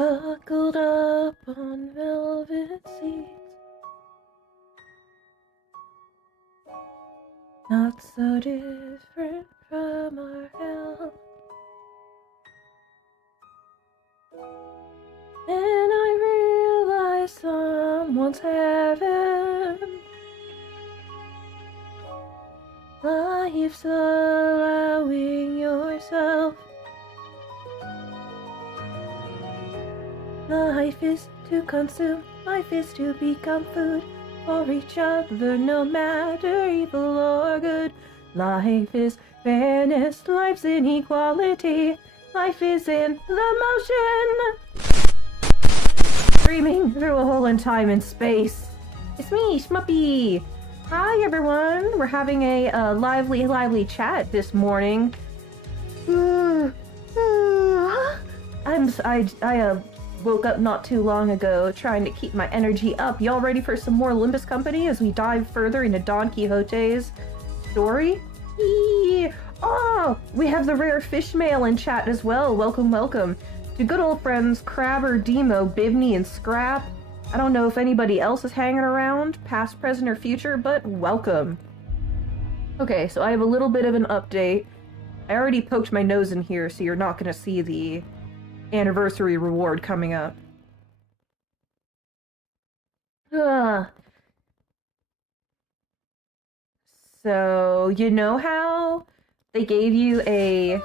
buckled up on velvet seats. Not so different from our hell. And I realize someone's heaven. Life's allowing yourself. Life is to consume, life is to become food for each other, no matter evil or good. Life is fairness, life's inequality, life is in the motion. Screaming through a hole in time and space. It's me, Schmuppy. Hi everyone, we're having a lively chat this morning. I woke up not too long ago trying to keep my energy up. Y'all ready for some more Limbus company as we dive further into Don Quixote's story? Eee! Oh, we have the rare fish mail in chat as well. Welcome, welcome. To good old friends Crabber, Demo, Bibney, and Scrap. I don't know if anybody else is hanging around, past, present, or future, but welcome. Okay, so I have a little bit of an update. I already poked my nose in here, so you're not going to see the anniversary reward coming up. So, you know how they gave you a...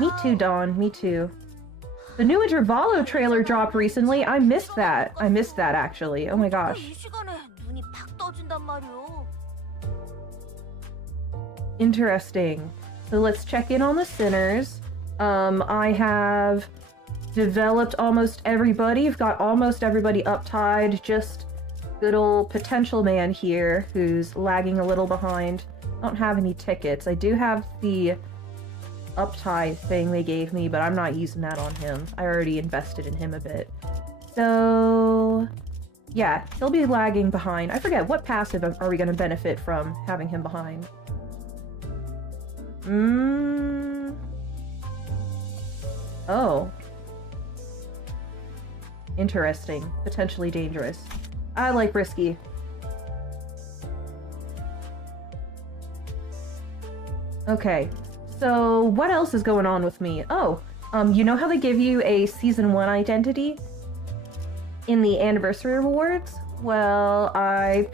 Me too, Dawn, me too. The new Intervallo trailer dropped recently. I missed that. I missed that, actually. Oh my gosh. Interesting. So let's check in on the sinners. I have developed almost everybody. I've got almost everybody uptied. Just good old potential man here who's lagging a little behind. I don't have any tickets. I do have the uptie thing they gave me, but I'm not using that on him. I already invested in him a bit. So yeah, he'll be lagging behind. I forget, what passive are we going to benefit from having him behind? Oh. Interesting. Potentially dangerous. I like risky. Okay. So, what else is going on with me? Oh, you know how they give you a Season 1 identity in the Anniversary Rewards? Well, I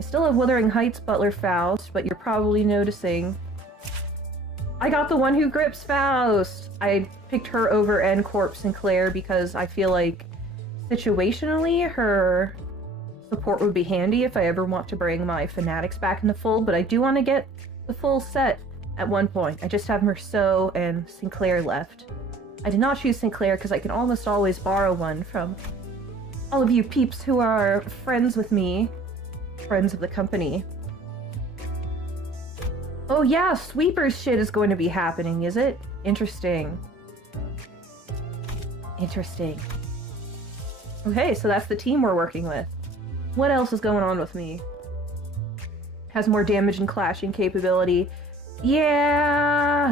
still have Wuthering Heights Butler Faust, but you're probably noticing I got the one who grips Faust! I picked her over N Corp Sinclair because I feel like situationally her support would be handy if I ever want to bring my fanatics back in the fold, but I do want to get the full set at one point. I just have Merceau and Sinclair left. I did not choose Sinclair because I can almost always borrow one from all of you peeps who are friends with me, friends of the company. Oh yeah, sweepers shit is going to be happening, is it? Interesting. Interesting. Okay, so that's the team we're working with. What else is going on with me? Has more damage and clashing capability. Yeah,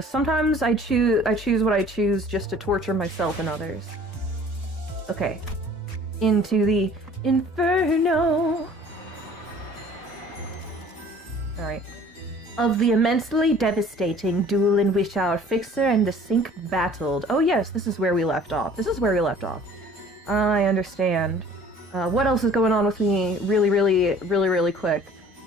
sometimes I choose what I choose just to torture myself and others. Okay. Into the inferno. Alright. Of the immensely devastating duel in which our fixer and the sink battled. Oh yes, this is where we left off. This is where we left off. I understand. What else is going on with me really quick?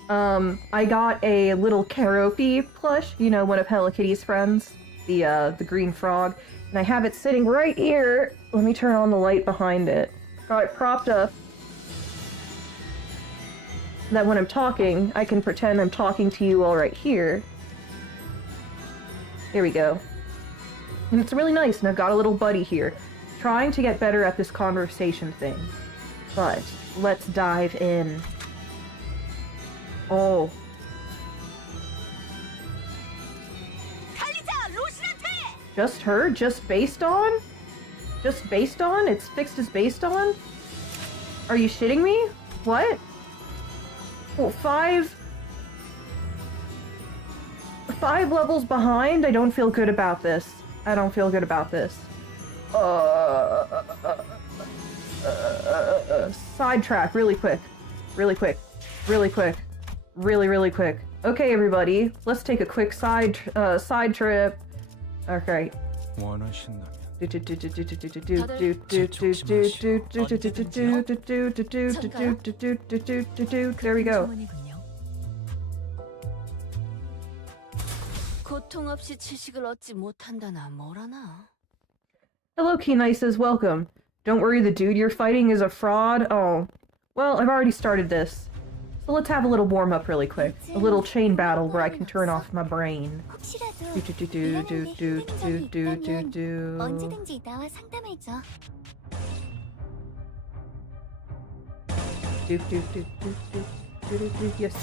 I got a little Keropi plush, you know, one of Hello Kitty's friends, the green frog, and I have it sitting right here. Let me turn on the light behind it. Got it propped up. That when I'm talking, I can pretend I'm talking to you all right here. There we go. And it's really nice, and I've got a little buddy here, trying to get better at this conversation thing. But let's dive in. Oh. Just her? Just based on? Just based on? It's fixed as based on? Are you shitting me? What? Well, five levels behind? I don't feel good about this. I don't feel good about this. Sidetrack, really quick. Really quick. Really quick. Really, really quick. Okay, everybody, let's take a quick side trip. Okay. There we go. Hello, Kenai says welcome. Don't worry, the dude you're fighting is a fraud. Oh, well, I've already started this. So let's have a little warm-up really quick. A little chain battle where I can turn off my brain. Yes.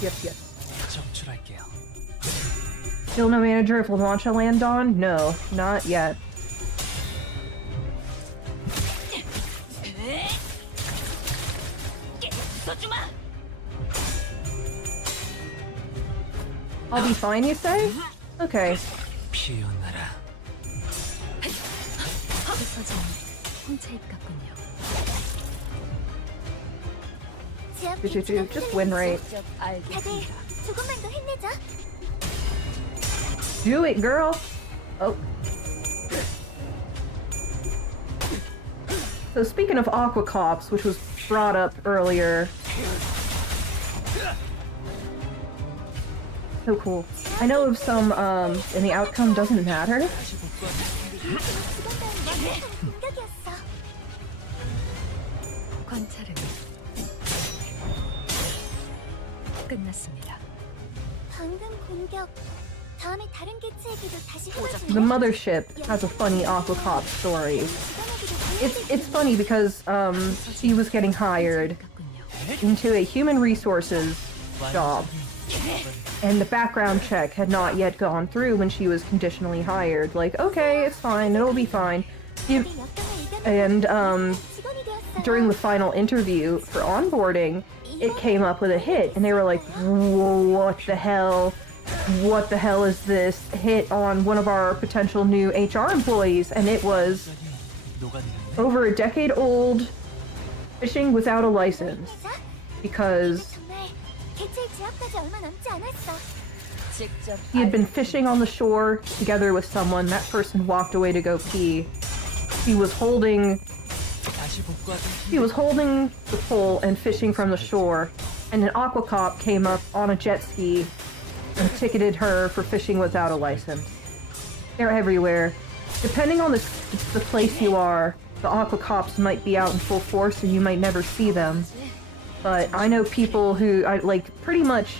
Still no manager if La Mancha land on? No, not yet. I'll be fine, you say? Okay. Just win rate. Do it, girl! Oh. So speaking of Aqua Cops, which was brought up earlier. So cool. I know of some, and the outcome doesn't matter. The mothership has a funny Aqua Cop story. It's funny because she was getting hired into a human resources job, and the background check had not yet gone through when she was conditionally hired. Like, okay, it's fine, it'll be fine. And during the final interview for onboarding, it came up with a hit, and they were like, what the hell? What the hell is this hit on one of our potential new HR employees? And it was over a decade old fishing without a license, because he had been fishing on the shore together with someone. That person walked away to go pee. He was holding the pole and fishing from the shore, and an Aqua Cop came up on a jet ski and ticketed her for fishing without a license. They're everywhere. Depending on the place you are, the Aqua Cops might be out in full force and you might never see them. But I know people who, pretty much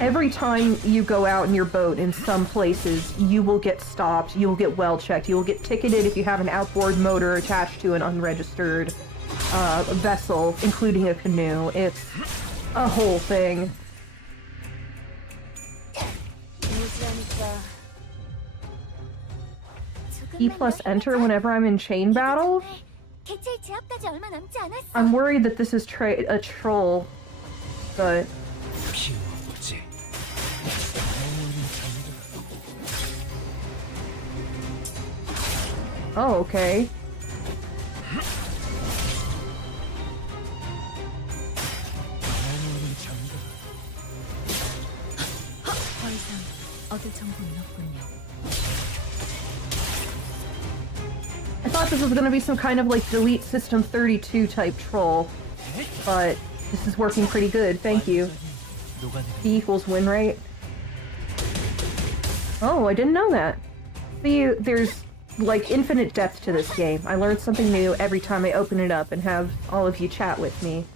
every time you go out in your boat in some places, you will get stopped, you will get well checked, you will get ticketed if you have an outboard motor attached to an unregistered vessel, including a canoe. It's a whole thing. E plus enter whenever I'm in chain battle? I'm worried that this is a troll, but... Oh, okay. I thought this was gonna be some kind of like delete system 32 type troll, but this is working pretty good, thank you. P equals win rate. Oh, I didn't know that. See, there's like infinite depth to this game. I learn something new every time I open it up and have all of you chat with me.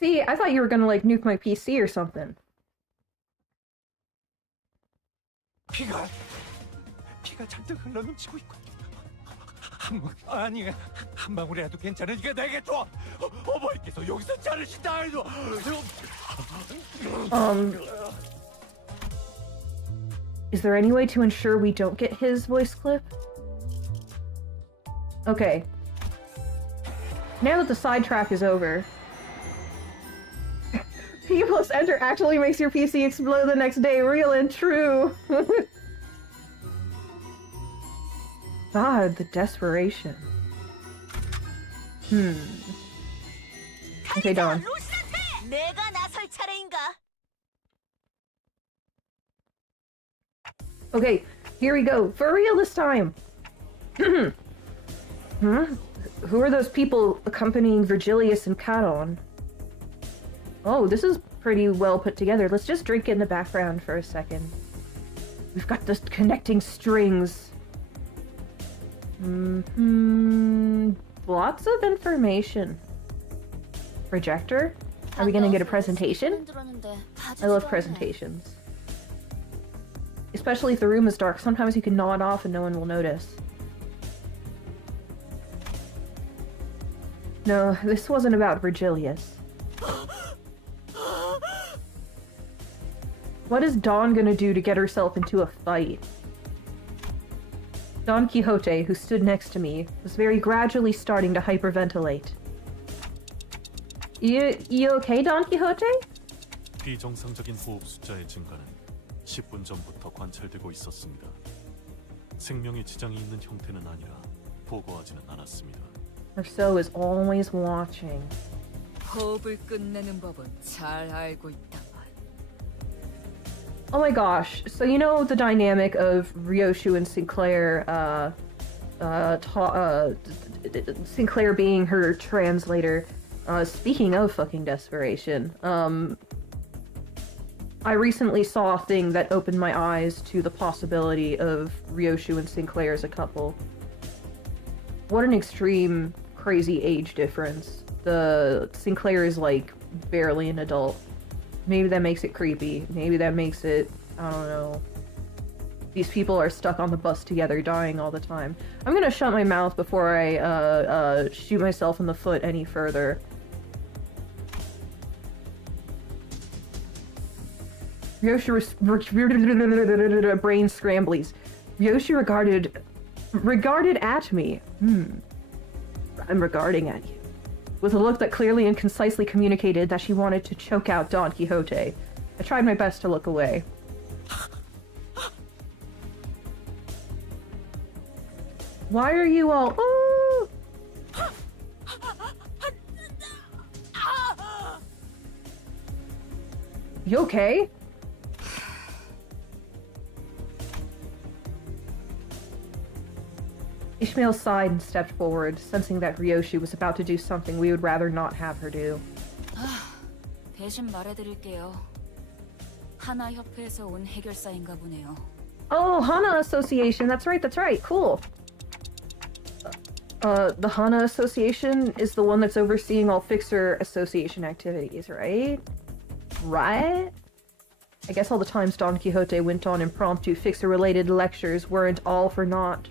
See, I thought you were gonna like nuke my PC or something. 피가 잔뜩 흘러넘치고 있고 아니 한 방울이라도 괜찮으니까 내게 줘. 어머니께서 여기서 자르신다 해도. Is there any way to ensure we don't get his voice clip? Okay. Now that the sidetrack is over. P plus enter actually makes your PC explode the next day. Real and true. God, the desperation. Okay, Dawn. 내가 나설 차례인가? Okay, here we go. For real this time. Who are those people accompanying Virgilius and Caton? Oh, this is pretty well put together. Let's just drink it in the background for a second. We've got the connecting strings. Lots of information. Projector? Are we gonna get a presentation? I love presentations. Especially if the room is dark, sometimes you can nod off and no one will notice. No, this wasn't about Virgilius. What is Dawn gonna do to get herself into a fight? Don Quixote, who stood next to me, was very gradually starting to hyperventilate. You okay, Don Quixote? 비정상적인 호흡 숫자의 증가는 10분 전부터 관찰되고 있었습니다. 생명에 지장이 있는 형태는 아니라 보고하지는 않았습니다. Marceau is always watching. 호흡을 끝내는 법은 잘 알고 있다만. Oh my gosh, so you know the dynamic of Ryoshu and Sinclair, Sinclair being her translator. Speaking of fucking desperation, I recently saw a thing that opened my eyes to the possibility of Ryoshu and Sinclair as a couple. What an extreme, crazy age difference. The Sinclair is like barely an adult. Maybe that makes it creepy. Maybe that makes it, I don't know. These people are stuck on the bus together, dying all the time. I'm gonna shut my mouth before I shoot myself in the foot any further. Ryoshi brain scramblies. Ryoshi regarded at me. I'm regarding at you. With a look that clearly and concisely communicated that she wanted to choke out Don Quixote. I tried my best to look away. Why are you all... Oh! You okay? Ishmael sighed and stepped forward, sensing that Ryoshi was about to do something we would rather not have her do. 대신 말해드릴게요. 하나 협회에서 온 해결사인가 보네요. Oh, Hana Association. That's right. Cool. The Hana Association is the one that's overseeing all Fixer Association activities, right? Right? I guess all the times Don Quixote went on impromptu Fixer-related lectures weren't all for naught.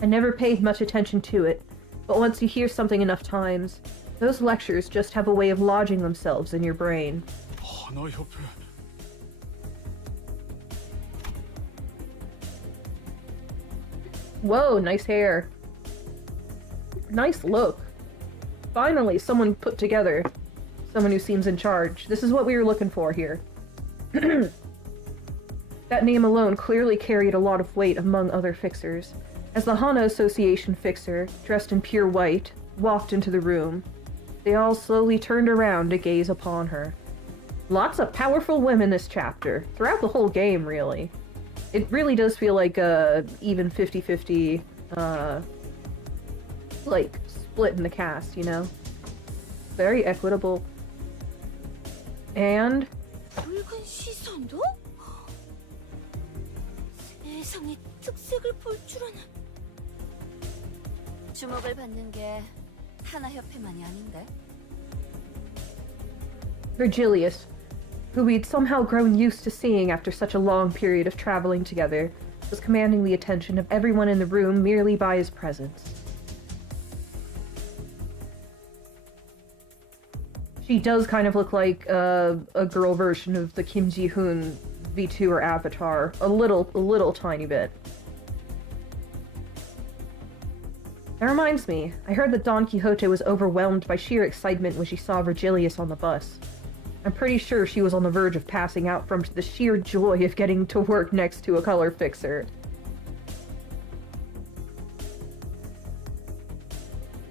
I never paid much attention to it, but once you hear something enough times, those lectures just have a way of lodging themselves in your brain. 하나협회. Whoa, nice hair. Nice look. Finally, someone put together. Someone who seems in charge. This is what we were looking for here. That name alone clearly carried a lot of weight among other fixers. As the Hana Association fixer, dressed in pure white, walked into the room, they all slowly turned around to gaze upon her. Lots of powerful women this chapter, throughout the whole game, really. It really does feel like a even 50-50, like, split in the cast, you know? Very equitable. And... 붉은 시선도? 세상에 특색을 볼 줄은. 주목을 받는 게 하나 협회만이 아닌데? Virgilius, who we'd somehow grown used to seeing after such a long period of traveling together, was commanding the attention of everyone in the room merely by his presence. She does kind of look like a girl version of the Kim Ji-hoon VTuber avatar. A little tiny bit. That reminds me, I heard that Don Quixote was overwhelmed by sheer excitement when she saw Virgilius on the bus. I'm pretty sure she was on the verge of passing out from the sheer joy of getting to work next to a color fixer.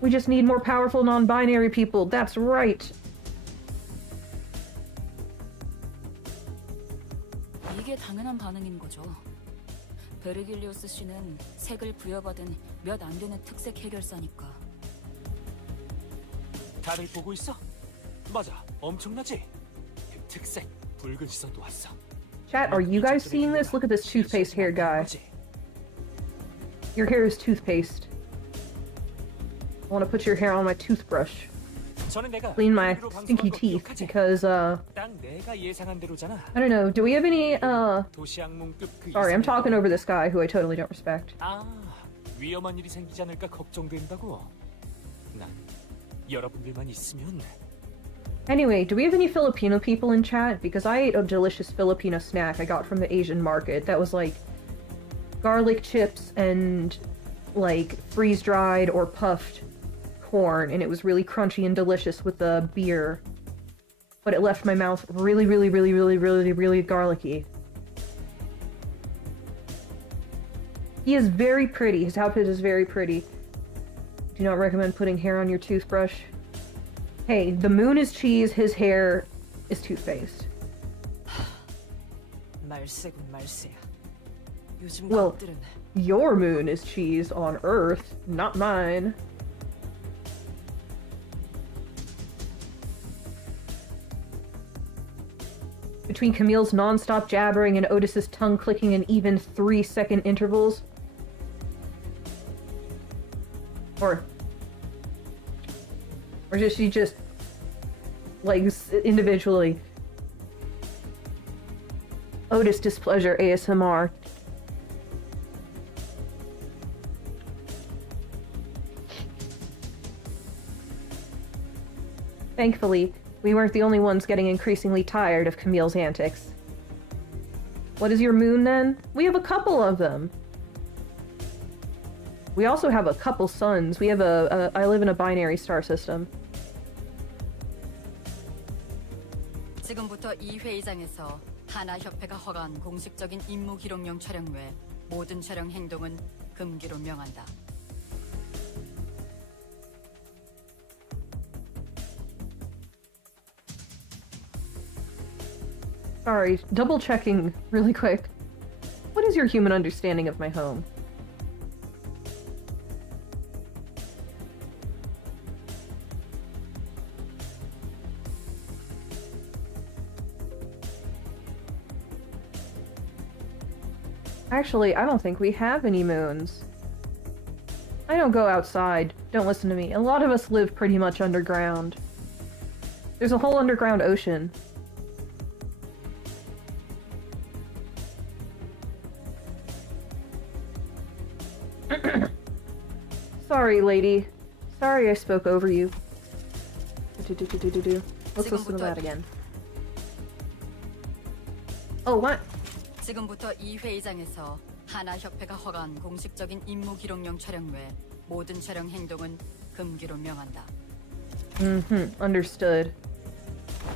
We just need more powerful non-binary people. That's right. 이게 당연한 반응인 거죠. 베르길리우스 씨는 색을 부여받은 몇 안 되는 특색 해결사니까. 다들 보고 있어? 맞아, 엄청나지? 그 특색 붉은 시선도 왔어. Chat, are you guys seeing this? Look at this toothpaste hair guy. Your hair is toothpaste. I want to put your hair on my toothbrush. Clean my stinky teeth because, I don't know, do we have any, sorry, I'm talking over this guy who I totally don't respect. 위험한 일이 생기지 않을까 걱정된다고. 난 여러분들만 있으면. Anyway, do we have any Filipino people in chat? Because I ate a delicious Filipino snack I got from the Asian market that was like garlic chips and like freeze-dried or puffed corn, and it was really crunchy and delicious with the beer. But it left my mouth really, really, really, really, really, really garlicky. He is very pretty. His outfit is very pretty. Do not recommend putting hair on your toothbrush. Hey, the moon is cheese, his hair is toothpaste. 말세군 말세야. 요즘 Well, 것들은 your moon is cheese on Earth, not mine. Between Camille's non-stop jabbering and Otis's tongue clicking in even 3-second intervals. Or just she just like individually. Otis displeasure ASMR. Thankfully, we weren't the only ones getting increasingly tired of Camille's antics. What is your moon, then? We have a couple of them. We also have a couple suns. We have I live in a binary star system. 지금부터 이 회의장에서 하나 협회가 허가한 공식적인 임무 기록용 촬영 외 모든 촬영 행동은 금기로 명한다. Sorry, double checking really quick. What is your human understanding of my home? Actually, I don't think we have any moons. I don't go outside. Don't listen to me. A lot of us live pretty much underground. There's a whole underground ocean. Sorry, lady. Sorry I spoke over you. Let's listen to that again. Oh, what? 지금부터 이 회의장에서 하나 협회가 허가한 공식적인 임무 기록용 촬영 외 모든 촬영 행동은 금기로 명한다. Understood.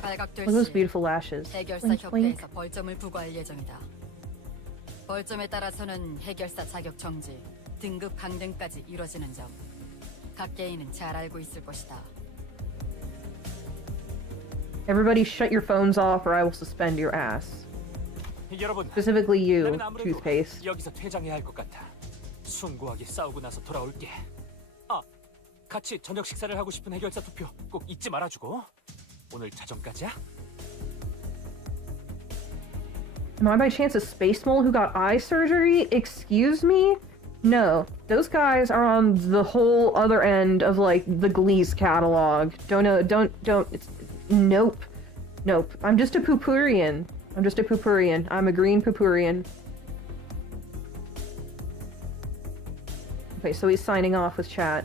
발각될 Look at those 시 beautiful lashes. 해결사 Blink, blink. 협회에서 벌점을 부과할 예정이다. 벌점에 따라서는 해결사 자격 정지, 등급 강등까지 이뤄지는 점 각 개인은 잘 알고 있을 것이다. Everybody shut your phones off or I will suspend your ass. 여러분, Specifically you, 나는 아무래도 toothpaste. 여기서 퇴장해야 할 것 같아. 숭고하게 싸우고 나서 돌아올게. 같이 저녁 식사를 하고 싶은 해결사 투표 꼭 잊지 말아주고. 오늘 자정까지야? Am I by chance a space mole who got eye surgery? Excuse me? No, those guys are on the whole other end of like the Glee's catalog. Don't. Nope. I'm just a Pupurian. I'm a green Pupurian. Okay, so he's signing off with chat.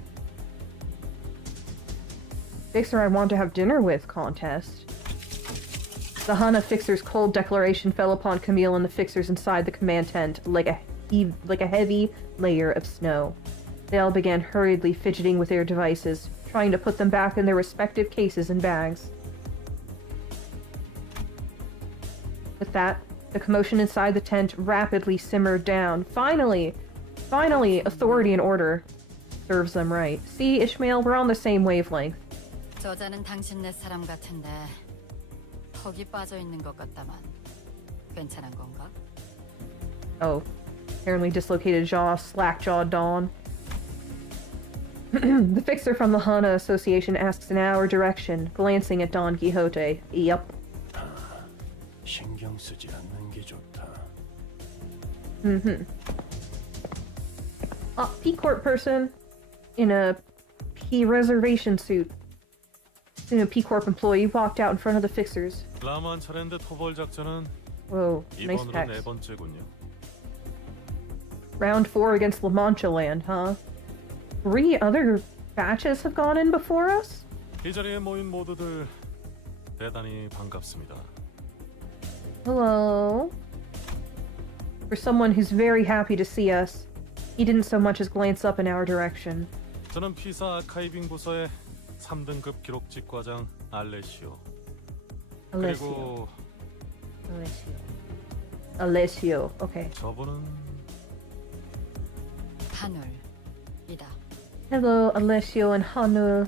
Fixer I want to have dinner with contest. The Hana Fixer's cold declaration fell upon Camille and the Fixers inside the command tent like a heavy layer of snow. They all began hurriedly fidgeting with their devices, trying to put them back in their respective cases and bags. With that, the commotion inside the tent rapidly simmered down. Finally, authority and order. Serves them right. See, Ishmael, we're on the same wavelength. 저자는 당신네 사람 같은데 턱이 빠져 있는 것 같다만 괜찮은 건가? Oh, apparently dislocated jaw, slack-jawed Dawn. The fixer from the Hana Association asks in our direction, glancing at Don Quixote. Yep. 신경 쓰지 않는 게 좋다. A P-Court person in a P-reservation suit. A P-Corp employee walked out in front of the fixers. 라만 차례인데 토벌 작전은 Whoa, nice 이번으로 pecs. 네 번째군요. Round 4 against La Mancha land, huh? 3 other batches have gone in before us? 이 자리에 모인 모두들 대단히 반갑습니다. Hello. For someone who's very happy to see us, he didn't so much as glance up in our direction. 저는 피사 아카이빙 부서의 3등급 기록직 과장 알레시오. Alessio. 그리고 Alessio. Okay. 저분은 한울이다. Hello, Alessio and Hanul.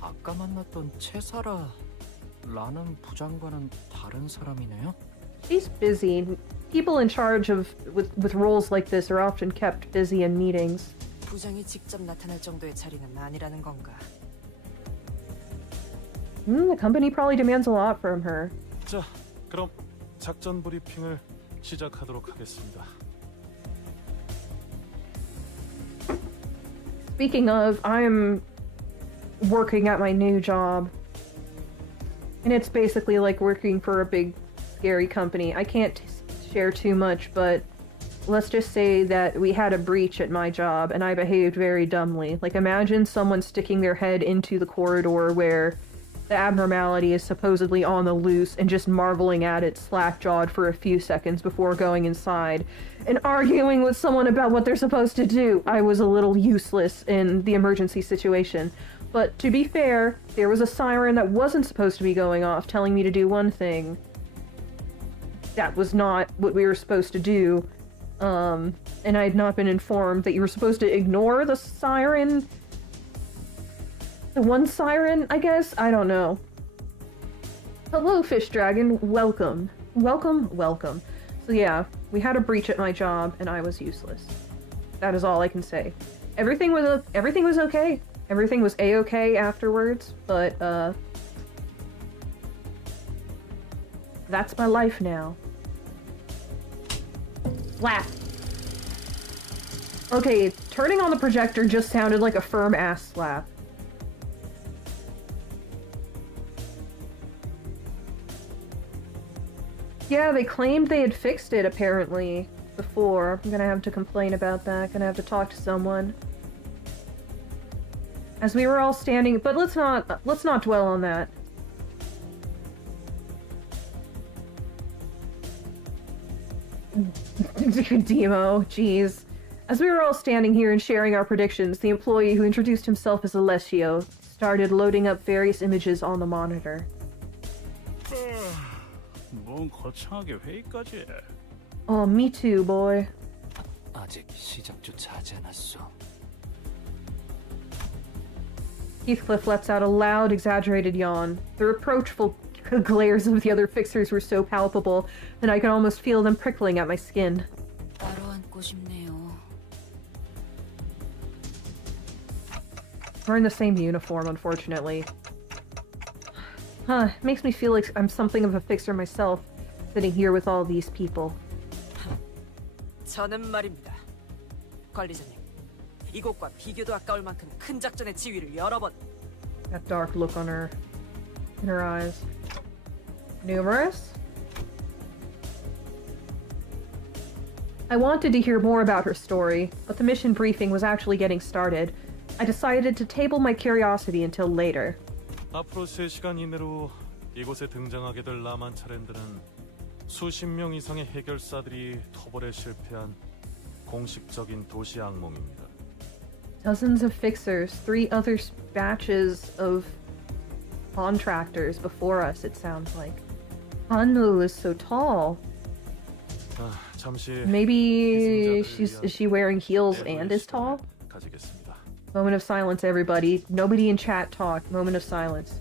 아까 만났던 채사라라는 부장과는 다른 사람이네요. She's busy. People in charge of with roles like this are often kept busy in meetings. 부장이 직접 나타날 정도의 자리는 아니라는 건가? The company probably demands a lot from her. 자, 그럼 작전 브리핑을 시작하도록 하겠습니다. Speaking of, I'm working at my new job. And it's basically like working for a big, scary company. I can't share too much, but let's just say that we had a breach at my job and I behaved very dumbly. Like, imagine someone sticking their head into the corridor where the abnormality is supposedly on the loose and just marveling at it slack-jawed for a few seconds before going inside and arguing with someone about what they're supposed to do. I was a little useless in the emergency situation. But to be fair, there was a siren that wasn't supposed to be going off telling me to do one thing. That was not what we were supposed to do. And I had not been informed that you were supposed to ignore the siren. The one siren, I guess? I don't know. Hello, Fish Dragon. Welcome. Welcome. So yeah, we had a breach at my job, and I was useless. That is all I can say. Everything was okay. Everything was a-okay afterwards, but that's my life now. Slap. Okay, turning on the projector just sounded like a firm ass slap. Yeah, they claimed they had fixed it, apparently, before. I'm gonna have to complain about that. Gonna have to talk to someone. As we were all standing, but let's not dwell on that. Demo, jeez. As we were all standing here and sharing our predictions, the employee who introduced himself as Alessio started loading up various images on the monitor. 뭔 거창하게 회의까지 해. Oh, me too, boy. 아직 시작조차 하지 않았어. Heathcliff lets out a loud, exaggerated yawn. The reproachful glares of the other fixers were so palpable that I could almost feel them prickling at my skin. 따로 앉고 싶네요. We're in the same uniform, unfortunately. Huh, it makes me feel like I'm something of a fixer myself, sitting here with all these people. 저는 말입니다. 관리자님, 이곳과 비교도 아까울 만큼 큰 작전의 지휘를 여러 번. That dark look on her, in her eyes. Numerous? I wanted to hear more about her story, but the mission briefing was actually getting started. I decided to table my curiosity until later. 앞으로 3시간 이내로 이곳에 등장하게 될 라만 차랜드는 수십 명 이상의 해결사들이 토벌에 실패한 공식적인 도시 악몽입니다. Dozens of fixers, 3 other batches of contractors before us, it sounds like. Anu is so tall. 아, 잠시 Maybe 희생자들을 is she wearing heels 위한 and is tall? 시간을 가지겠습니다. Moment of silence, everybody. Nobody in chat talk. Moment of silence.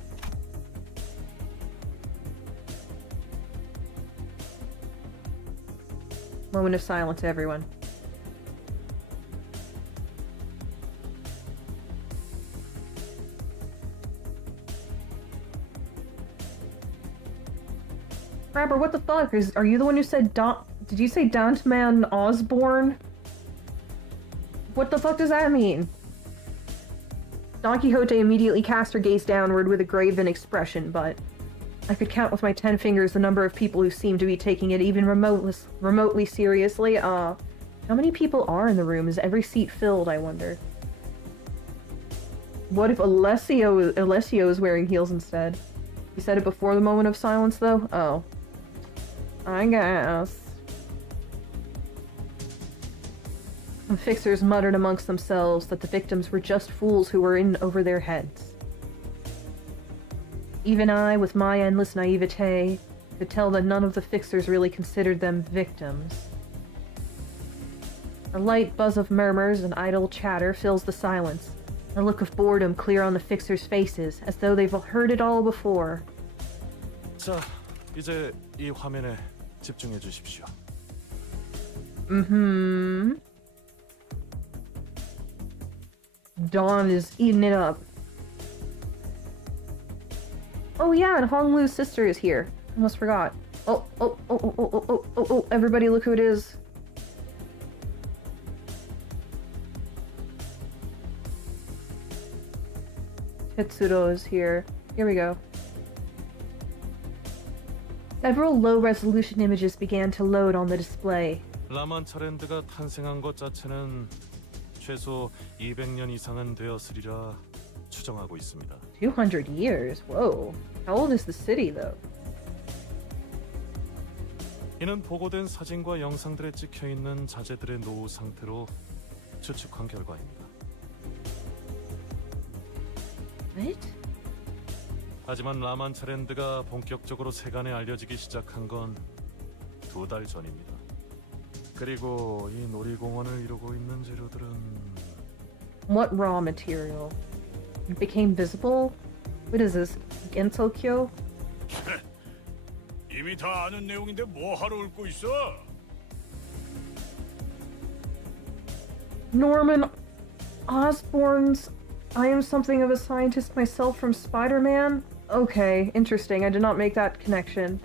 Moment of silence, everyone. Rapper, what the fuck? Are you the one who said did you say Dantman Osborne? What the fuck does that mean? Don Quixote immediately cast her gaze downward with a graven expression, but I could count with my 10 fingers the number of people who seem to be taking it even remotely seriously. How many people are in the room? Is every seat filled, I wonder? What if Alessio is wearing heels instead? You said it before the moment of silence, though? Oh. I guess. The fixers muttered amongst themselves that the victims were just fools who were in over their heads. Even I, with my endless naivete, could tell that none of the fixers really considered them victims. A light buzz of murmurs and idle chatter fills the silence, a look of boredom clear on the fixers' faces, as though they've heard it all before. 자, 이제 이 화면에 집중해 주십시오. Dawn is eating it up. Oh yeah, and Honglu's sister is here. Almost forgot. Oh, everybody look who it is. Tetsuro is here. Here we go. Several low-resolution images began to load on the display. 라만차랜드가 탄생한 것 자체는 최소 200년 이상은 되었으리라 추정하고 있습니다. 200 years? Whoa. How old is the city, though? 이는 보고된 사진과 영상들에 찍혀 있는 자재들의 노후 상태로 추측한 결과입니다. What? 하지만 라만차랜드가 본격적으로 세간에 알려지기 시작한 건 2달 전입니다. 그리고 이 놀이공원을 이루고 있는 재료들은 What raw material? It became visible? What is this? Gentokyo? 이미 다 아는 내용인데 뭐 하러 웃고 있어? Norman Osborn's I am something of a scientist myself from Spider-Man? Okay, interesting. I did not make that connection.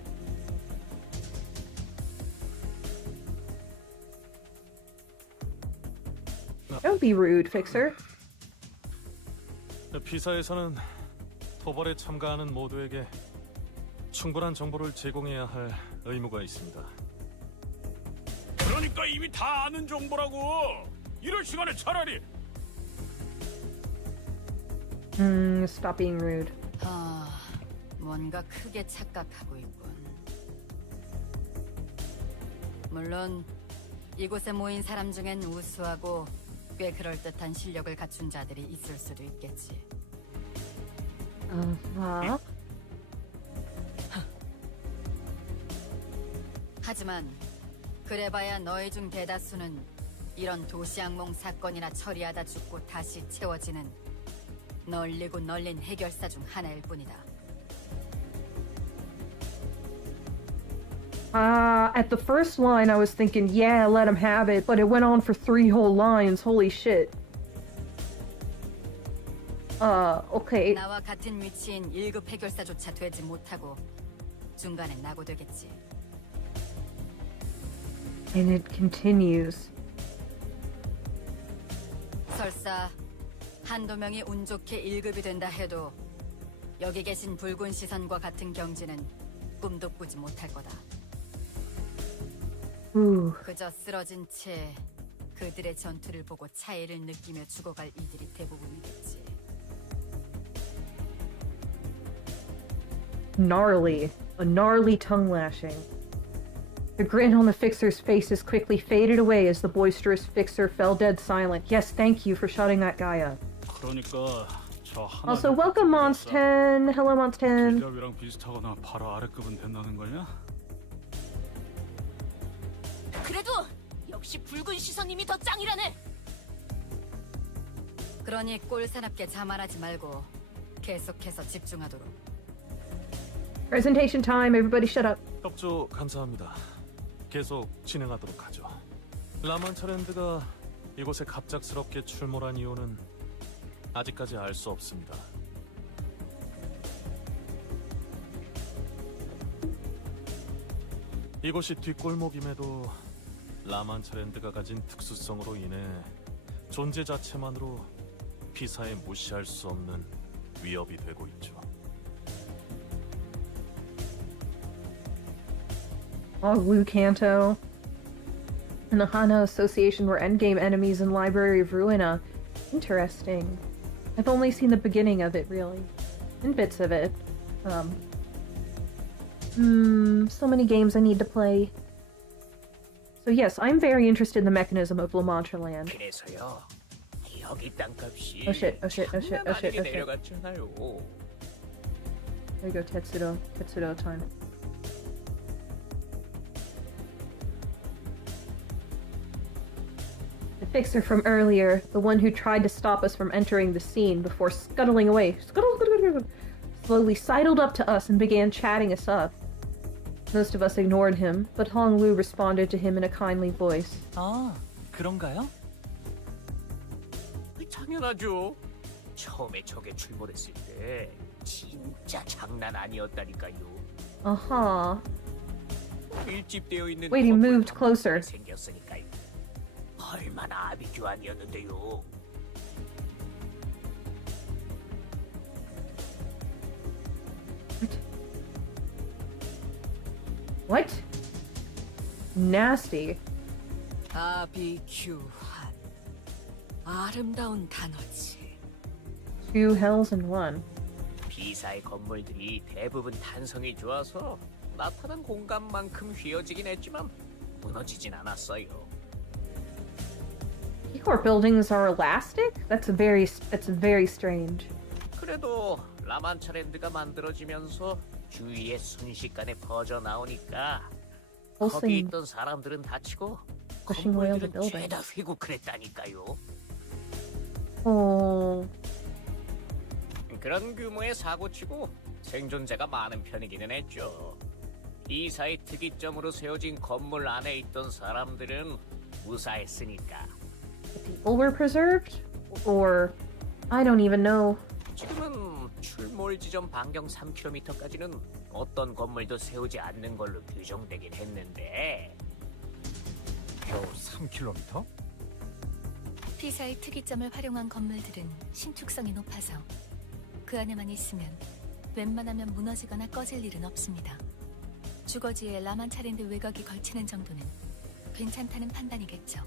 Don't be rude, Fixer. 피사에서는 토벌에 참가하는 모두에게 충분한 정보를 제공해야 할 의무가 있습니다. 그러니까 이미 다 아는 정보라고. 이럴 시간에 차라리 Stop being rude. 뭔가 크게 착각하고 있군. 물론 이곳에 모인 사람 중엔 우수하고 꽤 그럴듯한 실력을 갖춘 자들이 있을 수도 있겠지. 하지만 그래봐야 너희 중 대다수는 이런 도시악몽 사건이나 처리하다 죽고 다시 채워지는 널리고 널린 해결사 중 하나일 뿐이다. At the first line I was thinking, yeah, let him have it, but it went on for 3 whole lines, holy shit. Okay. 나와 같은 위치인 1급 해결사조차 되지 못하고 중간에 낙오되겠지. And it continues. 설사 한두 명이 운 좋게 1급이 된다 해도 여기 계신 붉은 시선과 같은 경지는 꿈도 꾸지 못할 거다. 그저 쓰러진 채 그들의 전투를 보고 차이를 느끼며 죽어갈 이들이 대부분이겠지. Gnarly. A gnarly tongue lashing. The grin on the Fixer's faces quickly faded away as the boisterous Fixer fell dead silent. Yes, thank you for shutting that guy up. 그러니까 저 하나 Also, welcome, Mons10. Hello, Mons10. 길잡이랑 비슷하거나 바로 아래급은 된다는 거냐? 그래도 역시 붉은 시선님이 더 짱이라네. 그러니 꼴사납게 자만하지 말고 계속해서 집중하도록. Presentation time. Everybody shut up. 협조 감사합니다. 계속 진행하도록 하죠. 라만차랜드가 이곳에 갑작스럽게 출몰한 이유는 아직까지 알 수 없습니다. 이곳이 뒷골목임에도 라만차랜드가 가진 특수성으로 인해 존재 자체만으로 피사에 무시할 수 없는 위협이 되고 있죠. Blue Canto. And the Hana Association were endgame enemies in Library of Ruina. Interesting. I've only seen the beginning of it, really. And bits of it. So many games I need to play. So yes, I'm very interested in the mechanism of La Mancha Land. 그래서요. 여기 땅값이 Oh shit, oh shit, oh shit, oh shit, 장난 아니게 oh shit. 내려갔잖아요. There you go, Tetsudo. Tetsudo time. The fixer from earlier, the one who tried to stop us from entering the scene before scuttling away, slowly sidled up to us and began chatting us up. Most of us ignored him, but Hong Lu responded to him in a kindly voice. 아, 그런가요? 당연하죠. 처음에 저게 출몰했을 때 진짜 장난 아니었다니까요. Uh-huh. 밀집되어 있는 Wait, he 건물 moved closer. 생겼으니까요. 얼마나 아비규환이었는데요. What? Nasty. 아비규환. 아름다운 단어지. 2 hells in 1. 비사의 건물들이 대부분 탄성이 좋아서 나타난 공간만큼 휘어지긴 했지만 무너지진 않았어요. Keycore buildings are elastic? That's very strange. 그래도 라만차랜드가 만들어지면서 주위에 순식간에 퍼져 나오니까 거기 Pulsing, 있던 사람들은 다치고 pushing away all the 건물들은 buildings. 죄다 휘고 그랬다니까요. Oh. 그런 규모의 사고치고 생존자가 많은 편이기는 했죠. 이사의 특이점으로 세워진 건물 안에 있던 사람들은 무사했으니까. People were preserved? Or I don't even know. 지금은 출몰 지점 반경 3km까지는 어떤 건물도 세우지 않는 걸로 규정되긴 했는데 겨우 3km? 피사의 특이점을 활용한 건물들은 신축성이 높아서 그 안에만 있으면 웬만하면 무너지거나 꺼질 일은 없습니다. 주거지에 라만차랜드 외곽이 걸치는 정도는 괜찮다는 판단이겠죠.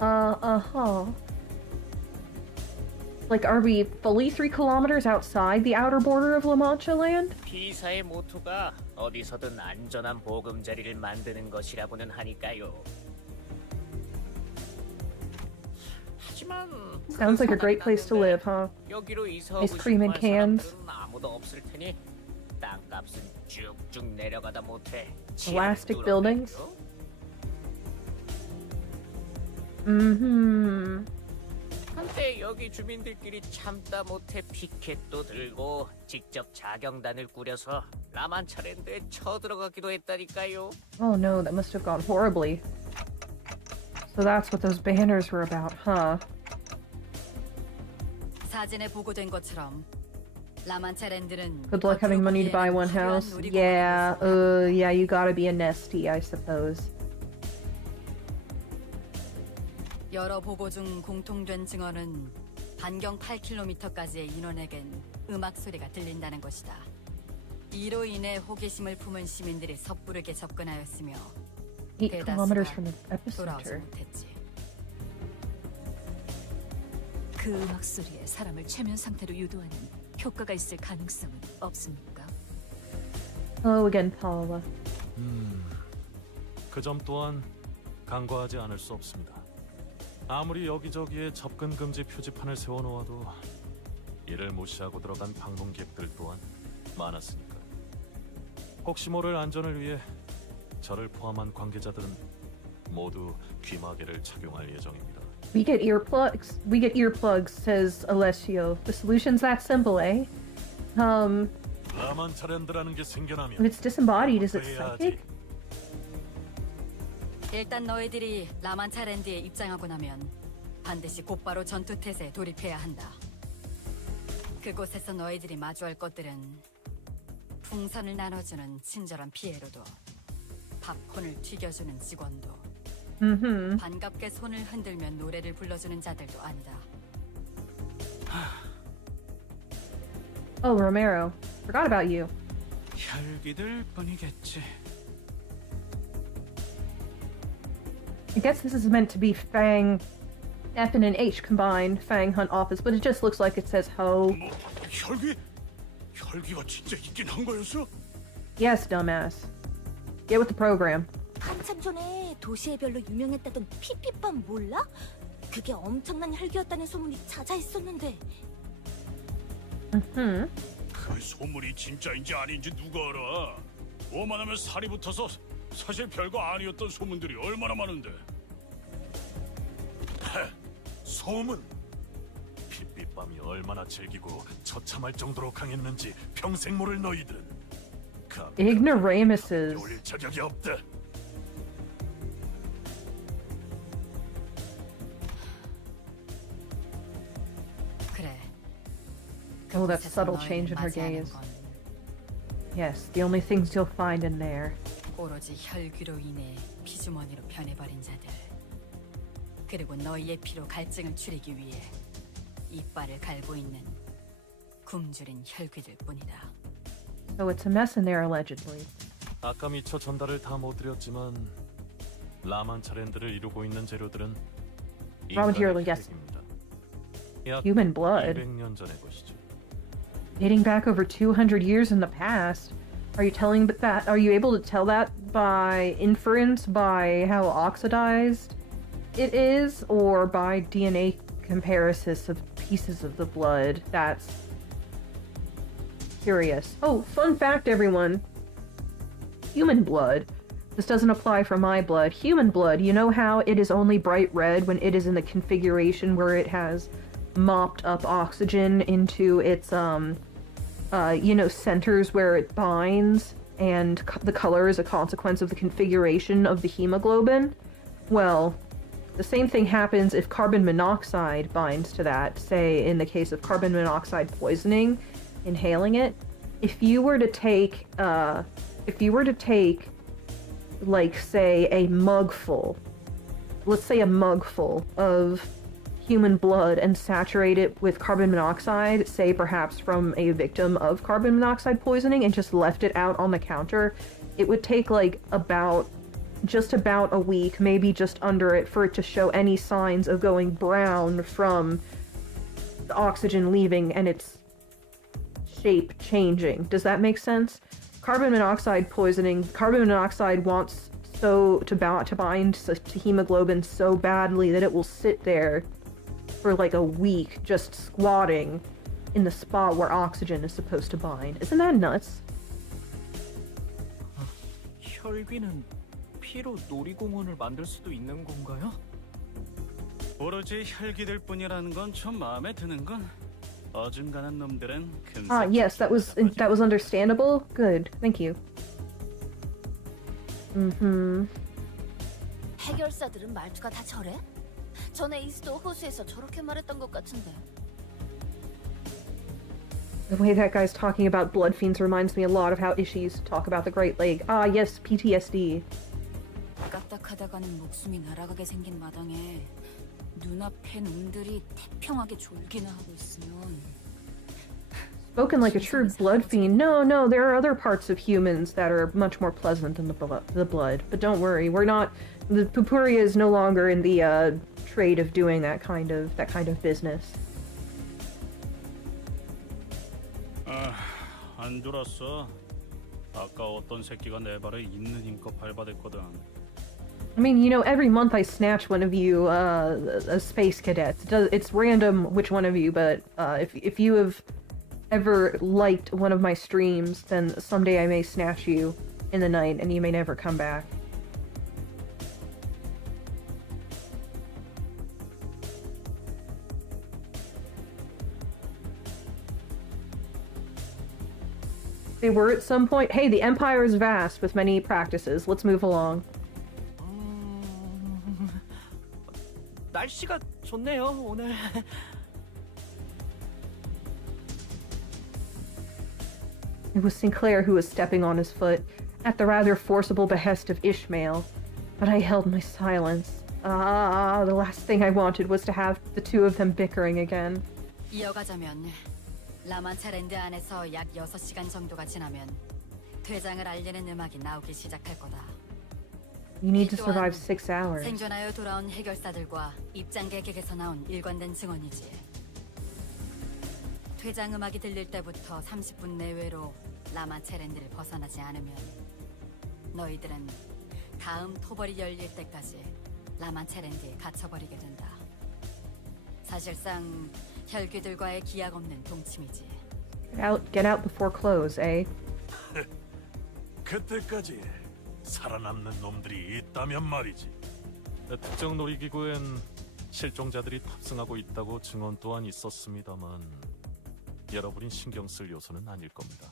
Uh-huh. Like, are we fully 3 kilometers outside the outer border of La Mancha Land? 피사의 모토가 어디서든 안전한 보금자리를 만드는 것이라고는 하니까요. 하지만 Sounds like a great place to live, huh? 여기로 이사 Ice 오고 cream 싶어 in 할 cans. 사람들은 아무도 없을 테니 땅값은 쭉쭉 내려가다 못해 Elastic 지하를 buildings? 뚫어내고요. Mm-hmm. 한때 여기 주민들끼리 참다 못해 피켓도 들고 직접 자경단을 꾸려서 라만차랜드에 쳐들어가기도 했다니까요. Oh no, that must have gone horribly. So that's what those banners were about, huh? 사진에 보고된 것처럼 라만차랜드는 Good luck having money to buy one house. Yeah, yeah, you gotta be a nesty, I suppose. 여러 보고 중 공통된 증언은 반경 8km까지의 인원에겐 음악 소리가 들린다는 것이다. 이로 인해 호기심을 품은 시민들이 섣부르게 접근하였으며 8 kilometers from the 돌아오지 epicenter. 못했지. 그 음악 소리에 사람을 최면 상태로 유도하는 효과가 있을 가능성은 없습니까? Hello again, Paula. 그 점 또한 간과하지 않을 수 없습니다. 아무리 여기저기에 접근 금지 표지판을 세워놓아도 이를 무시하고 들어간 방문객들 또한 많았으니까. 혹시 모를 안전을 위해 저를 포함한 관계자들은 모두 귀마개를 착용할 예정입니다. We get earplugs. We get earplugs, says Alessio. The solution's that simple, eh? 라만 차련드라는 게 생겨나면 If it's disembodied, is it 해야지. psychic? 일단 너희들이 라만차랜드에 입장하고 나면 반드시 곧바로 전투 태세에 돌입해야 한다. 그곳에서 너희들이 마주할 것들은 풍선을 나눠주는 친절한 피에로도, 팝콘을 튀겨주는 직원도, 반갑게 손을 흔들면 노래를 불러주는 자들도 아니다. Oh, Romero. Forgot about you. 혈기들 뿐이겠지. I guess this is meant to be Fang, F and an H combined, Fang Hunt Office, but it just looks like it says Ho. 뭐 혈기? 혈기가 진짜 있긴 한 거였어? Yes, dumbass. Get with the program. 한참 전에 도시의 별로 유명했다던 피피밤 몰라? 그게 엄청난 혈기였다는 소문이 자자했었는데. 그 소문이 진짜인지 아닌지 누가 알아? 오만하면 살이 붙어서 사실 별거 아니었던 소문들이 얼마나 많은데. 소문! 핏빛밤이 얼마나 즐기고 처참할 정도로 강했는지 평생 모를 너희들은 Ignoramuses. 올릴 자격이 없다. 그래. Oh, that 그곳에서 subtle 너희를 change in her 맞이하는 gaze. 건 Yes, the only things you'll find in there. 오로지 혈귀로 인해 피주머니로 변해버린 자들, 그리고 너희의 피로 갈증을 추리기 위해 이빨을 갈고 있는 굶주린 혈귀들 뿐이다. So it's a mess in there, allegedly. 아까 미처 전달을 다 못 드렸지만 라만 차랜드를 이루고 있는 재료들은 Raw material, 인간의 yes. 혈액입니다. 약 Human blood. 200년 전의 것이죠. Dating back over 200 years in the past. Are you telling that? Are you able to tell that by inference, by how oxidized it is, or by DNA comparisons of pieces of the blood? That's curious. Oh, fun fact, everyone. Human blood. This doesn't apply for my blood. Human blood, you know how it is only bright red when it is in the configuration where it has mopped up oxygen into its, centers where it binds, and the color is a consequence of the configuration of the hemoglobin? Well, the same thing happens if carbon monoxide binds to that, say in the case of carbon monoxide poisoning, inhaling it. If you were to take, like, say, a mugful, let's say a mugful of human blood and saturate it with carbon monoxide, say perhaps from a victim of carbon monoxide poisoning, and just left it out on the counter, it would take like just about a week, maybe just under it, for it to show any signs of going brown from the oxygen leaving and its shape changing. Does that make sense? Carbon monoxide poisoning, carbon monoxide wants to bind to hemoglobin so badly that it will sit there for like a week just squatting in the spot where oxygen is supposed to bind. Isn't that nuts? 혈귀는 피로 놀이공원을 만들 수도 있는 건가요? 오로지 혈기들 뿐이라는 건 좀 마음에 드는 건 어중간한 놈들은 큰 Ah, yes, that was understandable. Good, thank you. 해결사들은 말투가 다 저래? 전에 이스도 호수에서 저렇게 말했던 것 같은데. The way that guy's talking about blood fiends reminds me a lot of how Ishis talk about the Great Lake. Ah, yes, PTSD. 까딱하다가는 목숨이 날아가게 생긴 마당에 눈앞에 놈들이 태평하게 졸기나 하고 있으면. Spoken like a true blood fiend. No, there are other parts of humans that are much more pleasant than the blood. But don't worry, we're not. The Pupuria is no longer in the trade of doing that kind of business. 안 졸았어. 아까 어떤 새끼가 내 발에 있는 힘껏 밟아댔거든. I mean, you know, every month I snatch one of you, a space cadets. It's random which one of you, but if you have ever liked one of my streams, then someday I may snatch you in the night, and you may never come back. They were at some point. Hey, the Empire is vast with many practices. Let's move along. 날씨가 좋네요, 오늘. It was Sinclair who was stepping on his foot, at the rather forcible behest of Ishmael. But I held my silence. The last thing I wanted was to have the two of them bickering again. 이어가자면 라만차랜드 안에서 약 6시간 정도가 지나면 퇴장을 알리는 음악이 나오기 시작할 거다. You need to survive 6 hours. 생존하여 돌아온 해결사들과 입장객에게서 나온 일관된 증언이지. 퇴장 음악이 들릴 때부터 30분 내외로 라만체랜드를 벗어나지 않으면 너희들은 다음 토벌이 열릴 때까지 라만체랜드에 갇혀버리게 된다. 사실상 혈귀들과의 기약 없는 동침이지. Get out before close, eh? 그때까지 살아남는 놈들이 있다면 말이지. 특정 놀이기구엔 실종자들이 탑승하고 있다고 증언 또한 있었습니다만 여러분이 신경 쓸 요소는 아닐 겁니다.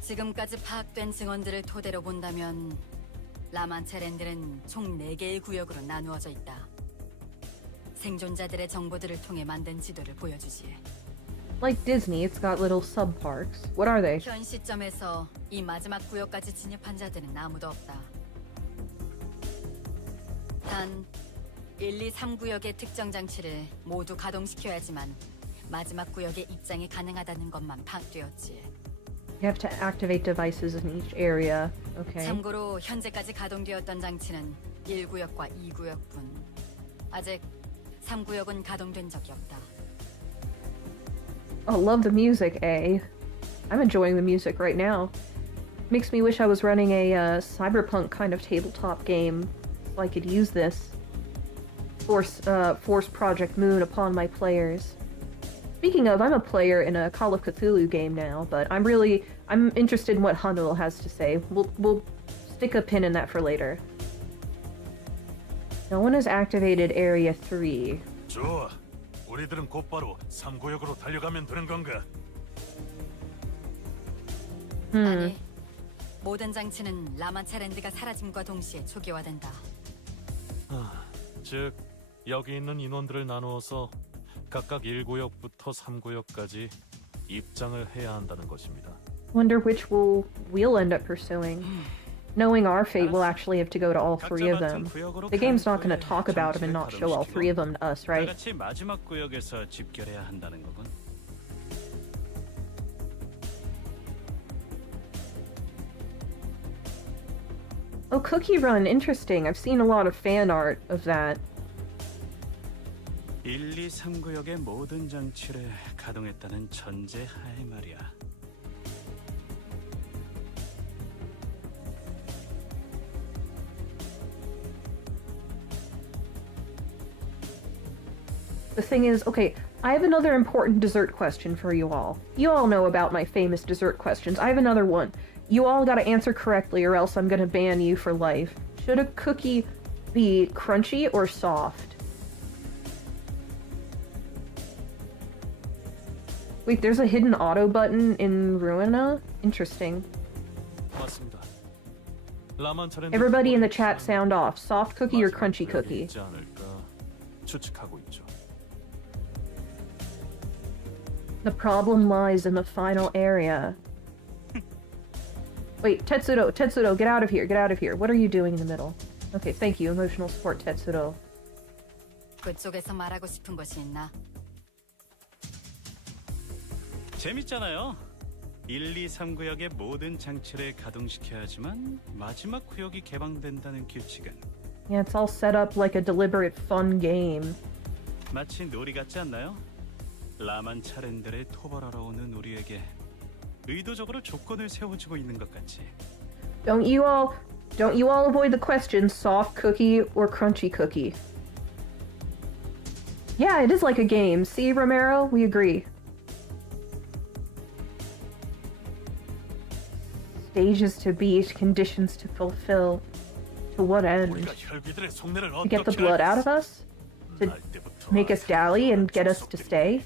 지금까지 파악된 증언들을 토대로 본다면 라만체랜드는 총 4개의 구역으로 나누어져 있다. 생존자들의 정보들을 통해 만든 지도를 보여주지. Like Disney, it's got little sub-parks. What are they? 현 시점에서 이 마지막 구역까지 진입한 자들은 아무도 없다. 단 1, 2, 3구역의 특정 장치를 모두 가동시켜야지만 마지막 구역에 입장이 가능하다는 것만 파악되었지. You have to activate devices in each area. Okay. 참고로 현재까지 가동되었던 장치는 1구역과 2구역뿐. 아직 3구역은 가동된 적이 없다. Oh, love the music, eh? I'm enjoying the music right now. Makes me wish I was running a cyberpunk kind of tabletop game so I could use this. Force Project Moon upon my players. Speaking of, I'm a player in a Call of Cthulhu game now, but I'm interested in what Hanul has to say. We'll stick a pin in that for later. No one has activated Area 3. 좋아. 우리들은 곧바로 3구역으로 달려가면 되는 건가? 아니, 모든 장치는 라만차랜드가 사라짐과 동시에 초기화된다. 즉 여기 있는 인원들을 나누어서 각각 1구역부터 3구역까지 입장을 해야 한다는 것입니다. Wonder which we'll end up pursuing. Knowing our fate, we'll actually have to go to all 3 of them. The game's not going to talk about them and not show all 3 of them to us, right? 같이 마지막 구역에서 집결해야 한다는 거군. Oh, Cookie Run, interesting. I've seen a lot of fan art of that. 1, 2, 3구역의 모든 장치를 가동했다는 전제하에 말이야. The thing is, okay, I have another important dessert question for you all. You all know about my famous dessert questions. I have another one. You all gotta answer correctly or else I'm gonna ban you for life. Should a cookie be crunchy or soft? Wait, there's a hidden auto button in Ruina? Interesting. 맞습니다. 라만차랜드 Everybody in the chat sound off. Soft cookie or crunchy cookie? 있지 않을까 추측하고 있죠. The problem lies in the final area. Wait, Tetsudo, get out of here, get out of here. What are you doing in the middle? Okay, thank you, emotional support, Tetsudo. 그쪽에서 말하고 싶은 것이 있나? 재밌잖아요. 1, 2, 3구역의 모든 장치를 가동시켜야 하지만 마지막 구역이 개방된다는 규칙은 Yeah, it's all set up like a deliberate fun game. 마치 놀이 같지 않나요? 라만차랜드를 토벌하러 오는 우리에게 의도적으로 조건을 세워주고 있는 것 같이. Don't you all Don't you all avoid the question, soft cookie or crunchy cookie? Yeah, it is like a game. See, Romero? We agree. Stages to beat, conditions to fulfill. To what end? 우리가 혈기들의 속내를 To get the 어떻게 blood out of 알겠어? us? To 날 때부터 make us dally and get us to 족속들이 stay?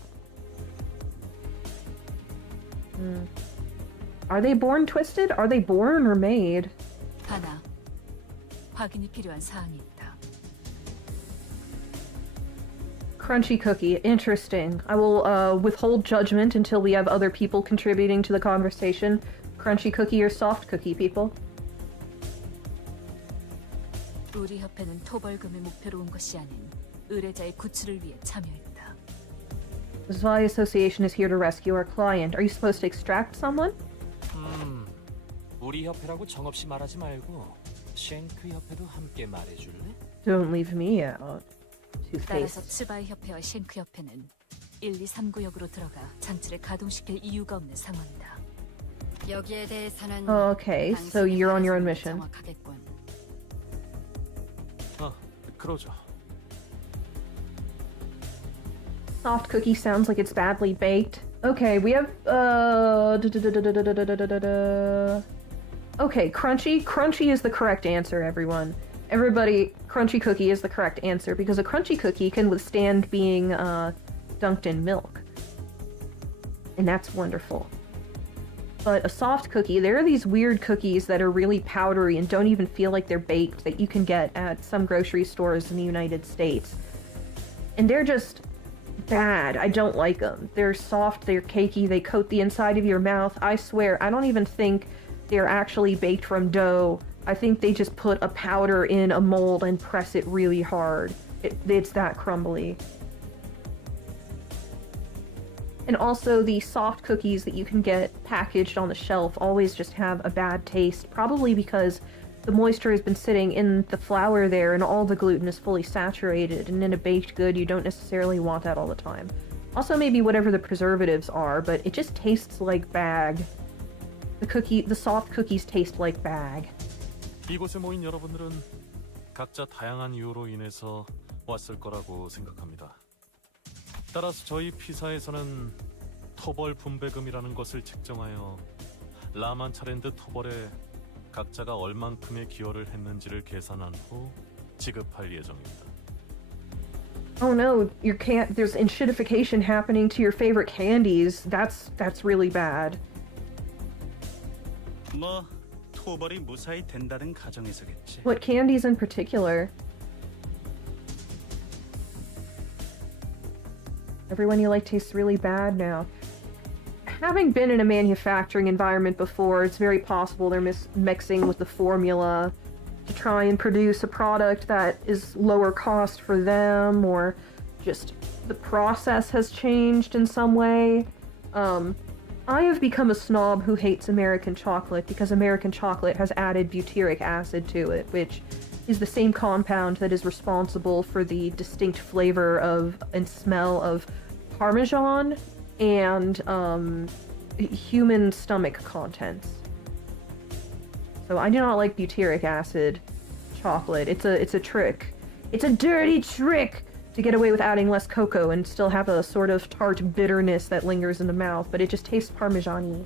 Are they born twisted? Are they born or made? 하나, 확인이 필요한 사항이 있다. Crunchy cookie. Interesting. I will withhold judgment until we have other people contributing to the conversation. Crunchy cookie or soft cookie, people? 우리 협회는 토벌금을 목표로 온 것이 아닌 의뢰자의 구출을 위해 참여했다. The VI Association is here to rescue our client. Are you supposed to extract someone? 우리 협회라고 정없이 말하지 말고 쉔크 협회도 함께 말해줄래? Don't leave me out. 따라서 Two-Face. 츠바이 협회와 쉔크 협회는 1, 2, 3구역으로 들어가 장치를 가동시킬 이유가 없는 상황이다. 여기에 대해서는 Okay, so 당신이 you're on your own 말해주는 게 mission. 정확하겠군. 아, 그러죠. Soft cookie sounds like it's badly baked. Okay, we have Okay, crunchy. Crunchy is the correct answer, everyone. Everybody, crunchy cookie is the correct answer because a crunchy cookie can withstand being dunked in milk. And that's wonderful. But a soft cookie, there are these weird cookies that are really powdery and don't even feel like they're baked that you can get at some grocery stores in the United States. And they're just bad. I don't like them. They're soft, they're cakey, they coat the inside of your mouth. I swear, I don't even think they're actually baked from dough. I think they just put a powder in a mold and press it really hard. It's that crumbly. And also, the soft cookies that you can get packaged on the shelf always just have a bad taste, probably because the moisture has been sitting in the flour there and all the gluten is fully saturated, and in a baked good, you don't necessarily want that all the time. Also, maybe whatever the preservatives are, but it just tastes like bag. The soft cookies taste like bag. 이곳에 모인 여러분들은 각자 다양한 이유로 인해서 왔을 거라고 생각합니다. 따라서 저희 피사에서는 토벌 분배금이라는 것을 책정하여 라만차랜드 토벌에 각자가 얼만큼의 기여를 했는지를 계산한 후 지급할 예정입니다. Oh no, there's enshittification happening to your favorite candies. That's really bad. 뭐 토벌이 무사히 된다는 가정에서겠지. What candies in particular? Everyone you like tastes really bad now. Having been in a manufacturing environment before, it's very possible they're mixing with the formula to try and produce a product that is lower cost for them, or just the process has changed in some way. I have become a snob who hates American chocolate because American chocolate has added butyric acid to it, which is the same compound that is responsible for the distinct flavor of and smell of Parmesan and human stomach contents. So I do not like butyric acid chocolate. It's a trick. It's a dirty trick to get away with adding less cocoa and still have a sort of tart bitterness that lingers in the mouth, but it just tastes Parmesan-y.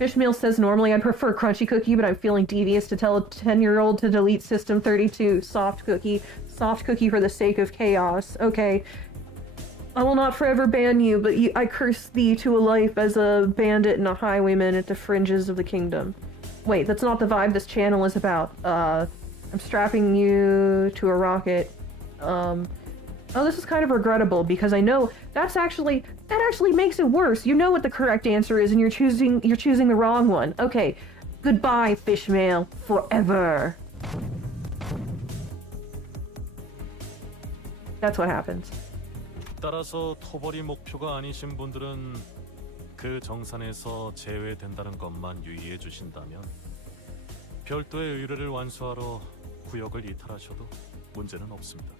Fishmeal says, normally I'd prefer crunchy cookie, but I'm feeling devious to tell a 10-year-old to delete System 32. Soft cookie. Soft cookie for the sake of chaos. Okay. I will not forever ban you, but I curse thee to a life as a bandit and a highwayman at the fringes of the kingdom. Wait, that's not the vibe this channel is about. I'm strapping you to a rocket. Oh, this is kind of regrettable because I know that actually makes it worse. You know what the correct answer is and you're choosing the wrong one. Okay. Goodbye, Fishmail. Forever. That's what happens. 따라서 토벌이 목표가 아니신 분들은 그 정산에서 제외된다는 것만 유의해 주신다면 별도의 의뢰를 완수하러 구역을 이탈하셔도 문제는 없습니다.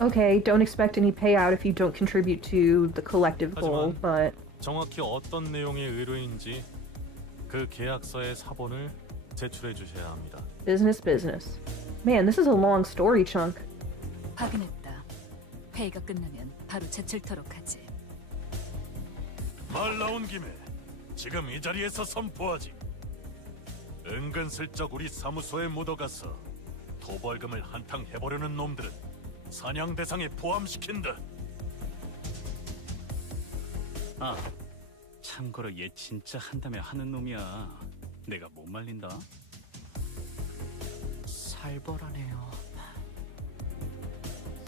Okay, don't expect any payout if you don't contribute to the collective goal, 하지만 but 정확히 어떤 내용의 의뢰인지 그 계약서의 사본을 제출해 주셔야 합니다. business. Man, this is a long story chunk. 확인했다. 회의가 끝나면 바로 제출토록 하지. 말 나온 김에 지금 이 자리에서 선포하지. 은근슬쩍 우리 사무소에 묻어가서 도벌금을 한탕 해보려는 놈들은 사냥 대상에 포함시킨다. 아, 참고로 얘 진짜 한다며 하는 놈이야. 내가 못 말린다. 살벌하네요.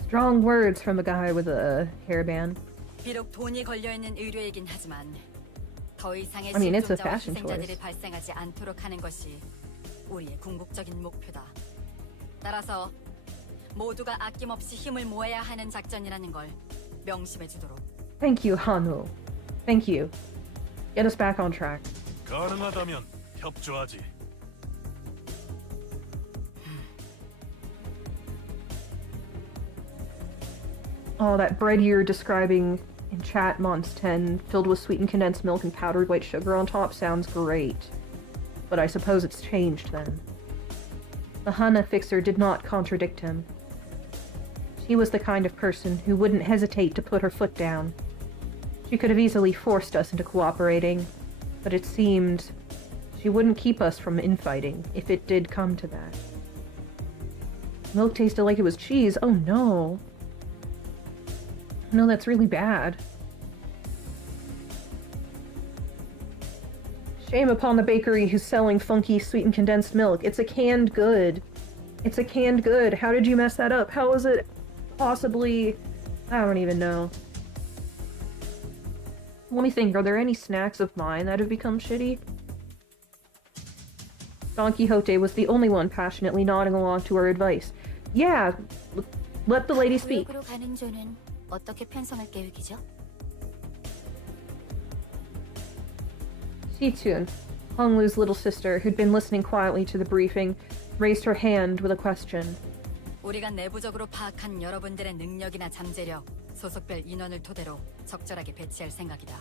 Strong words from a guy with a hairband. 비록 돈이 걸려있는 의뢰이긴 하지만 더 이상의 I mean, it's a 실종자와 fashion 희생자들이 choice. 발생하지 않도록 하는 것이 우리의 궁극적인 목표다. 따라서 모두가 아낌없이 힘을 모아야 하는 작전이라는 걸 명심해 주도록. Thank you, Hanu. Thank you. Get us back on track. 가능하다면 협조하지. Oh, that bread you're describing in chat, Mons 10, filled with sweetened condensed milk and powdered white sugar on top, sounds great. But I suppose it's changed then. The Hana fixer did not contradict him. She was the kind of person who wouldn't hesitate to put her foot down. She could have easily forced us into cooperating, but it seemed she wouldn't keep us from infighting if it did come to that. Milk tasted like it was cheese. Oh no. No, that's really bad. Shame upon the bakery who's selling funky sweetened condensed milk. It's a canned good. It's a canned good. How did you mess that up? How is it possibly... I don't even know. Let me think. Are there any snacks of mine that have become shitty? Don Quixote was the only one passionately nodding along to her advice. Yeah, let the lady speak. 구역으로 가는 조는 어떻게 편성할 계획이죠? Shitsun, Honglu's little sister, who'd been listening quietly to the briefing, raised her hand with a question. 우리가 내부적으로 파악한 여러분들의 능력이나 잠재력, 소속별 인원을 토대로 적절하게 배치할 생각이다.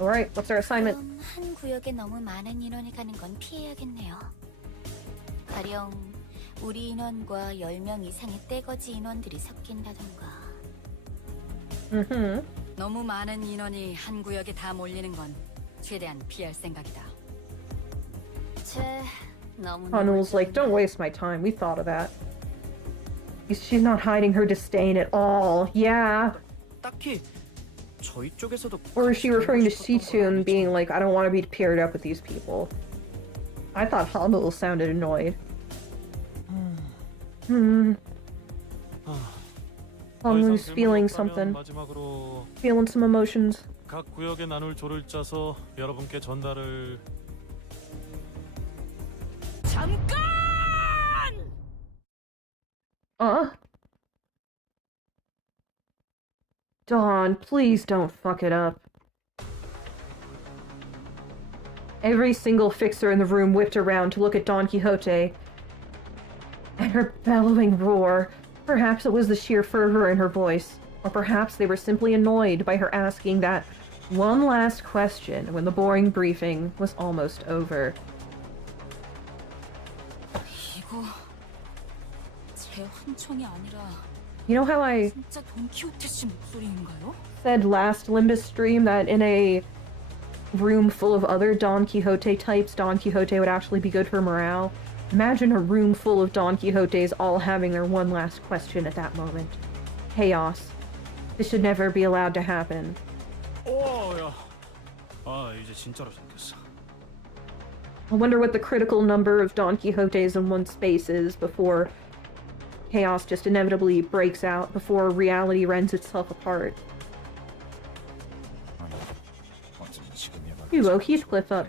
Alright, what's our assignment? 그럼 한 구역에 너무 많은 인원이 가는 건 피해야겠네요. 가령 우리 인원과 10명 이상의 떼거지 인원들이 섞인다던가. 너무 많은 인원이 한 구역에 다 몰리는 건 최대한 피할 생각이다. 너무 Hanul's like, don't waste my time. We thought of that. She's not hiding her disdain at all. Yeah. 딱히 저희 쪽에서도 Or is she referring to Shitsun being like, I don't want to be paired up with these people? I thought Hanul sounded annoyed. Honglu's feeling something. 마지막으로 Feeling some emotions. 각 구역에 나눌 조를 짜서 여러분께 전달을. 잠깐! Dawn, please don't fuck it up. Every single fixer in the room whipped around to look at Don Quixote. And her bellowing roar. Perhaps it was the sheer fervor in her voice. Or perhaps they were simply annoyed by her asking that one last question when the boring briefing was almost over. 이거 제 환청이 아니라 You know how I 진짜 돈키호테 씨 목소리인가요? said last Limbus stream that in a room full of other Don Quixote types, Don Quixote would actually be good for morale? Imagine a room full of Don Quixotes all having their one last question at that moment. Chaos. This should never be allowed to happen. 야. 아, 이제 진짜로 생겼어. I wonder what the critical number of Don Quixotes in one space is before chaos just inevitably breaks out, before reality rends itself apart. You woke Heathcliff up.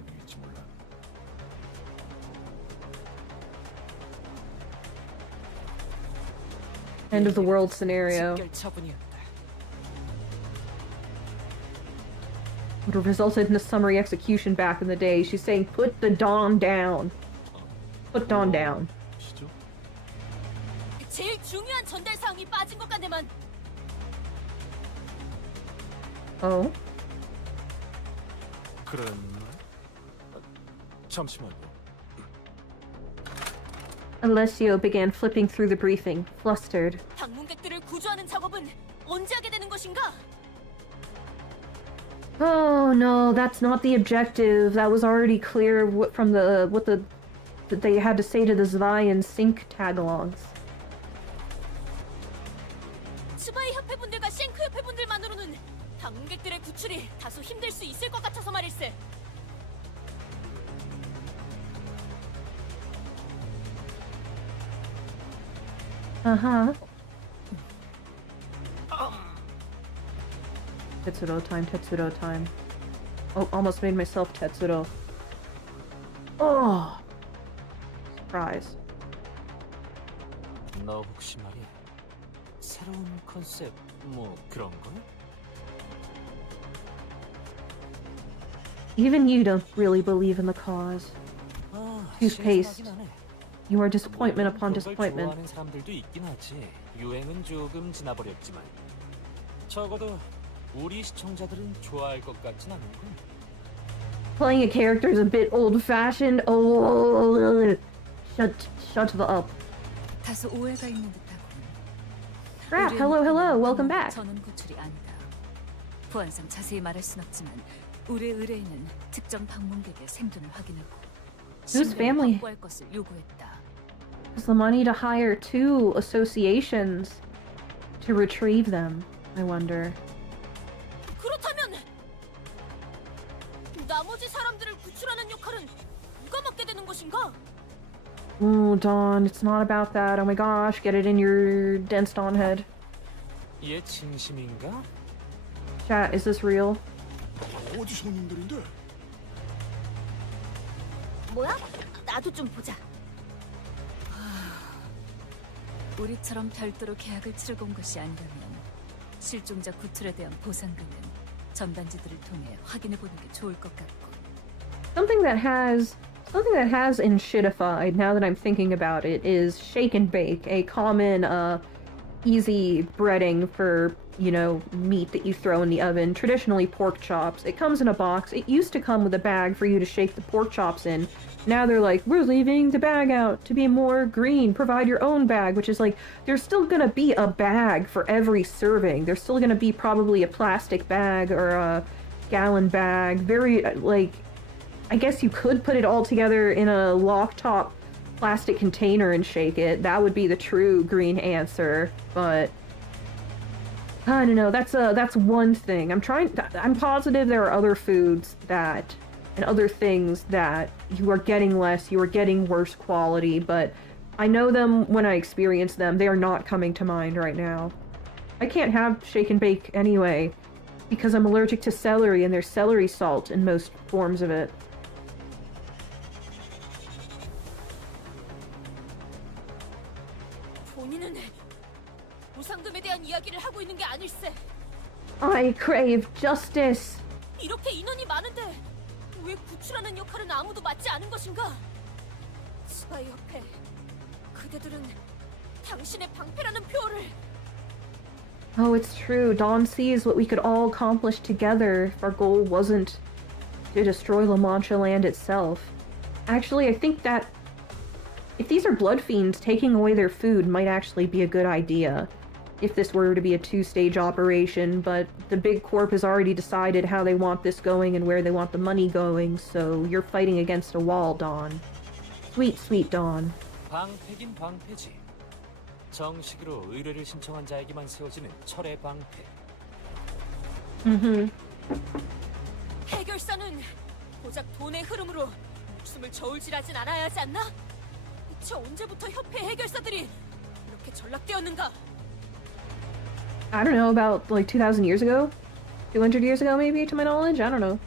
End of the world scenario. 직결 처분이었다. Would have resulted in a summary execution back in the day. She's saying, put the Don down. Put Don down. 시죠? 제일 중요한 전달 사항이 빠진 것 같네만. Oh. 그랬나? 잠시만요. Alessio began flipping through the briefing, flustered. 방문객들을 구조하는 작업은 언제 하게 되는 것인가? Oh no, that's not the objective. That was already clear from what that they had to say to the VII and sync tagalongs. 스바이 협회분들과 쉔크 협회분들만으로는 방문객들의 구출이 다소 힘들 수 있을 것 같아서 말일세. Uh-huh. Tetsuro time, Tetsuro time. Oh, almost made myself Tetsuro. Oh! Surprise. 너 혹시 말이야 새로운 컨셉 뭐 그런 거? Even you don't really believe in the cause. Toothpaste. You are disappointment upon disappointment. 좋아하는 사람들도 있긴 하지. 유행은 조금 지나버렸지만 적어도 우리 시청자들은 좋아할 것 같진 않은군. Playing a character is a bit old-fashioned. Oh, shut the up. 다소 오해가 있는 듯하군. Crap, hello, welcome back. 전원 구출이 아니다. 보안상 자세히 말할 순 없지만 우리의 의뢰인은 특정 방문객의 생존을 확인하고 Whose family? 확보할 것을 요구했다. Has the money to hire 2 associations to retrieve them, I wonder. 그렇다면 나머지 사람들을 구출하는 역할은 누가 맡게 되는 것인가? Oh, Dawn, it's not about that. Oh my gosh, get it in your dense Dawn head. 얘 진심인가? Chat, is this real? 어디 손님들인데? 뭐야? 나도 좀 보자. 우리처럼 별도로 계약을 치르고 온 것이 아니라면 실종자 구출에 대한 보상금은 전단지들을 통해 확인해보는 게 좋을 것 같고. Something that has in Shitified, now that I'm thinking about it, is shake and bake, a common, easy breading for, you know, meat that you throw in the oven, traditionally pork chops. It comes in a box. It used to come with a bag for you to shake the pork chops in. Now they're like, we're leaving the bag out to be more green, provide your own bag, which is like, there's still gonna be a bag for every serving. There's still gonna be probably a plastic bag or a gallon bag. Very, like, I guess you could put it all together in a lock top plastic container and shake it. That would be the true green answer, but I don't know. That's one thing. I'm positive there are other foods that and other things that you are getting less, you are getting worse quality, but I know them when I experience them. They are not coming to mind right now. I can't have shake and bake anyway because I'm allergic to celery and there's celery salt in most forms of it. 본인은 보상금에 대한 이야기를 하고 있는 게 아닐세. I crave justice. 이렇게 인원이 많은데 왜 구출하는 역할은 아무도 맡지 않은 것인가? 스파이 협회, 그대들은 당신의 방패라는 표어를. Oh, it's true. Dawn sees what we could all accomplish together if our goal wasn't to destroy La Mancha land itself. Actually, I think that if these are blood fiends, taking away their food might actually be a good idea. If this were to be a 2-stage operation, but the big corp has already decided how they want this going and where they want the money going, so you're fighting against a wall, Dawn. Sweet, sweet Dawn. 방패긴 방패지. 정식으로 의뢰를 신청한 자에게만 세워지는 철의 방패. 해결사는 고작 돈의 흐름으로 목숨을 저울질하진 않아야 하지 않나? 대체 언제부터 협회 해결사들이 이렇게 전락되었는가? I don't know, about like 2,000 years ago? 200 years ago, maybe, to my knowledge? I don't know.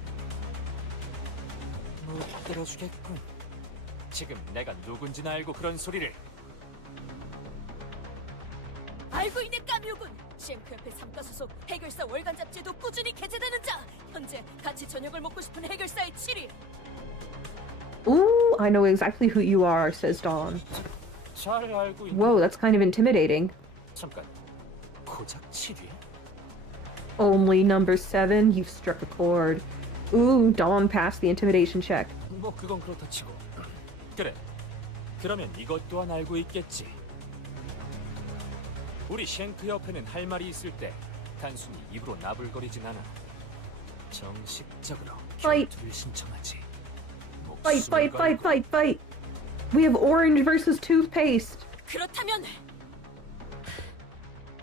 못 들어주겠군. 지금 내가 누군지는 알고 그런 소리를. 알고 있네 까뮤군. 쉔크협회 3가 소속 해결사 월간 잡지에도 꾸준히 게재되는 자. 현재 같이 저녁을 먹고 싶은 해결사의 7위. Ooh, I know exactly who you are, says Dawn. 잘 알고 있는. Whoa, that's kind of intimidating. 잠깐. 고작 7위? Only number 7, you've struck a chord. Ooh, Dawn passed the intimidation check. 뭐 그건 그렇다 치고. 그래. 그러면 이것 또한 알고 있겠지. 우리 쉔크 옆에는 할 말이 있을 때 단순히 입으로 나불거리진 않아. 정식적으로 Fight. 결투를 신청하지. Fight, 목숨을 fight, fight, 걸고. fight, fight! We have orange versus toothpaste. 그렇다면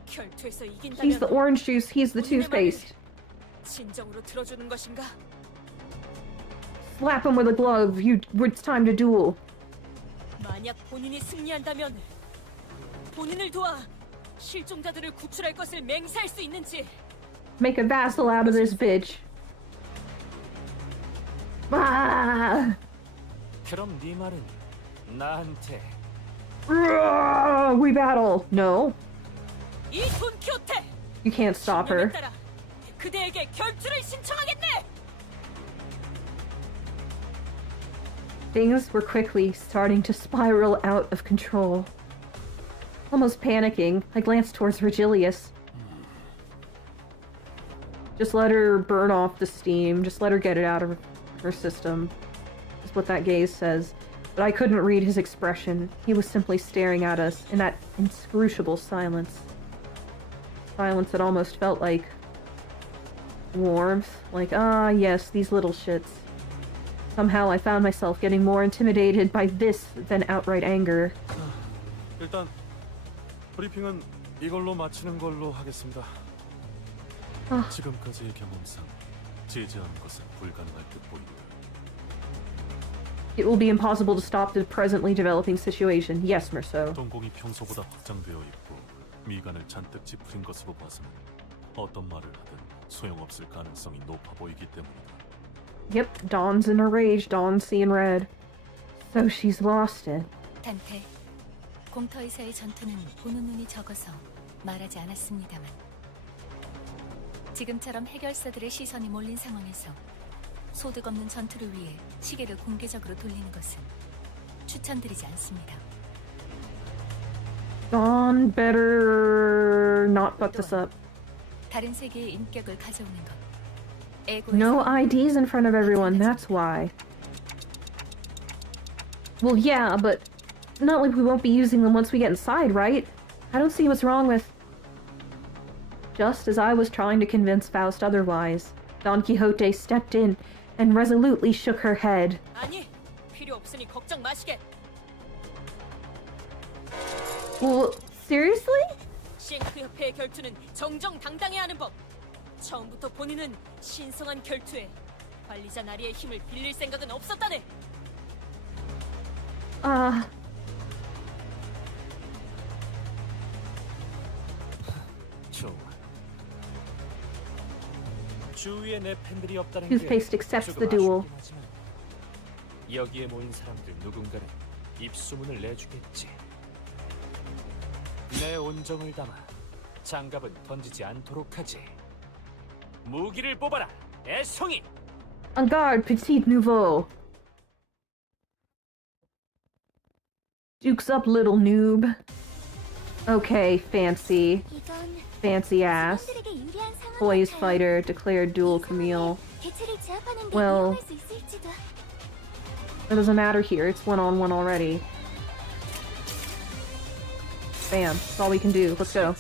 결투에서 He's 이긴다면 the orange juice, he's the 본인의 말을 toothpaste. 진정으로 들어주는 것인가? Slap him with a glove. It's time to duel. 만약 본인이 승리한다면 본인을 도와 실종자들을 구출할 것을 맹세할 수 있는지. Make a vassal out of this bitch. Ah! 그럼 네 말은 나한테 We battle. No, 이 돈키호테 you can't stop 명에 her. 따라 그대에게 결투를 신청하겠네. Things were quickly starting to spiral out of control. Almost panicking, I glanced towards Virgilius. Just let her burn off the steam. Just let her get it out of her system. Is what that gaze says. But I couldn't read his expression. He was simply staring at us in that inscrutable silence. Silence that almost felt like warmth. Like, ah, yes, these little shits. Somehow I found myself getting more intimidated by this than outright anger. 일단 브리핑은 이걸로 마치는 걸로 하겠습니다. 아. 지금까지의 경험상 제지하는 것은 불가능할 듯 보입니다. It will be impossible to stop the presently developing situation. Yes, Merceau. 동공이 평소보다 확장되어 있고 미간을 잔뜩 찌푸린 것으로 봐서는 어떤 말을 하든 소용없을 가능성이 높아 보이기 때문이다. Yep, Dawn's in a rage. Dawn's seeing red. So she's lost it. 단테, 공터에서의 전투는 보는 눈이 적어서 말하지 않았습니다만 지금처럼 해결사들의 시선이 몰린 상황에서 소득 없는 전투를 위해 시계를 공개적으로 돌리는 것은 추천드리지 않습니다. Dawn better not fuck this up. 다른 세계의 인격을 가져오는 것. No IDs in front of everyone, that's why. Well, yeah, but not like we won't be using them once we get inside, right? I don't see what's wrong with... Just as I was trying to convince Faust otherwise, Don Quixote stepped in and resolutely shook her head. 아니, 필요 없으니 걱정 마시게. Well, seriously? 쉔크 협회의 결투는 정정당당해야 하는 법. 처음부터 본인은 신성한 결투에 관리자 나리의 힘을 빌릴 생각은 없었다네. 좋아. 주위에 내 팬들이 없다는 Toothpaste accepts the duel. 아쉽긴 하지만 여기에 모인 사람들 누군가는 입소문을 내주겠지. 내 온정을 담아 장갑은 던지지 않도록 하지. 무기를 뽑아라, 애송이! En garde, petit nouveau. Dukes up, little noob. Okay, fancy. 이건 Fancy ass. 사람들에게 유리한 상황 Poise 같아요. fighter, declared duel Camille. 개체를 제압하는 데 Well- 이용할 수 있을지도. It doesn't matter here, it's one-on-one already. Bam, that's all we can do. Let's go.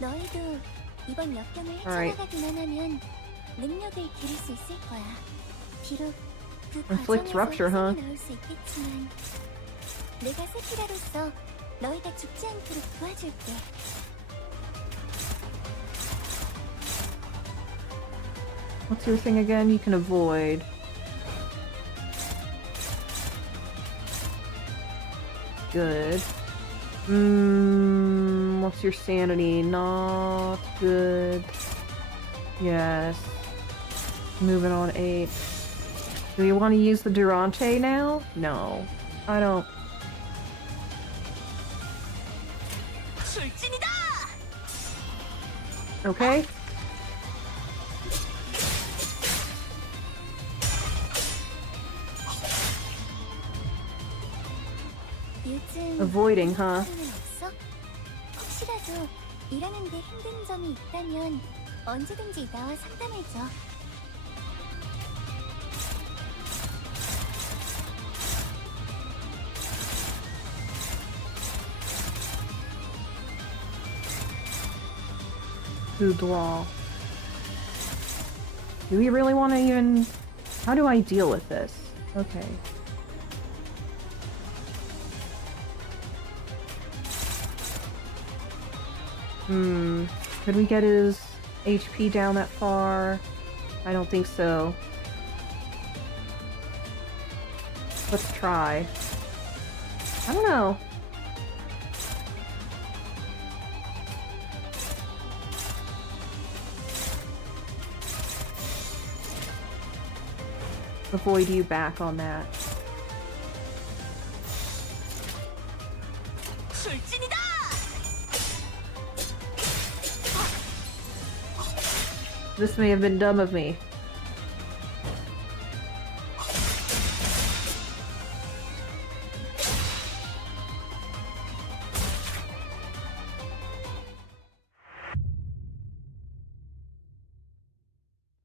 너희도 이번 역경을 Alright. 헤쳐나가기만 하면 능력을 기를 수 있을 거야. 비록 그 Inflict 과정에서 rupture, huh? 희생이 나올 수 있겠지만 내가 세키라로서 너희가 죽지 않도록 도와줄게. What's your thing again? You can avoid. Good. What's your sanity? Not good. Yes. Moving on 8. Do you want to use the Durante now? No. I don't. 출진이다! Okay. 요즘 Avoiding, huh? 는 없어? 혹시라도 일하는데 힘든 점이 있다면 언제든지 나와 상담해줘. Boudoir. Do we really want to even... How do I deal with this? Okay. Could we get his HP down that far? I don't think so. Let's try. I don't know. Avoid you back on that. 출진이다! This may have been dumb of me.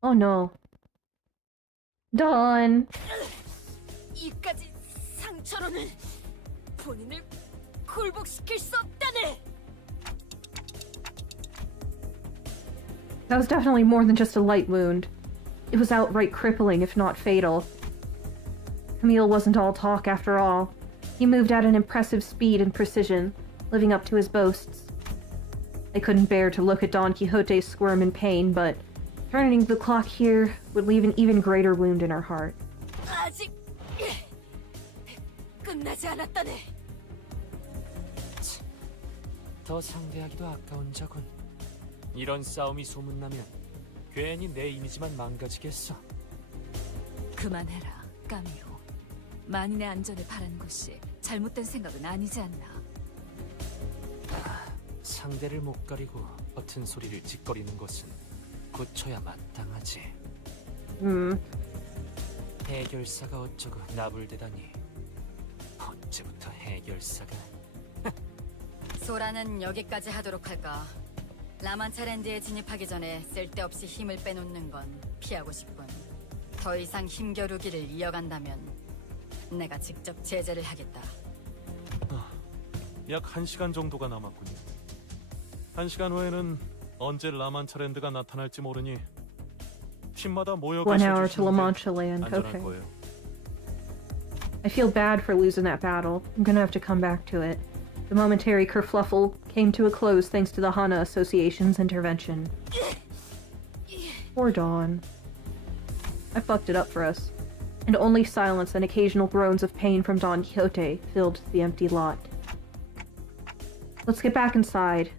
Oh no. Done. 이까지 상처로는 본인을 굴복시킬 수 없다네! That was definitely more than just a light wound. It was outright crippling, if not fatal. Camille wasn't all talk after all. He moved at an impressive speed and precision, living up to his boasts. I couldn't bear to look at Don Quixote squirm in pain, but turning the clock here would leave an even greater wound in her heart. 아직 끝나지 않았다네. 더 상대하기도 아까운 자군. 이런 싸움이 소문나면 괜히 내 이미지만 망가지겠어. 그만해라, 까미오. 만인의 안전을 바라는 것이 잘못된 생각은 아니지 않나. 상대를 못 가리고 버튼 소리를 짓거리는 것은 고쳐야 마땅하지. 해결사가 어쩌고 나불대다니. 언제부터 해결사가? 소라는 여기까지 하도록 할까? 라만차랜드에 진입하기 전에 쓸데없이 힘을 빼놓는 건 피하고 싶군. 더 이상 힘겨루기를 이어간다면 내가 직접 제재를 하겠다. 약 1시간 정도가 남았군요. 1시간 후에는 언제 라만차랜드가 나타날지 모르니 팀마다 모여 1 hour to 계셔주시는 La 게 Mancha Land. 안전할 Okay. 거예요. I feel bad for losing that battle. I'm gonna have to come back to it. The momentary kerfluffle came to a close thanks to the Hana Association's intervention. Poor Dawn. I fucked it up for us. And only silence and occasional groans of pain from Don Quixote filled the empty lot. Let's get back inside.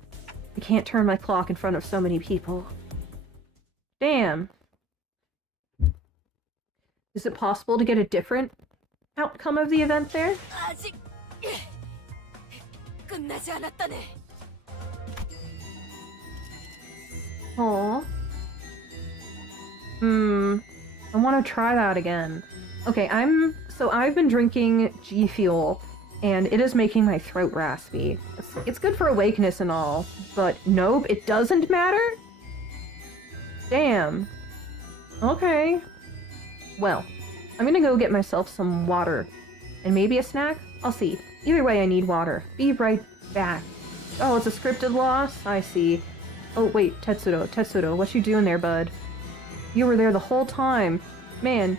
I can't turn my clock in front of so many people. Damn. Is it possible to get a different outcome of the event there? 아직 끝나지 않았다네. Aw. I want to try that again. Okay, I've been drinking G Fuel, and it is making my throat raspy. It's good for awakeness and all, but nope, it doesn't matter? Damn. Okay. Well, I'm gonna go get myself some water. And maybe a snack? I'll see. Either way, I need water. Be right back. Oh, it's a scripted loss? I see. Oh, wait, Tetsuro, what you doing there, bud? You were there the whole time. Man,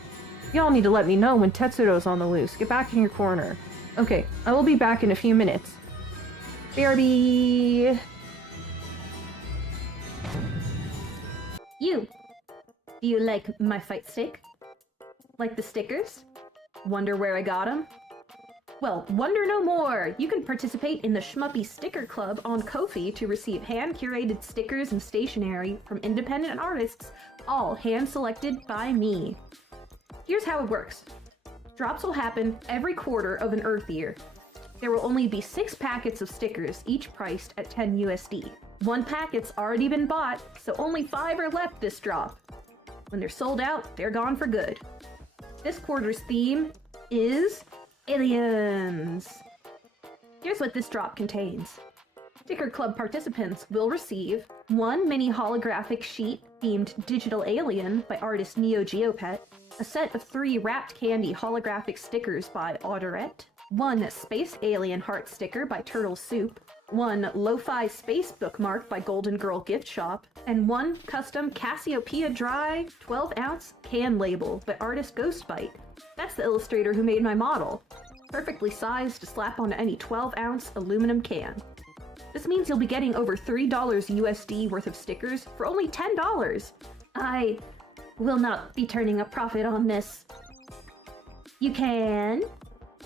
y'all need to let me know when Tetsuro's on the loose. Get back in your corner. Okay, I will be back in a few minutes. BRB! You! Do you like my fight stick? Like the stickers? Wonder where I got them? Well, wonder no more! You can participate in the Shmuppy Sticker Club on Ko-fi to receive hand-curated stickers and stationery from independent artists, all hand-selected by me. Here's how it works. Drops will happen every quarter of an Earth year. There will only be 6 packets of stickers, each priced at 10 USD. One packet's already been bought, so only 5 are left this drop. When they're sold out, they're gone for good. This quarter's theme is aliens. Here's what this drop contains. Sticker Club participants will receive 1 mini holographic sheet themed Digital Alien by artist Neo Geopet, a set of 3 wrapped candy holographic stickers by Audorette, 1 Space Alien heart sticker by Turtle Soup, 1 Lo-Fi Space bookmark by Golden Girl Gift Shop, and 1 custom Cassiopeia Dry 12-ounce can label by artist Ghostbite. That's the illustrator who made my model. Perfectly sized to slap onto any 12-ounce aluminum can. This means you'll be getting over $3 USD worth of stickers for only $10. I will not be turning a profit on this. You can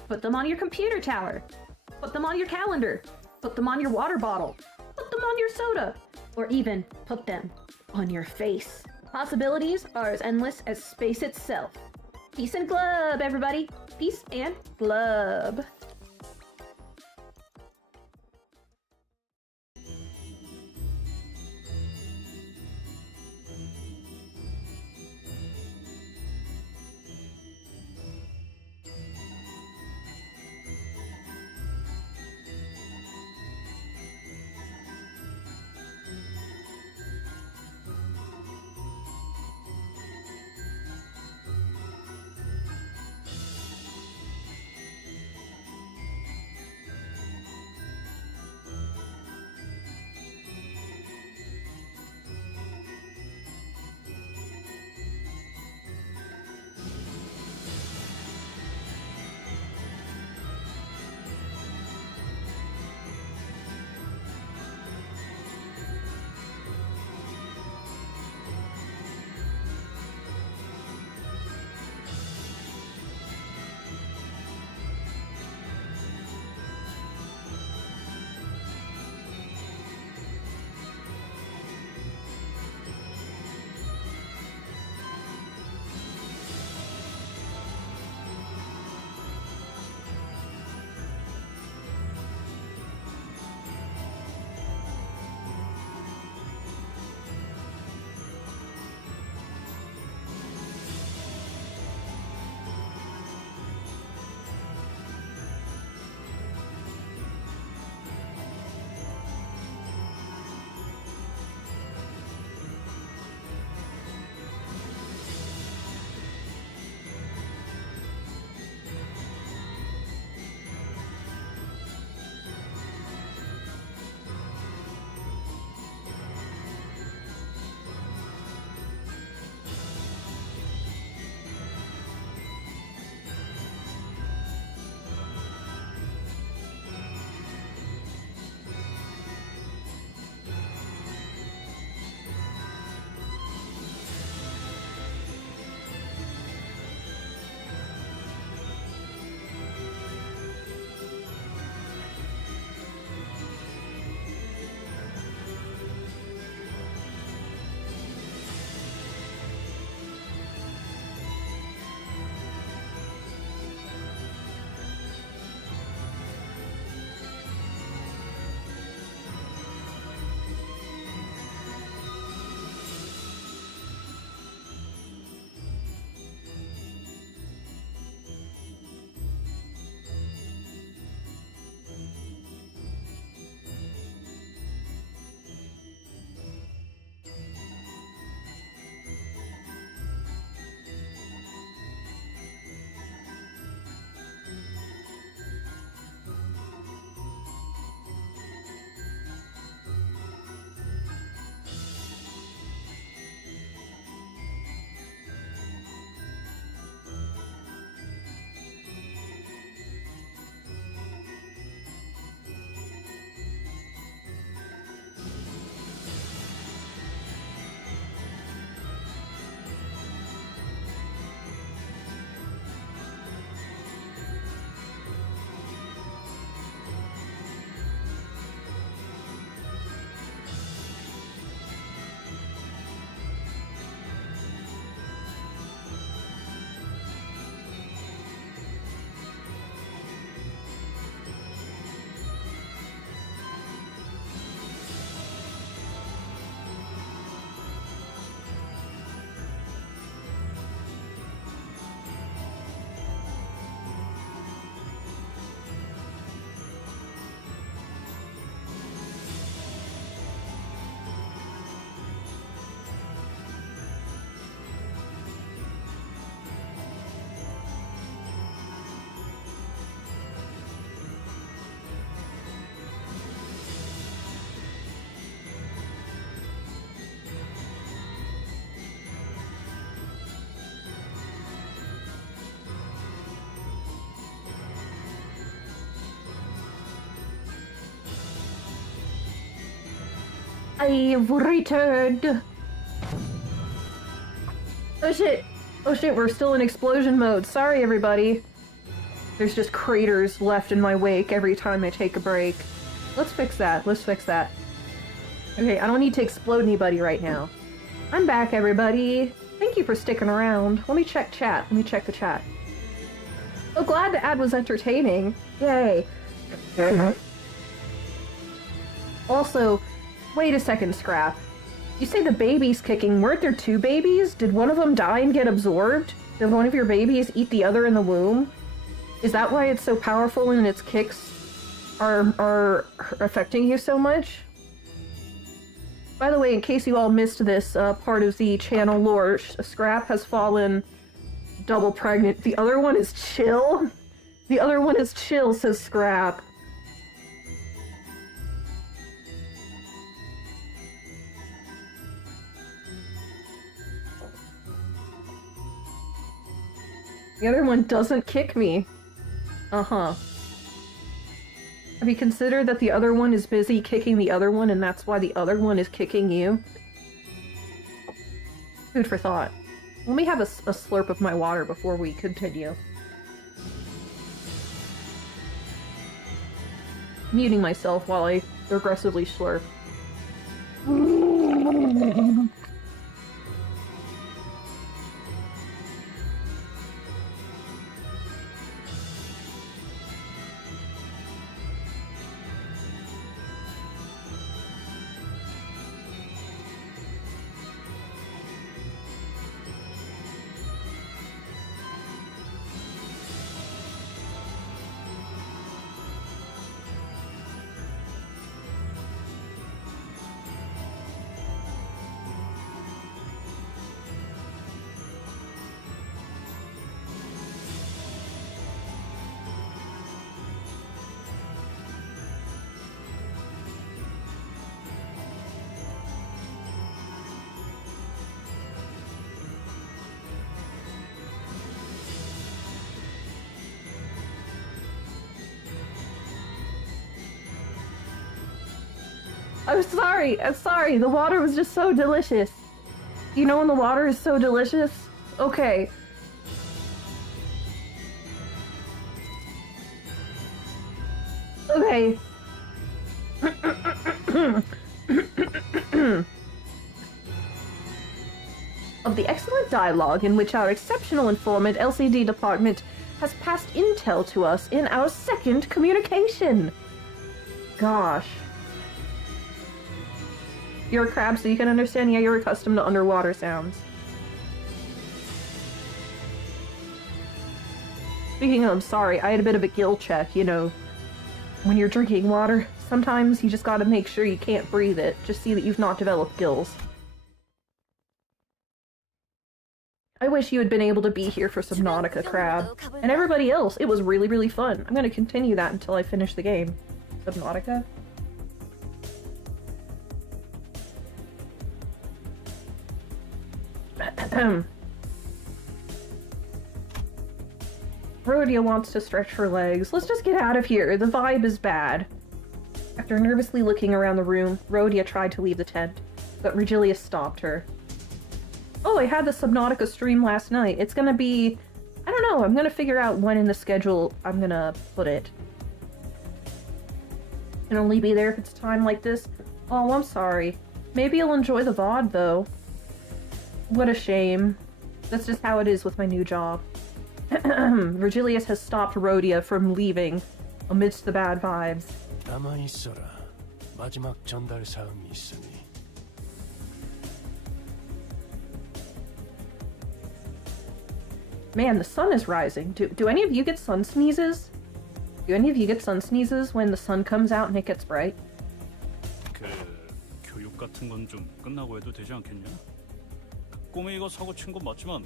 put them on your computer tower, put them on your calendar, put them on your water bottle, put them on your soda, or even put them on your face. Possibilities are as endless as space itself. Peace and glub, everybody. Peace and glub. I've returned. Oh shit. Oh shit, we're still in explosion mode. Sorry, everybody. There's just craters left in my wake every time I take a break. Let's fix that. Let's fix that. Okay, I don't need to explode anybody right now. I'm back, everybody. Thank you for sticking around. Let me check chat. Let me check the chat. Oh, glad the ad was entertaining. Yay. Also, wait a second, Scrap. You say the baby's kicking. Weren't there two babies? Did one of them die and get absorbed? Did one of your babies eat the other in the womb? Is that why it's so powerful and its kicks are affecting you so much? By the way, in case you all missed this part of the channel lore, Scrap has fallen double pregnant. The other one is chill? The other one is chill, says Scrap. The other one doesn't kick me. Uh-huh. Have you considered that the other one is busy kicking the other one and that's why the other one is kicking you? Food for thought. Let me have a slurp of my water before we continue. Muting myself while I aggressively slurp. I'm sorry, I'm sorry. The water was just so delicious. You know when the water is so delicious? Okay. Okay. Of the excellent dialogue in which our exceptional informant LCD department has passed intel to us in our second communication. Gosh. You're a crab, so you can understand. Yeah, you're accustomed to underwater sounds. Speaking of, I'm sorry, I had a bit of a gill check, you know. When you're drinking water, sometimes you just gotta make sure you can't breathe it. Just see that you've not developed gills. I wish you had been able to be here for Subnautica, Crab. And everybody else, it was really, really fun. I'm gonna continue that until I finish the game. Subnautica? Rhodia wants to stretch her legs. Let's just get out of here. The vibe is bad. After nervously looking around the room, Rhodia tried to leave the tent, but Regilius stopped her. Oh, I had the Subnautica stream last night. It's gonna be... I don't know. I'm gonna figure out when in the schedule I'm gonna put it. Can only be there if it's time like this. Oh, I'm sorry. Maybe you'll enjoy the VOD, though. What a shame. That's just how it is with my new job. Regilius has stopped Rhodia from leaving amidst the bad vibes. Man, the sun is rising. Do any of you get sun sneezes? Do any of you get sun sneezes when the sun comes out and it gets bright? 교육 같은 건 좀 끝나고 해도 되지 않겠냐? 꼬맹이가 사고 친 건 맞지만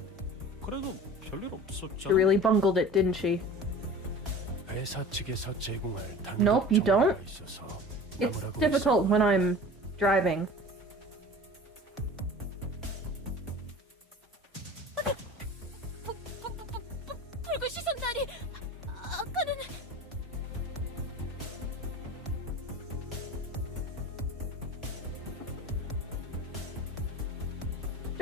그래도 별일 없었잖아. She really bungled it, didn't she? Nope, you don't. It's difficult when I'm driving. 불고 씻은 날이 아까는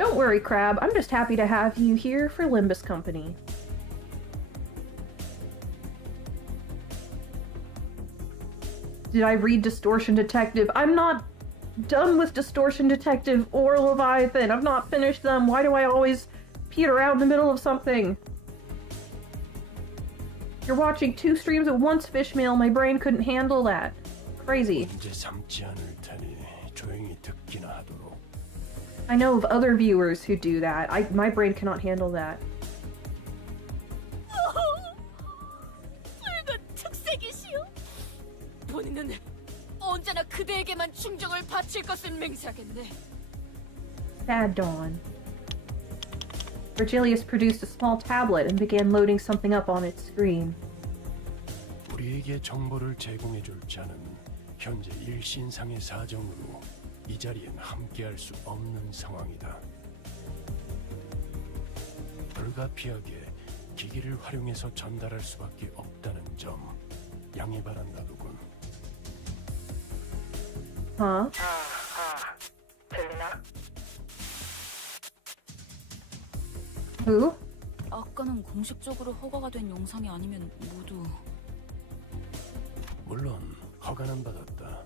Don't worry, Crab. I'm just happy to have you here for Limbus Company. Did I read Distortion Detective? I'm not done with Distortion Detective or Leviathan. I've not finished them. Why do I always peter out in the middle of something? You're watching 2 streams at once, Fishmail. My brain couldn't handle that. Crazy. I know of other viewers who do that. My brain cannot handle that. 붉은 특색이시여. 본인은 언제나 그대에게만 충정을 바칠 것을 맹세하겠네. Sad Dawn. Virgilius produced a small tablet and began loading something up on its screen. 우리에게 정보를 제공해 줄 자는 현재 일신상의 사정으로 이 자리엔 함께할 수 없는 상황이다. 불가피하게 기기를 활용해서 전달할 수밖에 없다는 점 양해 바란다더군. Huh? 들리나? Who? 아까는 공식적으로 허가가 된 영상이 아니면 모두 물론 허가는 받았다.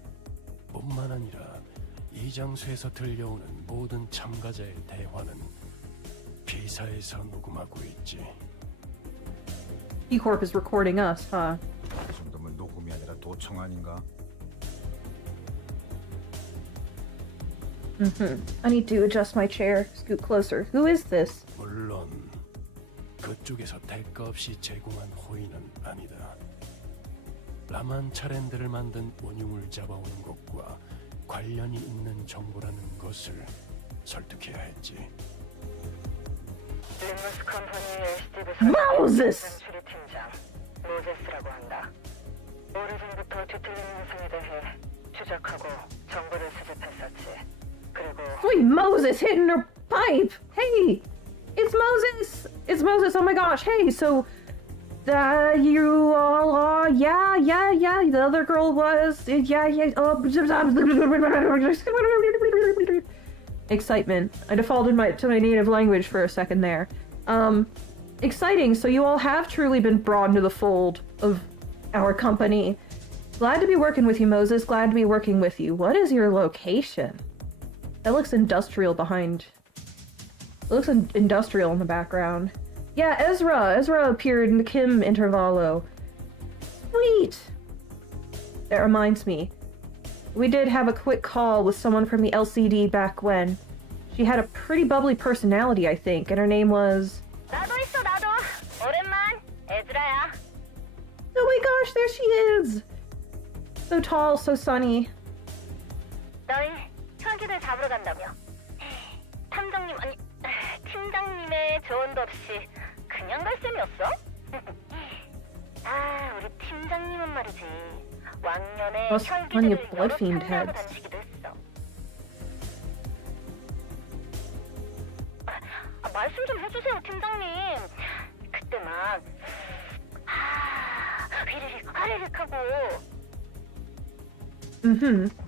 뿐만 아니라 이 장소에서 들려오는 모든 참가자의 대화는 B사에서 녹음하고 있지. B-Corp is recording us, huh? 이 정도면 녹음이 아니라 도청 아닌가? I need to adjust my chair. Scoot closer. Who is this? 물론 그쪽에서 대가 없이 제공한 호의는 아니다. 라만 차렌드를 만든 원흉을 잡아오는 것과 관련이 있는 정보라는 것을 설득해야 했지. 림버스 컴퍼니 LCD Moses! 수리팀장 모제스라고 한다. 오래전부터 뒤틀린 영상에 대해 추적하고 정보를 수집했었지. 그리고 Wait, Moses hitting her pipe! Hey! It's Moses! It's Moses, oh my gosh, hey, so... you all are... Yeah, the other girl was... Yeah, Excitement. I defaulted to my native language for a second there. Exciting, so you all have truly been brought into the fold of our company. Glad to be working with you, Moses. Glad to be working with you. What is your location? That looks industrial behind... It looks industrial in the background. Yeah, Ezra! Ezra appeared in the Kim Intervallo. Sweet! That reminds me. We did have a quick call with someone from the LCD back when. She had a pretty bubbly personality, I think, and her name was... 나도 있어 나도. 오랜만. 에즈라야. Oh my gosh, there she is! So tall, so sunny. 너희 혈기들 잡으러 간다며. 탐정님 아니 팀장님의 조언도 없이 그냥 갈 셈이었어? 아, 우리 팀장님은 말이지. 왕년에 Plus plenty of 혈기들을 blood 여러 fiend 참가하고 heads. 다니시기도 했어. 말씀 좀 해주세요, 팀장님. 그때 막 휘리릭 화리릭 하고.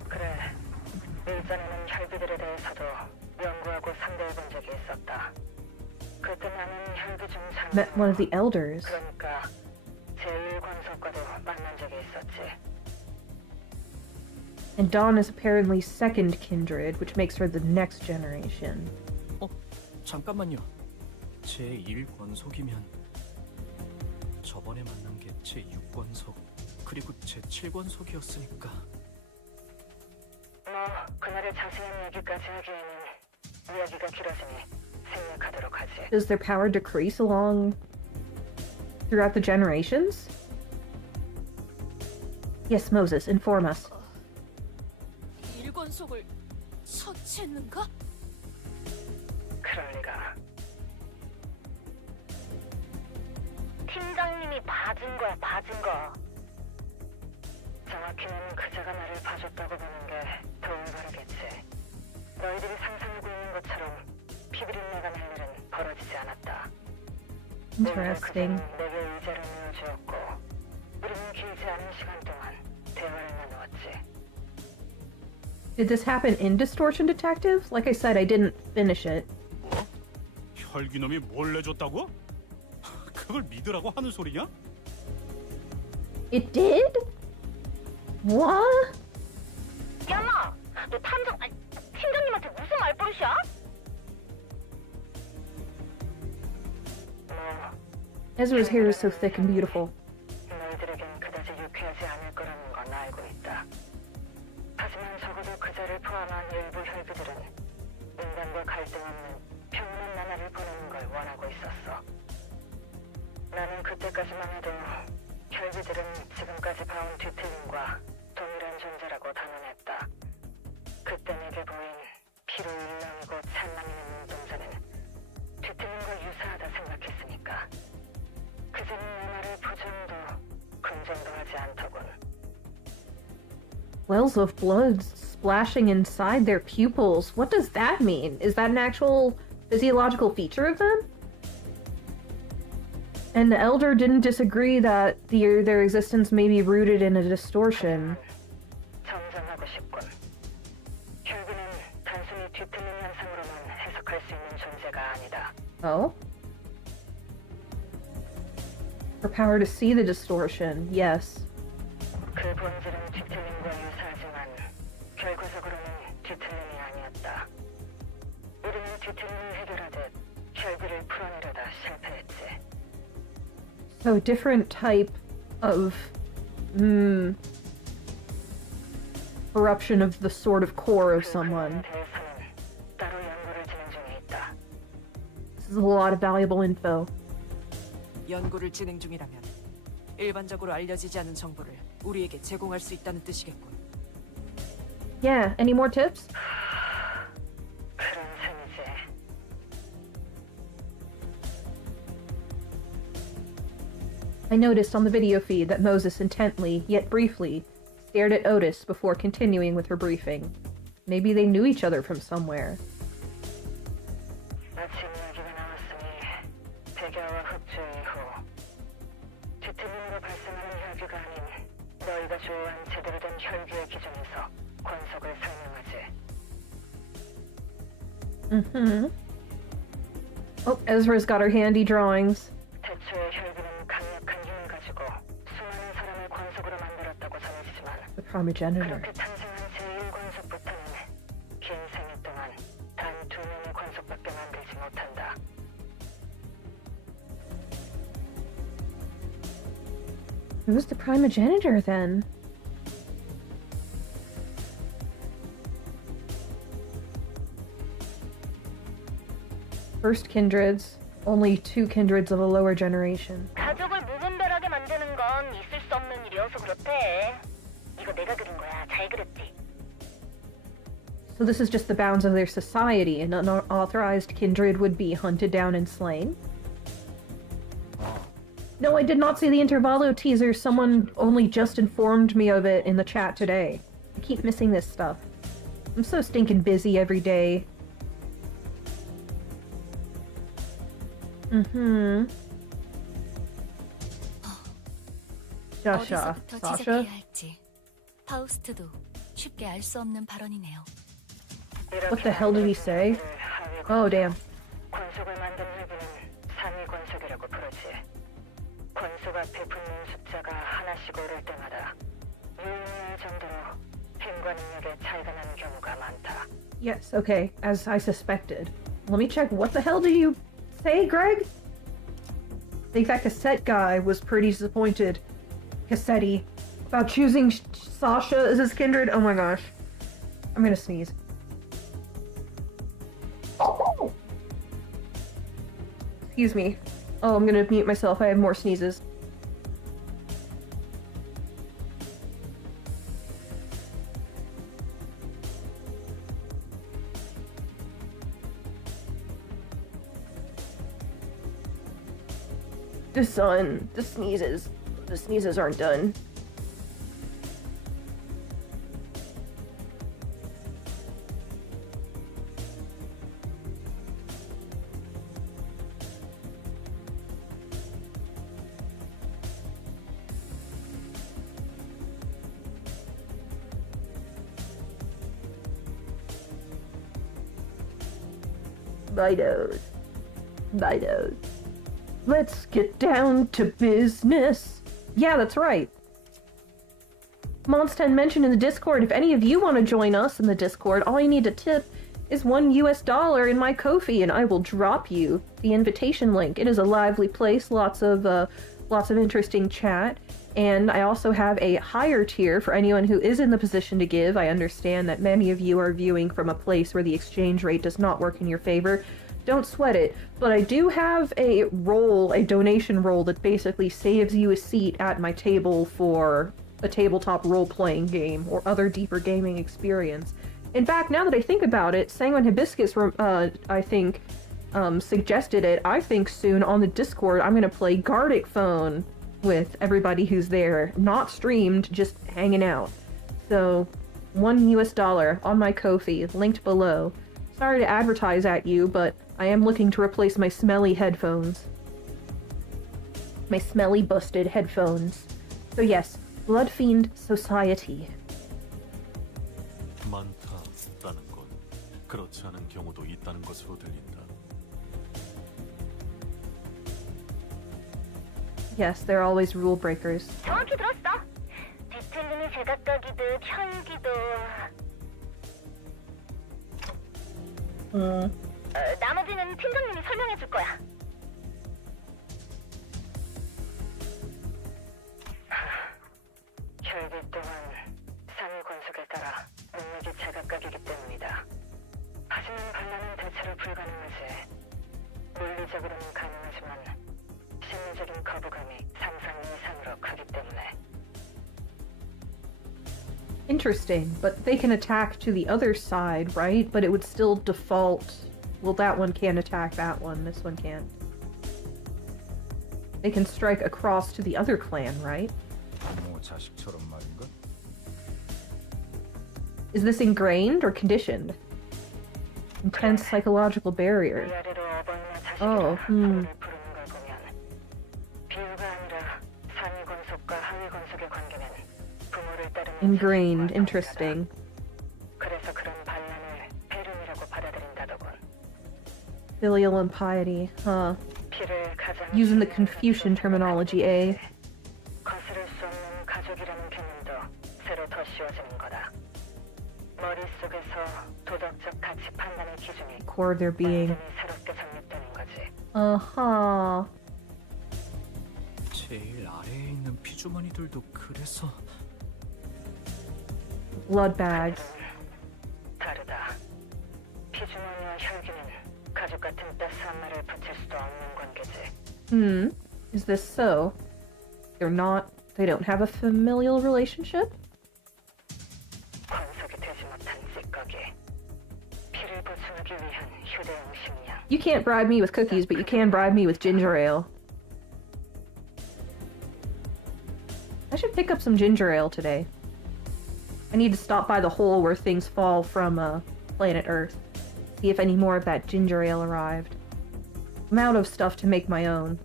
그래. 일전에는 혈기들에 대해서도 연구하고 상대해본 적이 있었다. 그때 나는 혈기 중 Met one of the elders. 그러니까 제1권속과도 만난 적이 있었지. And Dawn is apparently second kindred, which makes her the next generation. 잠깐만요. 제 1권속이면 저번에 만난 게 제 6권속 그리고 제 7권속이었으니까. 뭐 그날의 자세한 얘기까지 하기에는 이야기가 길어지니 생략하도록 하지. Does their power decrease along throughout the generations? Yes, Moses, inform us. 1권속을 처치했는가? 그럴 리가. 팀장님이 봐준 거야, 봐준 거. 정확히는 그자가 나를 봐줬다고 보는 게 더 올바르겠지. 너희들이 상상하고 있는 것처럼 피비린내가 날 일은 벌어지지 않았다. Interesting. 내게 의자를 놓아주었고 우리는 길지 않은 시간 동안 대화를 나누었지. Did this happen in Distortion Detective? Like I said, I didn't finish it. 혈기놈이 몰래 줬다고? 그걸 믿으라고 하는 소리냐? It did? What? 야마, 너 팀장님한테 무슨 말버릇이야? Ezra's hair is so thick and beautiful. 너희들에겐 그다지 유쾌하지 않을 거라는 건 알고 있다. 하지만 적어도 그자를 포함한 일부 혈기들은 인간과 갈등 없는 평온한 나날을 보내는 걸 원하고 있었어. 나는 그때까지만 해도 혈기들은 지금까지 봐온 뒤틀림과 동일한 존재라고 단언했다. 그때 내게 보인 피로 일렁이고 찬란히는 눈동자는 뒤틀림과 유사하다 생각했으니까. 그제는 내 말을 부정도 긍정도 하지 않더군. Wells of blood splashing inside their pupils. What does that mean? Is that an actual physiological feature of them? And the Elder didn't disagree that their existence may be rooted in a distortion. 정정하고 싶군. 혈기는 단순히 뒤틀림 현상으로만 해석할 수 있는 존재가 아니다. Oh? Her power to see the distortion, yes. 그 본질은 뒤틀림과 유사하지만 결과적으로는 뒤틀림이 아니었다. 우리는 뒤틀림을 해결하듯 혈기를 풀어내려다 실패했지. So different type of corruption of the sort of core of someone. 대해서는 따로 연구를 진행 중에 있다. This is a lot of valuable info. 연구를 진행 중이라면 일반적으로 알려지지 않은 정보를 우리에게 제공할 수 있다는 뜻이겠군. Yeah, any more tips? 그런 셈이지. I noticed on the video feed that Moses intently, yet briefly, stared at Otis before continuing with her briefing. Maybe they knew each other from somewhere. 마침 얘기가 나왔으니 백야와 흡주 이후 뒤틀림으로 발생하는 혈기가 아닌 너희가 조언한 제대로 된 혈기의 기준에서 권속을 설명하지. Oh, Ezra's got her handy drawings. 태초의 혈기는 강력한 힘을 가지고 수많은 사람을 권속으로 만들었다고 전해지지만 The primogenitor. 그렇게 탄생한 제1권속부터는 긴 생애 동안 단 2명의 권속밖에 만들지 못한다. Who's the primogenitor then? First kindreds, only 2 kindreds of a lower generation. 가족을 무분별하게 만드는 건 있을 수 없는 일이어서 그렇대. 이거 내가 그린 거야. 잘 그렸지. So this is just the bounds of their society. An unauthorized kindred would be hunted down and slain? No, I did not see the Intervallo teaser. Someone only just informed me of it in the chat today. I keep missing this stuff. I'm so stinking busy every day. Sasha. 어디서부터 Sasha? 지적해야 할지 파우스트도 쉽게 알 수 없는 발언이네요. What the hell did he say? Oh, damn. 권속을 만든 혈기는 상위 권속이라고 부르지. 권속 앞에 붙는 숫자가 하나씩 오를 때마다 유의미할 정도로 힘과 능력의 차이가 나는 경우가 많다. Yes, okay, as I suspected. Let me check. What the hell did you say, Greg? I think that cassette guy was pretty disappointed. Cassetti. About choosing Sasha as his kindred. Oh my gosh. I'm gonna sneeze. Oh! Excuse me. Oh, I'm gonna mute myself. I have more sneezes. The sneezes aren't done. My nose. I know. Let's get down to business. Yeah, that's right. Monst10 mentioned in the Discord, if any of you want to join us in the Discord, all you need to tip is $1 US in my Ko-fi, and I will drop you the invitation link. It is a lively place, lots of interesting chat, and I also have a higher tier for anyone who is in the position to give. I understand that many of you are viewing from a place where the exchange rate does not work in your favor. Don't sweat it, but I do have a donation role that basically saves you a seat at my table for a tabletop role-playing game or other deeper gaming experience. In fact, now that I think about it, Sanguine Hibiscus, I think, suggested it. I think soon on the Discord I'm gonna play Gardic Phone with everybody who's there. Not streamed, just hanging out. So, $1 US on my Ko-fi, linked below. Sorry to advertise at you, but I am looking to replace my smelly headphones. My smelly, busted headphones. So yes, Bloodfiend Society. 많다라는 건 그렇지 않은 경우도 있다는 것으로 들린다. Yes, they're always rule breakers. 정확히 들었어. 뒤틀림이 제각각이듯 혈기도. 나머지는 팀장님이 설명해 줄 거야. 혈기 또한 상위 권속에 따라 능력이 제각각이기 때문이다. 하지만 반란은 대체로 불가능하지. 물리적으로는 가능하지만 심리적인 거부감이 상상 이상으로 크기 때문에. Interesting, but they can attack to the other side, right? But it would still default... Well, that one can't attack that one, this one can't. They can strike across to the other clan, right? 뭐 자식처럼 말인가? Is this ingrained or conditioned? Intense psychological barrier. 위아래로 어버이나 자식이나 Oh, 서로를 부르는 걸 보면 비유가 아니라 상위 권속과 하위 권속의 관계는 부모를 따르는 Ingrained, interesting. 그래서 그런 반란을 배륜이라고 받아들인다더군. Filial impiety, huh. 피를 가장 Using the Confucian terminology, eh? 거스를 수 없는 가족이라는 개념도 새로 더 씌워지는 거다. 머릿속에서 도덕적 가치 판단의 기준이 Core of their being. 완전히 새롭게 정립되는 거지. Uh-huh. 제일 아래에 있는 피주머니들도 그래서 Blood bags. 다르다. 피주머니와 혈기는 가족 같은 따스한 말을 붙일 수도 없는 관계지. Is this so? They don't have a familial relationship? 권속이 되지 못한 찌꺼기. 피를 보충하기 위한 휴대용 식량. You can't bribe me with cookies, but you can bribe me with ginger ale. I should pick up some ginger ale today. I need to stop by the hole where things fall from planet Earth. See if any more of that ginger ale arrived. I'm out of stuff to make my own.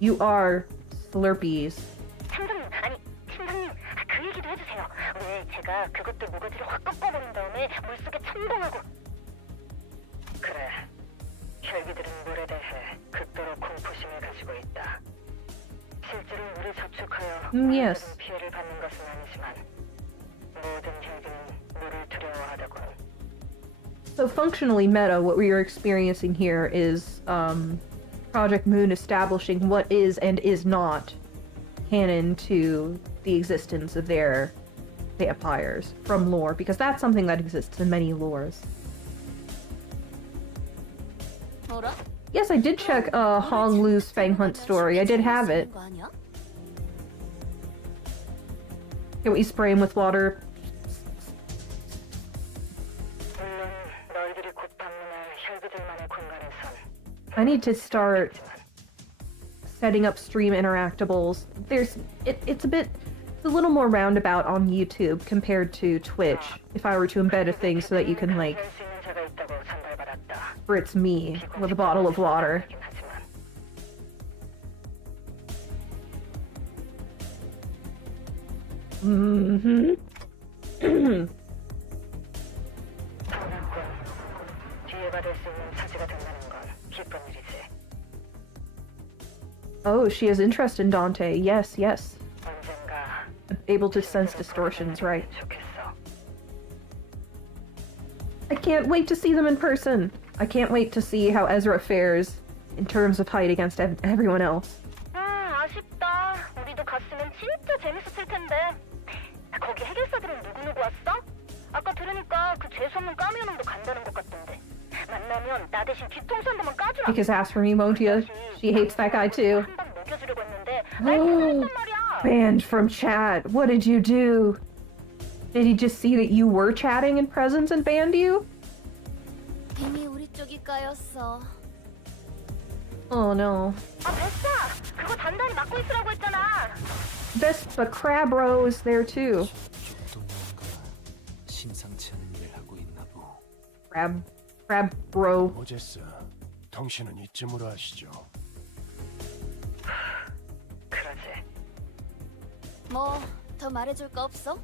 You are Slurpees. 팀장님, 아니 팀장님, 그 얘기도 해주세요. 왜 제가 그것들 모가지를 확 꺾어버린 다음에 물속에 첨벙하고. 그래. 혈기들은 물에 대해 극도로 공포심을 가지고 있다. 실제로 물에 접촉하여 yes. 많은 피해를 받는 것은 아니지만 모든 혈기는 물을 두려워하더군. So functionally meta, what we are experiencing here is Project Moon establishing what is and is not canon to the existence of their vampires from lore, because that's something that exists in many lores. 뭐라? Yes, I did check Hong Lu's Fang Hunt story. I did have it. Can we spray him with water? 물론 너희들이 곧 방문할 혈기들만의 공간에선 I need to start setting up stream interactables. It's a little more roundabout on YouTube compared to Twitch. If I were to embed a thing so that you can like 할 수 있는 자가 있다고 전달받았다. spritz me with a bottle of water. 하지만 수 있는 처지가 된다는 걸 기쁜 일이지. Oh, she has interest in Dante. Yes, yes. 언젠가 Able to sense distortions, right? 좋겠어. I can't wait to see them in person. I can't wait to see how Ezra fares in terms of height against everyone else. 아쉽다. 우리도 갔으면 진짜 재밌었을 텐데. 거기 해결사들은 누구 왔어? 아까 들으니까 그 재수없는 까미오놈도 간다는 것 같던데. 만나면 나 대신 뒤통수 한 번만 까주라. Kick his ass for me, won't you? She hates that guy too. 한번 먹여주려고 했는데 Oh, banned from chat. What did you do? Did he just see that you were chatting in presence and banned you? 이미 우리 쪽이 까였어. Oh no. 아, 베스타! 그거 단단히 막고 있으라고 했잖아. Vespa Crabro is there too. 또 뭔가 심상치 않은 일을 하고 있나 보. Crab bro. 오제스, 통신은 이쯤으로 하시죠. 그러지. 뭐 더 말해줄 거 없어?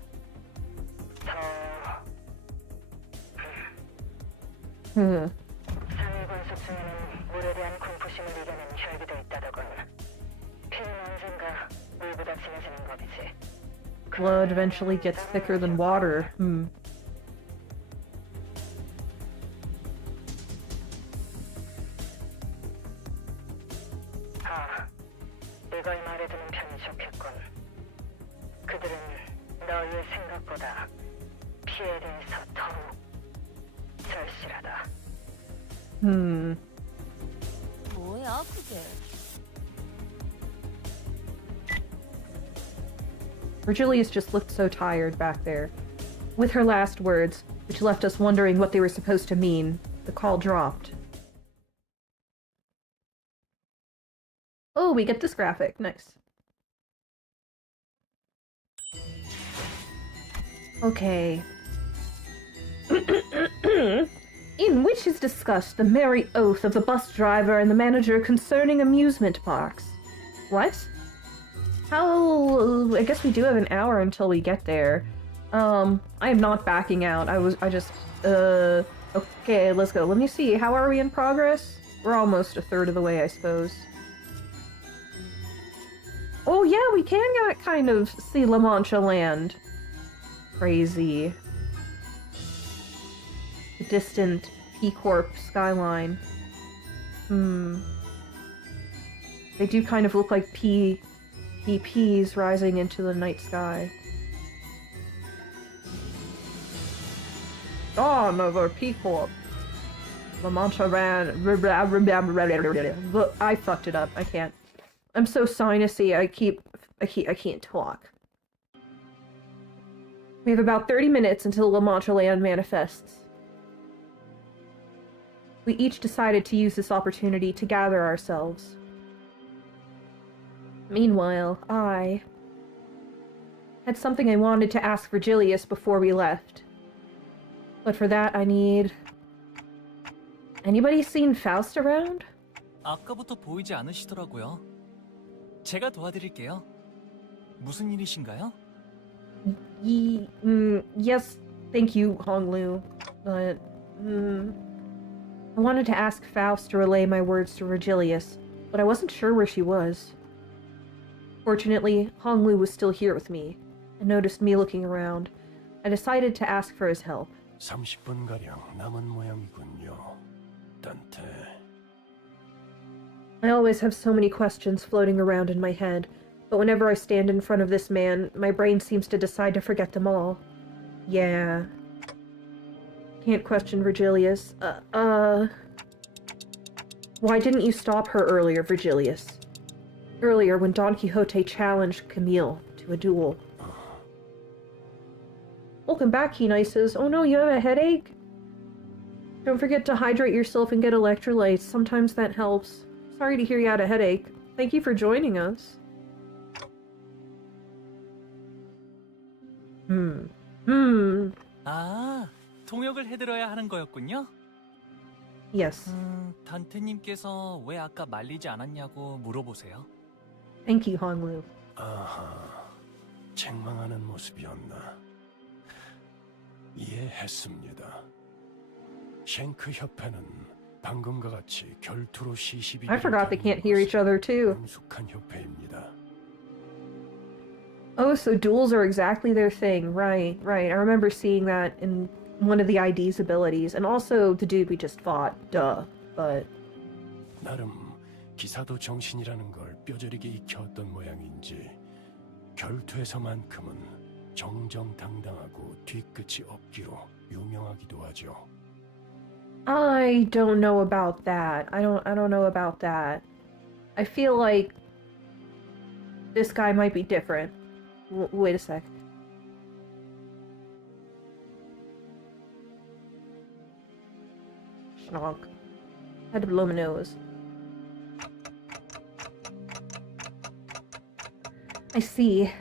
상위 권속 중에는 물에 대한 공포심을 이겨낸 혈기도 있다더군. 피는 언젠가 물보다 진해지는 법이지. Blood eventually gets thicker than water. 아, 이걸 말해두는 편이 좋겠군. 그들은 너희의 생각보다 피에 대해서 더욱 절실하다. 뭐야 그게? Virgilius just looked so tired back there. With her last words, which left us wondering what they were supposed to mean, the call dropped. Oh, we get this graphic. Nice. Okay. In which is discussed the merry oath of the bus driver and the manager concerning amusement parks. What? How? I guess we do have an hour until we get there. I am not backing out. Okay, let's go. Let me see. How are we in progress? We're almost a third of the way, I suppose. Oh yeah, we can kind of see La Mancha land. Crazy. The distant P-Corp skyline. They do kind of look like PPs rising into the night sky. Dawn over P-Corp. La Mancha ran. I fucked it up. I can't. I'm so sinusy. I can't talk. We have about 30 minutes until La Mancha land manifests. We each decided to use this opportunity to gather ourselves. Meanwhile, I had something I wanted to ask Virgilius before we left. But for that, I need... Anybody seen Faust around? 아까부터 보이지 않으시더라고요. 제가 도와드릴게요. 무슨 일이신가요? Yes, thank you, Honglu. But, I wanted to ask Faust to relay my words to Virgilius, but I wasn't sure where she was. Fortunately, Honglu was still here with me, and noticed me looking around. I decided to ask for his help. 30분가량 남은 모양이군요. 단테. I always have so many questions floating around in my head, but whenever I stand in front of this man, my brain seems to decide to forget them all. Yeah. Can't question Virgilius. Why didn't you stop her earlier, Virgilius? Earlier, when Don Quixote challenged Camille to a duel. Welcome back, Keen Ices. Oh no, you have a headache? Don't forget to hydrate yourself and get electrolytes. Sometimes that helps. Sorry to hear you had a headache. Thank you for joining us. 아, 통역을 해드려야 하는 거였군요? Yes. 단테님께서 왜 아까 말리지 않았냐고 물어보세요. Thank you, Honglu. 아하, 책망하는 모습이었나. 이해했습니다. 쉔크 협회는 방금과 같이 결투로 시시비. I forgot they can't hear each other too. 능숙한 협회입니다. Oh, so duels are exactly their thing. Right, right. I remember seeing that in one of the ID's abilities. And also the dude we just fought. Duh. But... 나름 기사도 정신이라는 걸 뼈저리게 익혀왔던 모양인지 결투에서만큼은 정정당당하고 뒤끝이 없기로 유명하기도 하죠. I don't know about that. I don't know about that. I feel like this guy might be different. Wait a sec. Schnock. Had to blow my nose. I see.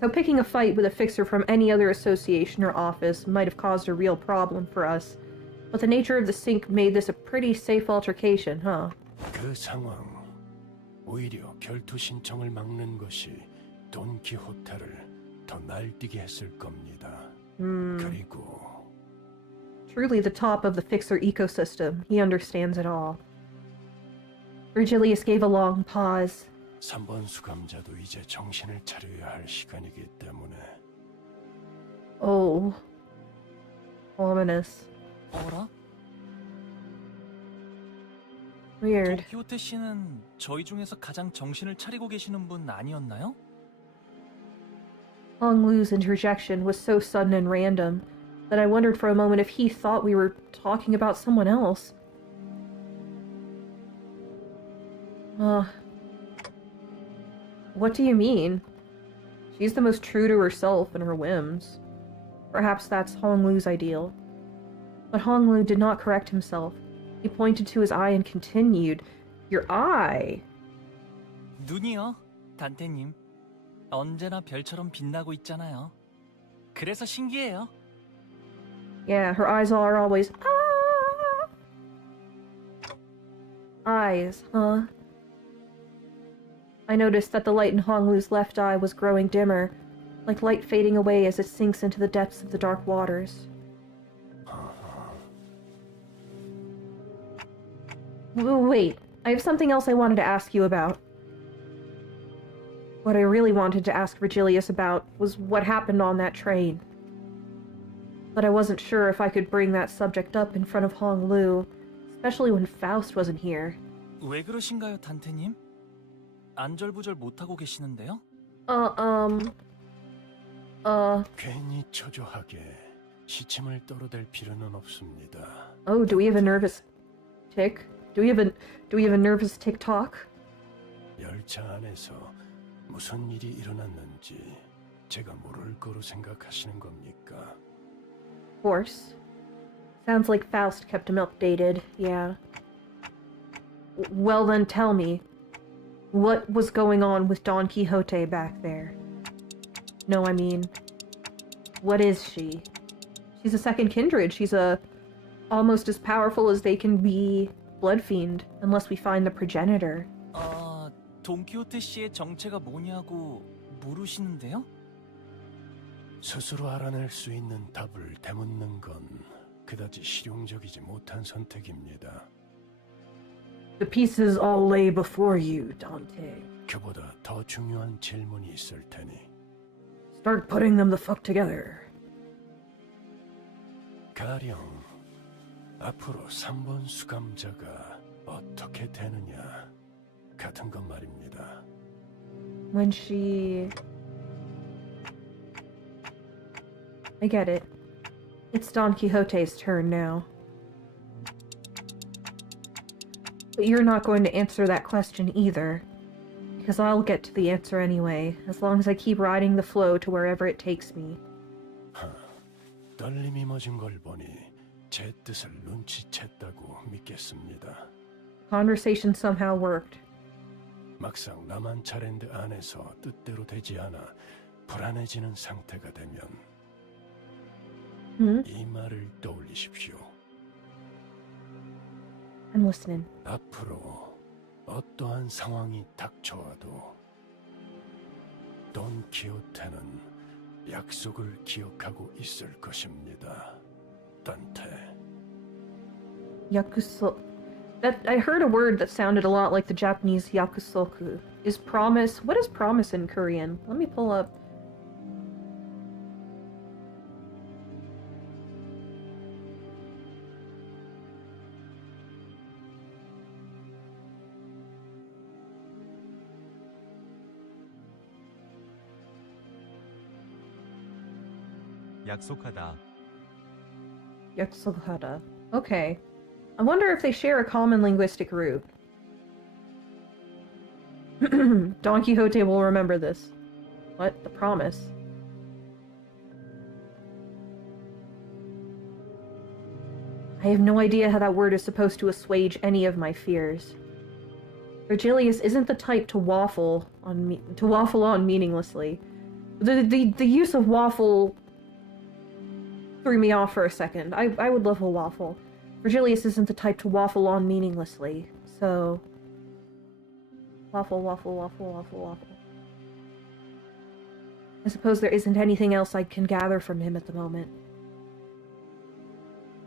So picking a fight with a fixer from any other association or office might have caused a real problem for us. But the nature of the sink made this a pretty safe altercation, huh? 그 상황, 오히려 결투 신청을 막는 것이 돈키호테를 더 날뛰게 했을 겁니다. 그리고 Truly the top of the fixer ecosystem. He understands it all. Virgilius gave a long pause. 3번 수감자도 이제 정신을 차려야 할 시간이기 때문에. Oh. Ominous. 어라? Weird. 도키호테 씨는 저희 중에서 가장 정신을 차리고 계시는 분 아니었나요? Hong Lu's interjection was so sudden and random that I wondered for a moment if he thought we were talking about someone else. What do you mean? She's the most true to herself and her whims. Perhaps that's Hong Lu's ideal. But Hong Lu did not correct himself. He pointed to his eye and continued, Your eye! 눈이요, 단테님. 언제나 별처럼 빛나고 있잖아요. 그래서 신기해요. Yeah, her eyes are always, ah! Eyes, huh? I noticed that the light in Hong Lu's left eye was growing dimmer, like light fading away as it sinks into the depths of the dark waters. Wait, I have something else I wanted to ask you about. What I really wanted to ask Virgilius about was what happened on that train. But I wasn't sure if I could bring that subject up in front of Hong Lu, especially when Faust wasn't here. 왜 그러신가요, 단테님? 안절부절 못하고 계시는데요? 괜히 초조하게 시침을 떨어댈 필요는 없습니다. Oh, do we have a nervous tick? Do we have a nervous tick-tock? 열차 안에서 무슨 일이 일어났는지 제가 모를 거로 생각하시는 겁니까? Of course. Sounds like Faust kept him updated, yeah. Well then, tell me. What was going on with Don Quixote back there? No, I mean, what is she? She's a second kindred. She's almost as powerful as they can be blood fiend, unless we find the progenitor. 돈키호테 씨의 정체가 뭐냐고 물으시는데요? 스스로 알아낼 수 있는 답을 되묻는 건 그다지 실용적이지 못한 선택입니다. The pieces all lay before you, Dante. 그보다 더 중요한 질문이 있을 테니. Start putting them the fuck together. 가령 앞으로 3번 수감자가 어떻게 되느냐 같은 것 말입니다. When she... I get it. It's Don Quixote's turn now. But you're not going to answer that question either. Because I'll get to the answer anyway, as long as I keep riding the flow to wherever it takes me. 떨림이 멎은 걸 보니 제 뜻을 눈치챘다고 믿겠습니다. Conversation somehow worked. 막상 나만 차랜드 안에서 뜻대로 되지 않아 불안해지는 상태가 되면 이 말을 떠올리십시오. I'm listening. 앞으로 어떠한 상황이 닥쳐와도 돈 키호테는 약속을 기억하고 있을 것입니다. 단테. I heard a word that sounded a lot like the Japanese yakusoku. Is promise... What is promise in Korean? Let me pull up... 약속하다. Yaksuhara. Okay. I wonder if they share a common linguistic root. Don Quixote will remember this. What? The promise? I have no idea how that word is supposed to assuage any of my fears. Virgilius isn't the type to waffle on meaninglessly. The use of waffle threw me off for a second. I would love a waffle. Virgilius isn't the type to waffle on meaninglessly, so... Waffle, waffle, waffle, waffle, waffle. I suppose there isn't anything else I can gather from him at the moment.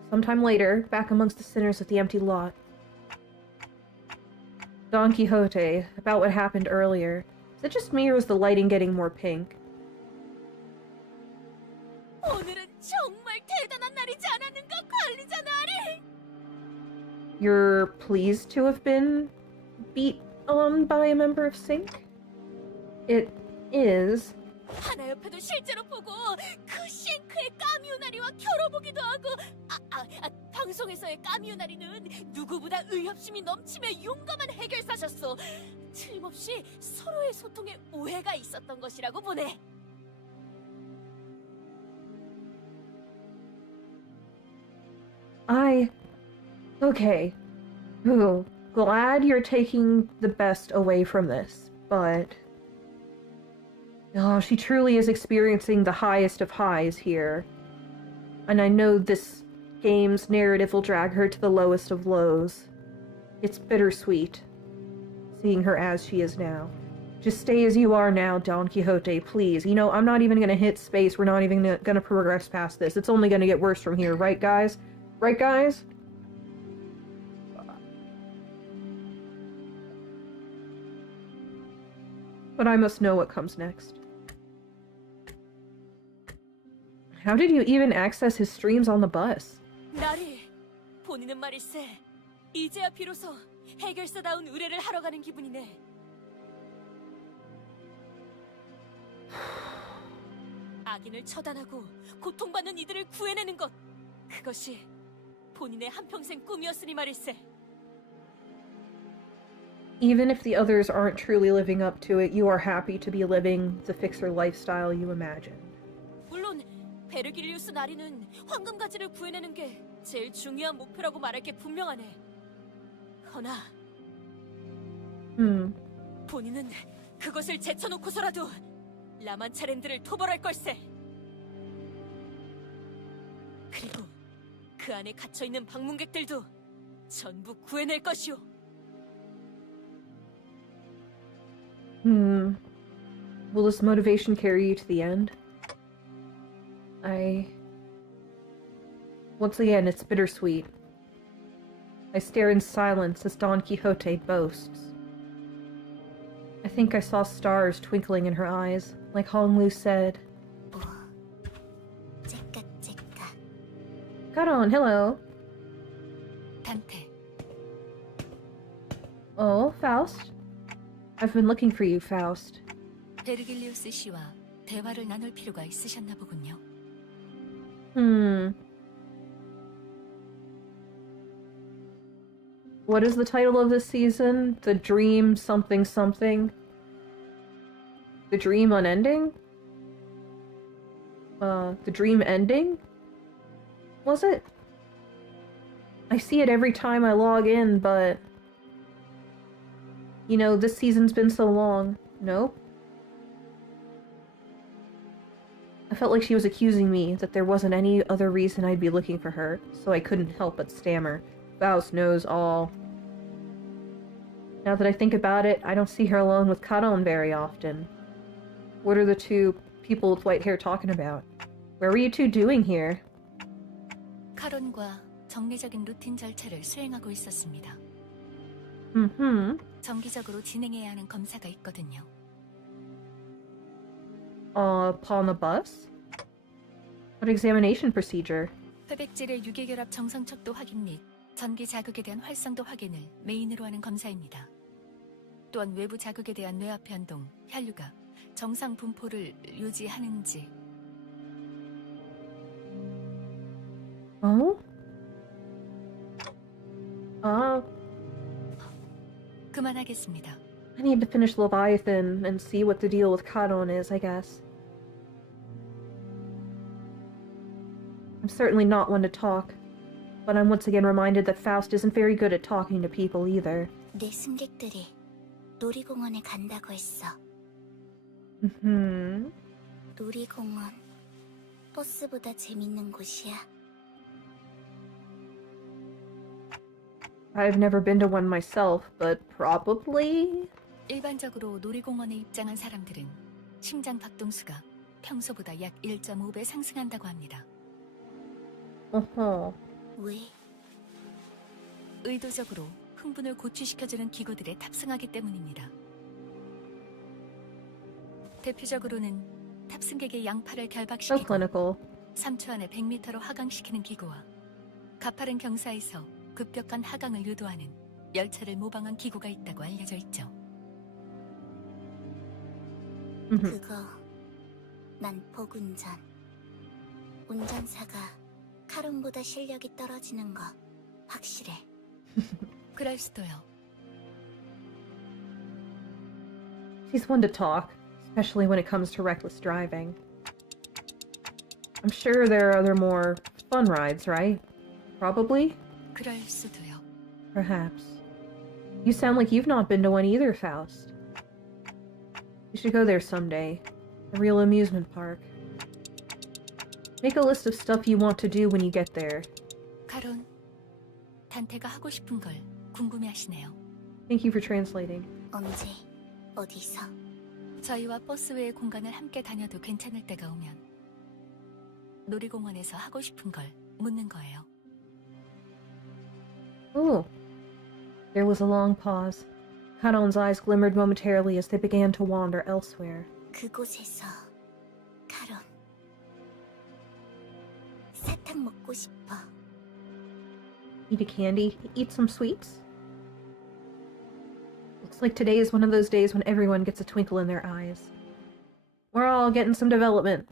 Sometime later, back amongst the sinners at the empty lot. Don Quixote, about what happened earlier. Is it just me or is the lighting getting more pink? 오늘은 정말 대단한 날이지 않았는가, 관리자 나리? You're pleased to have been beat on by a member of Sync? It is. 하나 옆에도 실제로 보고 그 싱크의 까미우나리와 겨뤄보기도 하고 방송에서의 까미우나리는 누구보다 의협심이 넘치며 용감한 해결사셨어. 틀림없이 서로의 소통에 오해가 있었던 것이라고 보네. Okay. Ooh, glad you're taking the best away from this, but... Oh, she truly is experiencing the highest of highs here. And I know this game's narrative will drag her to the lowest of lows. It's bittersweet, seeing her as she is now. Just stay as you are now, Don Quixote, please. You know, I'm not even gonna hit space, we're not even gonna progress past this. It's only gonna get worse from here, right guys? Right guys? But I must know what comes next. How did you even access his streams on the bus? 나리, 본인은 말일세. 이제야 비로소 해결사다운 의뢰를 하러 가는 기분이네. 악인을 처단하고 고통받는 이들을 구해내는 것. 그것이 본인의 한평생 꿈이었으니 말일세. Even if the others aren't truly living up to it, you are happy to be living the fixer lifestyle you imagined. 물론 베르길리우스 나리는 황금가지를 구해내는 게 제일 중요한 목표라고 말할 게 분명하네. 허나 본인은 그것을 제쳐놓고서라도 라만차랜드를 토벌할 걸세. 그리고 그 안에 갇혀있는 방문객들도 전부 구해낼 것이오. Will this motivation carry you to the end? Once again, it's bittersweet. I stare in silence as Don Quixote boasts. I think I saw stars twinkling in her eyes, like Honglu said. Caron, hello. 단테. Oh, Faust? I've been looking for you, Faust. 베르길리우스 씨와 대화를 나눌 필요가 있으셨나 보군요. What is the title of this season? The Dream something something? The Dream Unending? The Dream Ending? Was it? I see it every time I log in, but... You know, this season's been so long. Nope. I felt like she was accusing me that there wasn't any other reason I'd be looking for her, so I couldn't help but stammer. Faust knows all. Now that I think about it, I don't see her alone with Caron very often. What are the two people with white hair talking about? Where were you two doing here? 카론과 정례적인 루틴 절차를 수행하고 있었습니다. 정기적으로 진행해야 하는 검사가 있거든요. Upon the bus? What examination procedure? 흡액질의 유기결합 정상 척도 확인 및 전기 자극에 대한 활성도 확인을 메인으로 하는 검사입니다. 또한 외부 자극에 대한 뇌압 변동, 혈류가 정상 분포를 유지하는지. Oh? 그만하겠습니다. I need to finish Leviathan and see what the deal with Kadon is, I guess. I'm certainly not one to talk, but I'm once again reminded that Faust isn't very good at talking to people either. 내 승객들이 놀이공원에 간다고 했어. 놀이공원 버스보다 재밌는 곳이야. I've never been to one myself, but probably... 일반적으로 놀이공원에 입장한 사람들은 심장 박동수가 평소보다 약 1.5배 상승한다고 합니다. 왜? 의도적으로 흥분을 고취시켜주는 기구들에 탑승하기 때문입니다. 대표적으로는 탑승객의 양팔을 So 결박시키고 clinical. 3초 안에 100m로 하강시키는 기구와 가파른 경사에서 급격한 하강을 유도하는 열차를 모방한 기구가 있다고 알려져 있죠. 그거 난폭 운전. 운전사가 카론보다 실력이 떨어지는 거 확실해. 그럴 수도요. She's one to talk, especially when it comes to reckless driving. I'm sure there are other more fun rides, right? Probably? 그럴 수도요. Perhaps. You sound like you've not been to one either, Faust. You should go there someday. A real amusement park. Make a list of stuff you want to do when you get there. 카론, 단테가 하고 싶은 걸 궁금해하시네요. Thank you for translating. 언제? 어디서? 저희와 버스 외의 공간을 함께 다녀도 괜찮을 때가 오면 놀이공원에서 하고 싶은 걸 묻는 거예요. Ooh. There was a long pause. Kadon's eyes glimmered momentarily as they began to wander elsewhere. 그곳에서 카론. 사탕 먹고 싶어. Eat a candy? Eat some sweets? Looks like today is one of those days when everyone gets a twinkle in their eyes. We're all getting some development.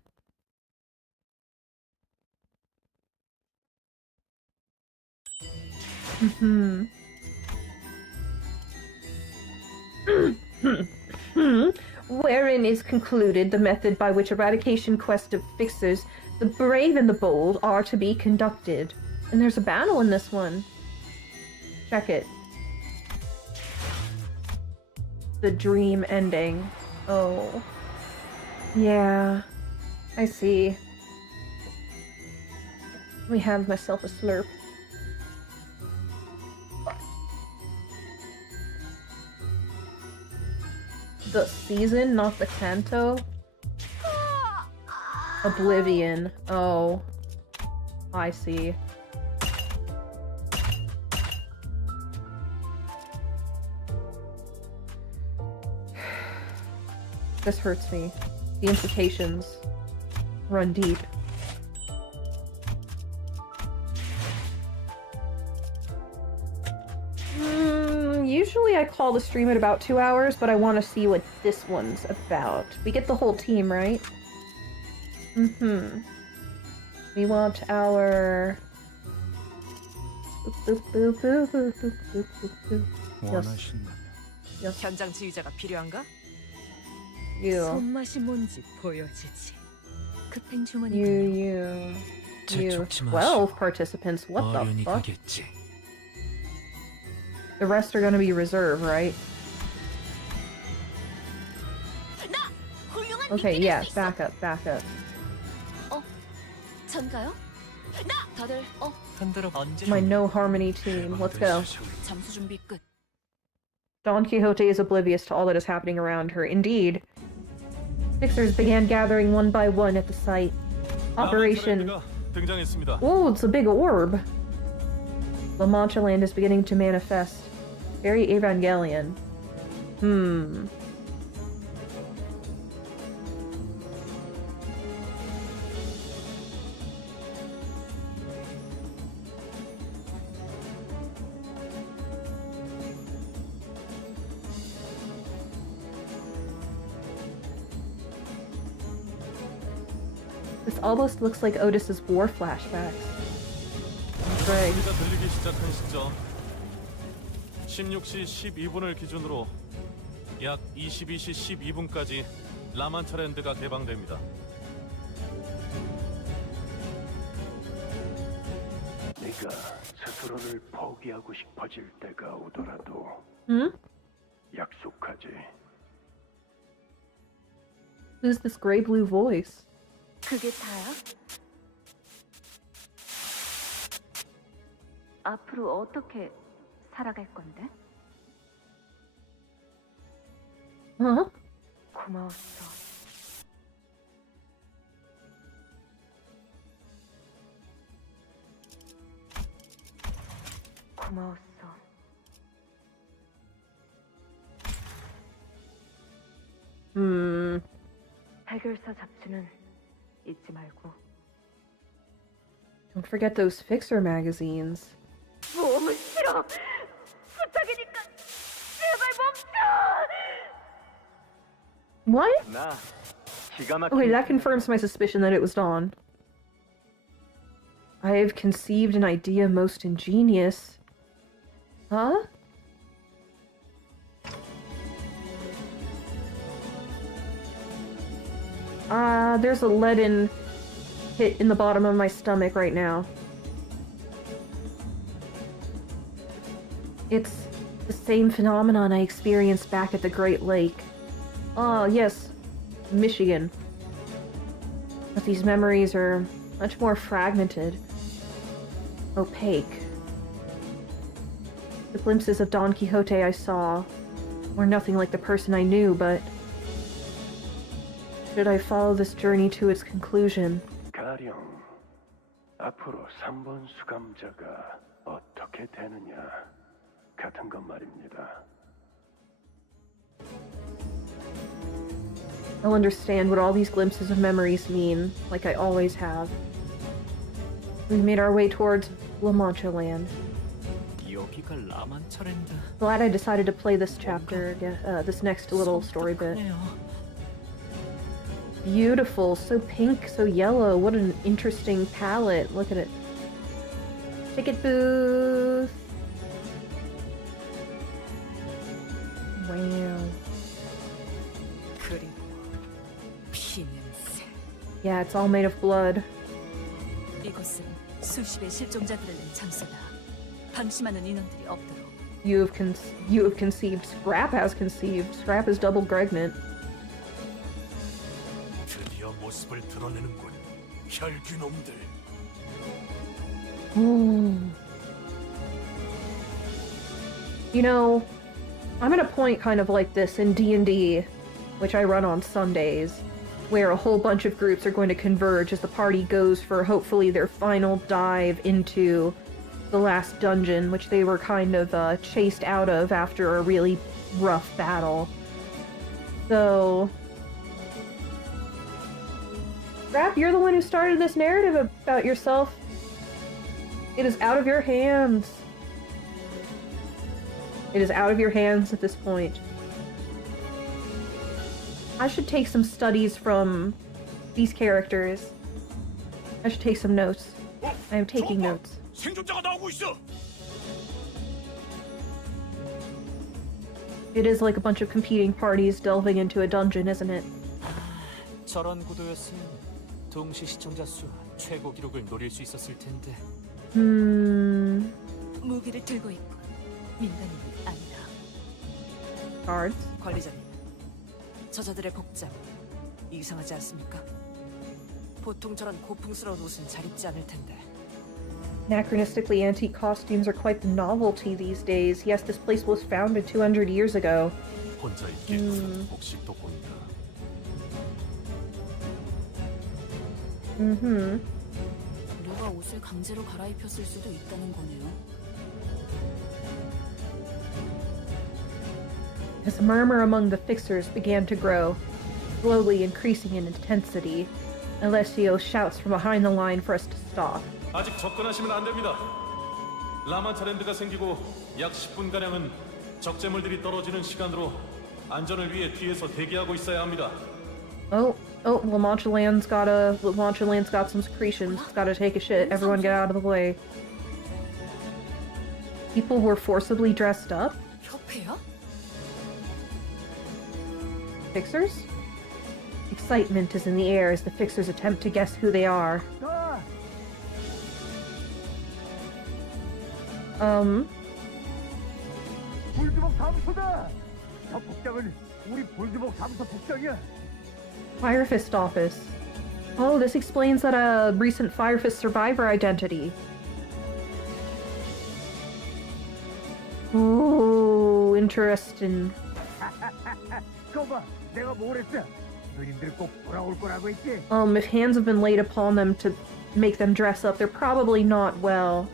Wherein is concluded the method by which eradication quest of fixers, the brave and the bold, are to be conducted. And there's a battle in this one. Check it. The dream ending. Oh. Yeah. I see. Let me have myself a slurp. The season, not the Canto? Oblivion. Oh. I see. This hurts me. The implications run deep. Usually I call the stream at about 2 hours, but I want to see what this one's about. We get the whole team, right? We want our... Yes. 현장 지휘자가 필요한가? You. 손맛이 뭔지 보여주지. 급행 주문이 You. 12 participants. What the fuck? The rest are gonna be reserve, right? Okay, yeah, back up, back up. 전가요? 다들 My no harmony team. Let's go. 잠수 준비 끝. Don Quixote is oblivious to all that is happening around her. Indeed. Fixers began gathering one by one at the site. Operation... 등장했습니다. Oh, it's a big orb. La Mancha land is beginning to manifest. Very Evangelion. This almost looks like Otis's war flashbacks. Right. 소리가 들리기 시작한 시점 16시 12분을 기준으로 약 22시 12분까지 라만차랜드가 개방됩니다. 네가 스스로를 포기하고 싶어질 때가 오더라도 Hmm? 약속하지. Who's this gray blue voice? 그게 다야? 앞으로 어떻게 살아갈 건데? Huh? 고마웠어. 고마웠어. 해결사 잡지는 잊지 말고. Don't forget those Fixer magazines. 몸은 싫어. 부탁이니까 제발 멈춰. What? 나 기가 Okay, that confirms my suspicion that it was Dawn. I have conceived an idea most ingenious. Huh? There's a leaden hit in the bottom of my stomach right now. It's the same phenomenon I experienced back at the Great Lake. Ah, yes, Michigan. But these memories are much more fragmented, opaque. The glimpses of Don Quixote I saw were nothing like the person I knew, but should I follow this journey to its conclusion? 가령 앞으로 3번 수감자가 어떻게 되느냐 같은 것 말입니다. I'll understand what all these glimpses of memories mean, like I always have. We made our way towards La Mancha land. 여기가 라만차랜드. Glad I decided to play this chapter again, this next little story bit. Beautiful, so pink, so yellow. What an interesting palette. Look at it. Ticket booth. Wow. 그리고 피냄새. Yeah, it's all made of blood. 이곳은 수십의 실종자들을 낸 장소다. 방심하는 인원들이 없도록. You have conceived. Scrap has conceived. Scrap is double pregnant. 드디어 모습을 드러내는군. 혈귀놈들. You know, I'm at a point kind of like this in D&D, which I run on Sundays, where a whole bunch of groups are going to converge as the party goes for hopefully their final dive into the last dungeon, which they were kind of chased out of after a really rough battle. So, Scrap, you're the one who started this narrative about yourself. It is out of your hands. It is out of your hands at this point. I should take some studies from these characters. I should take some notes. I am taking notes. 생존자가 나오고 있어. It is like a bunch of competing parties delving into a dungeon, isn't it? 저런 구도였으면 동시 시청자 수 최고 기록을 노릴 수 있었을 텐데. 무기를 들고 있고 민간인이 아니다. Guards. 관리자님, 저자들의 복장 이상하지 않습니까? 보통 저런 고풍스러운 옷은 잘 입지 않을 텐데. Anachronistically antique costumes are quite the novelty these days. Yes, this place was founded 200 years ago. 혼자 있기에 복식도 보인다. 누가 옷을 강제로 갈아입혔을 수도 있다는 거네요. As a murmur among the fixers began to grow, slowly increasing in intensity, Alessio shouts from behind the line for us to stop. 아직 접근하시면 안 됩니다. 라마차랜드가 생기고 약 10분가량은 적재물들이 떨어지는 시간으로 안전을 위해 뒤에서 대기하고 있어야 합니다. Lamanchaland's got some secretions. It's gotta take a shit. Everyone get out of the way. People were forcibly dressed up? 협회야? Fixers? Excitement is in the air as the fixers attempt to guess who they are. Fire Fist office. Oh, this explains that recent Fire Fist survivor identity. Ooh, interesting. If hands have been laid upon them to make them dress up, they're probably not well.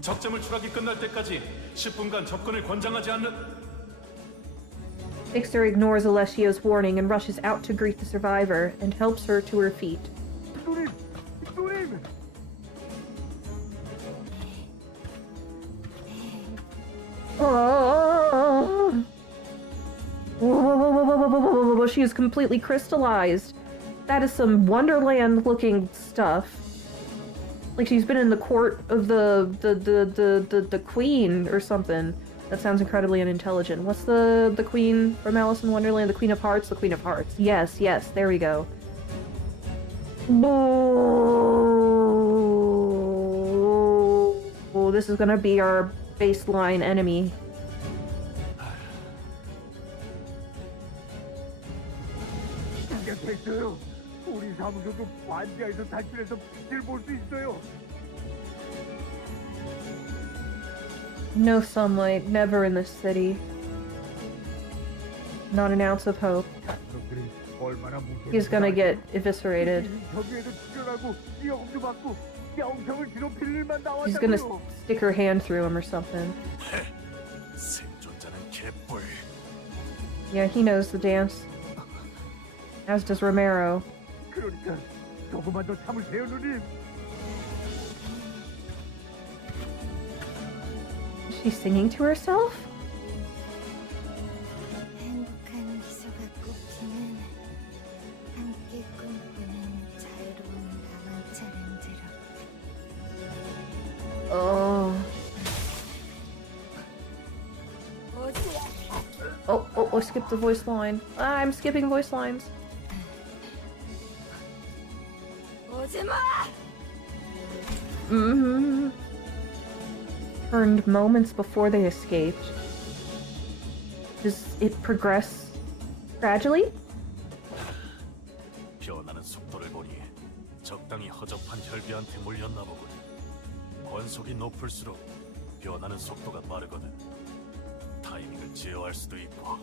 적재물 추락이 끝날 때까지 10분간 접근을 권장하지 않는. Fixer ignores Alessio's warning and rushes out to greet the survivor and helps her to her feet. Oh! Whoa, she is completely crystallized. That is some Wonderland-looking stuff. Like she's been in the court of the queen or something. That sounds incredibly unintelligent. What's the queen from Alice in Wonderland? The Queen of Hearts? The Queen of Hearts. Yes, there we go. Oh, this is gonna be our baseline enemy. No sunlight, never in this city. Not an ounce of hope. He's gonna get eviscerated. He's gonna stick her hand through him or something. Yeah, he knows the dance. As does Romero. Is she singing to herself? Oh, I skipped the voice line. I'm skipping voice lines. Turned moments before they escaped. Does it progress gradually? 변하는 속도를 보니 적당히 허접한 혈비한테 몰렸나 보군. 권속이 높을수록 변하는 속도가 빠르거든. 타이밍을 제어할 수도 있고.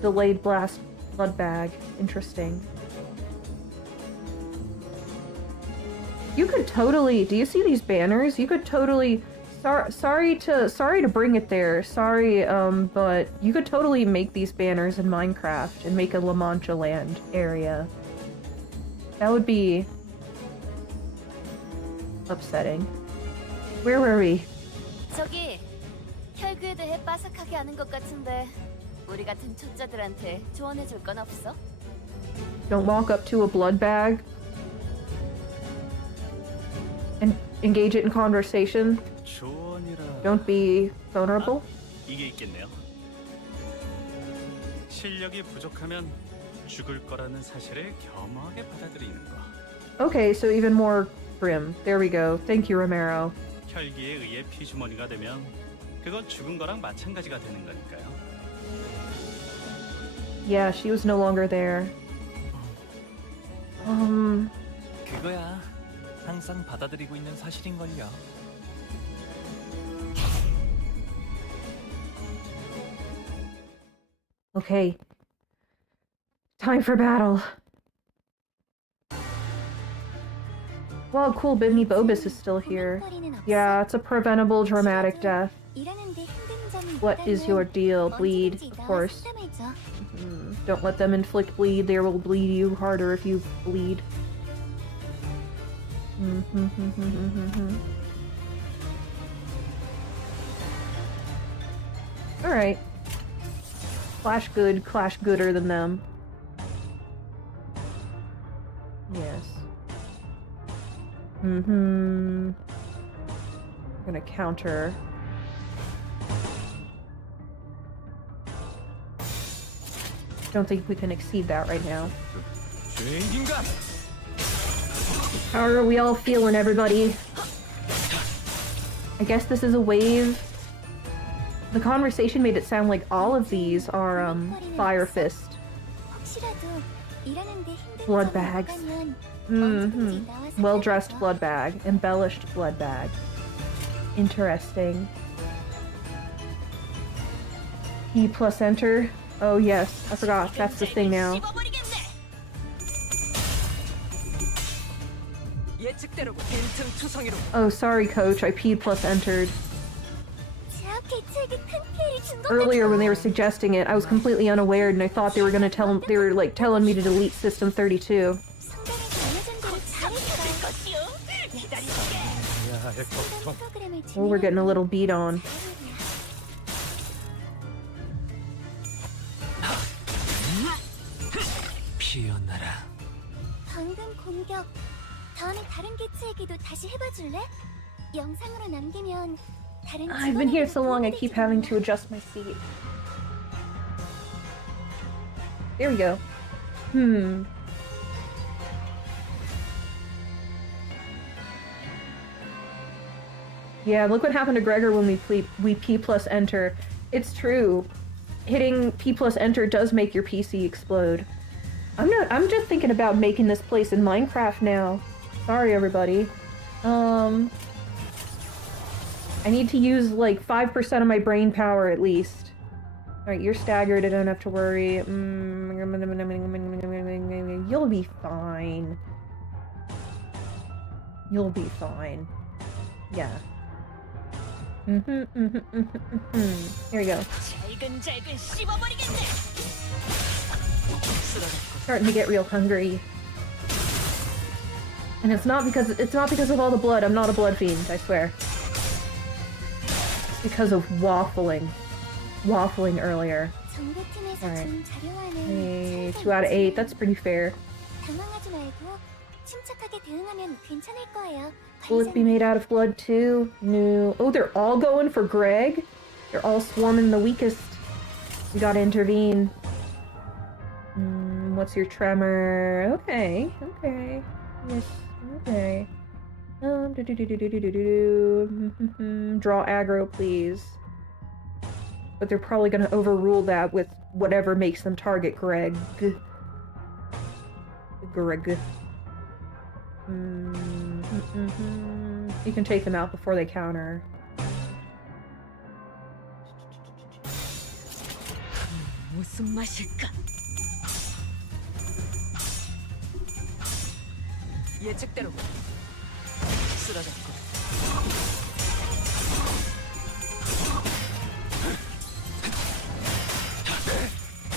Delayed blast blood bag. Interesting. You could totally. Do you see these banners? You could totally. Sorry to bring it there. Sorry, but you could totally make these banners in Minecraft and make a La Mancha land area. That would be upsetting. Where were we? 저기 혈구에 대해 빠삭하게 아는 것 같은데 우리 같은 초짜들한테 조언해 줄 건 없어? Don't walk up to a blood bag and engage it in conversation. 조언이라. Don't be vulnerable. 이게 있겠네요. 실력이 부족하면 죽을 거라는 사실을 겸허하게 받아들이는 거. Okay, so even more grim. There we go. Thank you, Romero. 혈기에 의해 피주머니가 되면 그건 죽은 거랑 마찬가지가 되는 거니까요. Yeah, she was no longer there. 그거야. 항상 받아들이고 있는 사실인걸요. Okay. Time for battle. Well, cool, Bimini Bobus is still here. Yeah, it's a preventable dramatic death. What is your deal? Bleed, of course. Don't let them inflict bleed. They will bleed you harder if you bleed. Alright. Clash good, clash gooder than them. Yes. I'm gonna counter. Don't think we can exceed that right now. How are we all feeling, everybody? I guess this is a wave. The conversation made it sound like all of these are, Fire Fist. Blood bags. Well-dressed blood bag. Embellished blood bag. Interesting. E plus enter. Oh yes, I forgot. That's the thing now. Oh, sorry, coach. I peed plus entered. Earlier when they were suggesting it, I was completely unaware and I thought they were gonna tell them, they were like telling me to delete System 32. Well, we're getting a little beat on. 방금 공격. 다음에 다른 개체에게도 다시 해봐줄래? 영상으로 남기면 다른. I've been here so long I keep having to adjust my seat. There we go. Yeah, look what happened to Gregor when we P plus enter. It's true. Hitting P plus enter does make your PC explode. I'm just thinking about making this place in Minecraft now. Sorry, everybody. I need to use like 5% of my brain power at least. Alright, you're staggered, I don't have to worry. You'll be fine. You'll be fine. Yeah. Here we go. Starting to get real hungry. And it's not because of all the blood. I'm not a blood fiend, I swear. It's because of waffling. Waffling earlier. Alright. Hey, 2 out of 8, that's pretty fair. Will it be made out of blood too? No. Oh, they're all going for Greg? They're all swarming the weakest. We gotta intervene. What's your tremor? Okay, okay. Yes, okay. Draw aggro, please. But they're probably gonna overrule that with whatever makes them target Greg. Greg. You can take them out before they counter.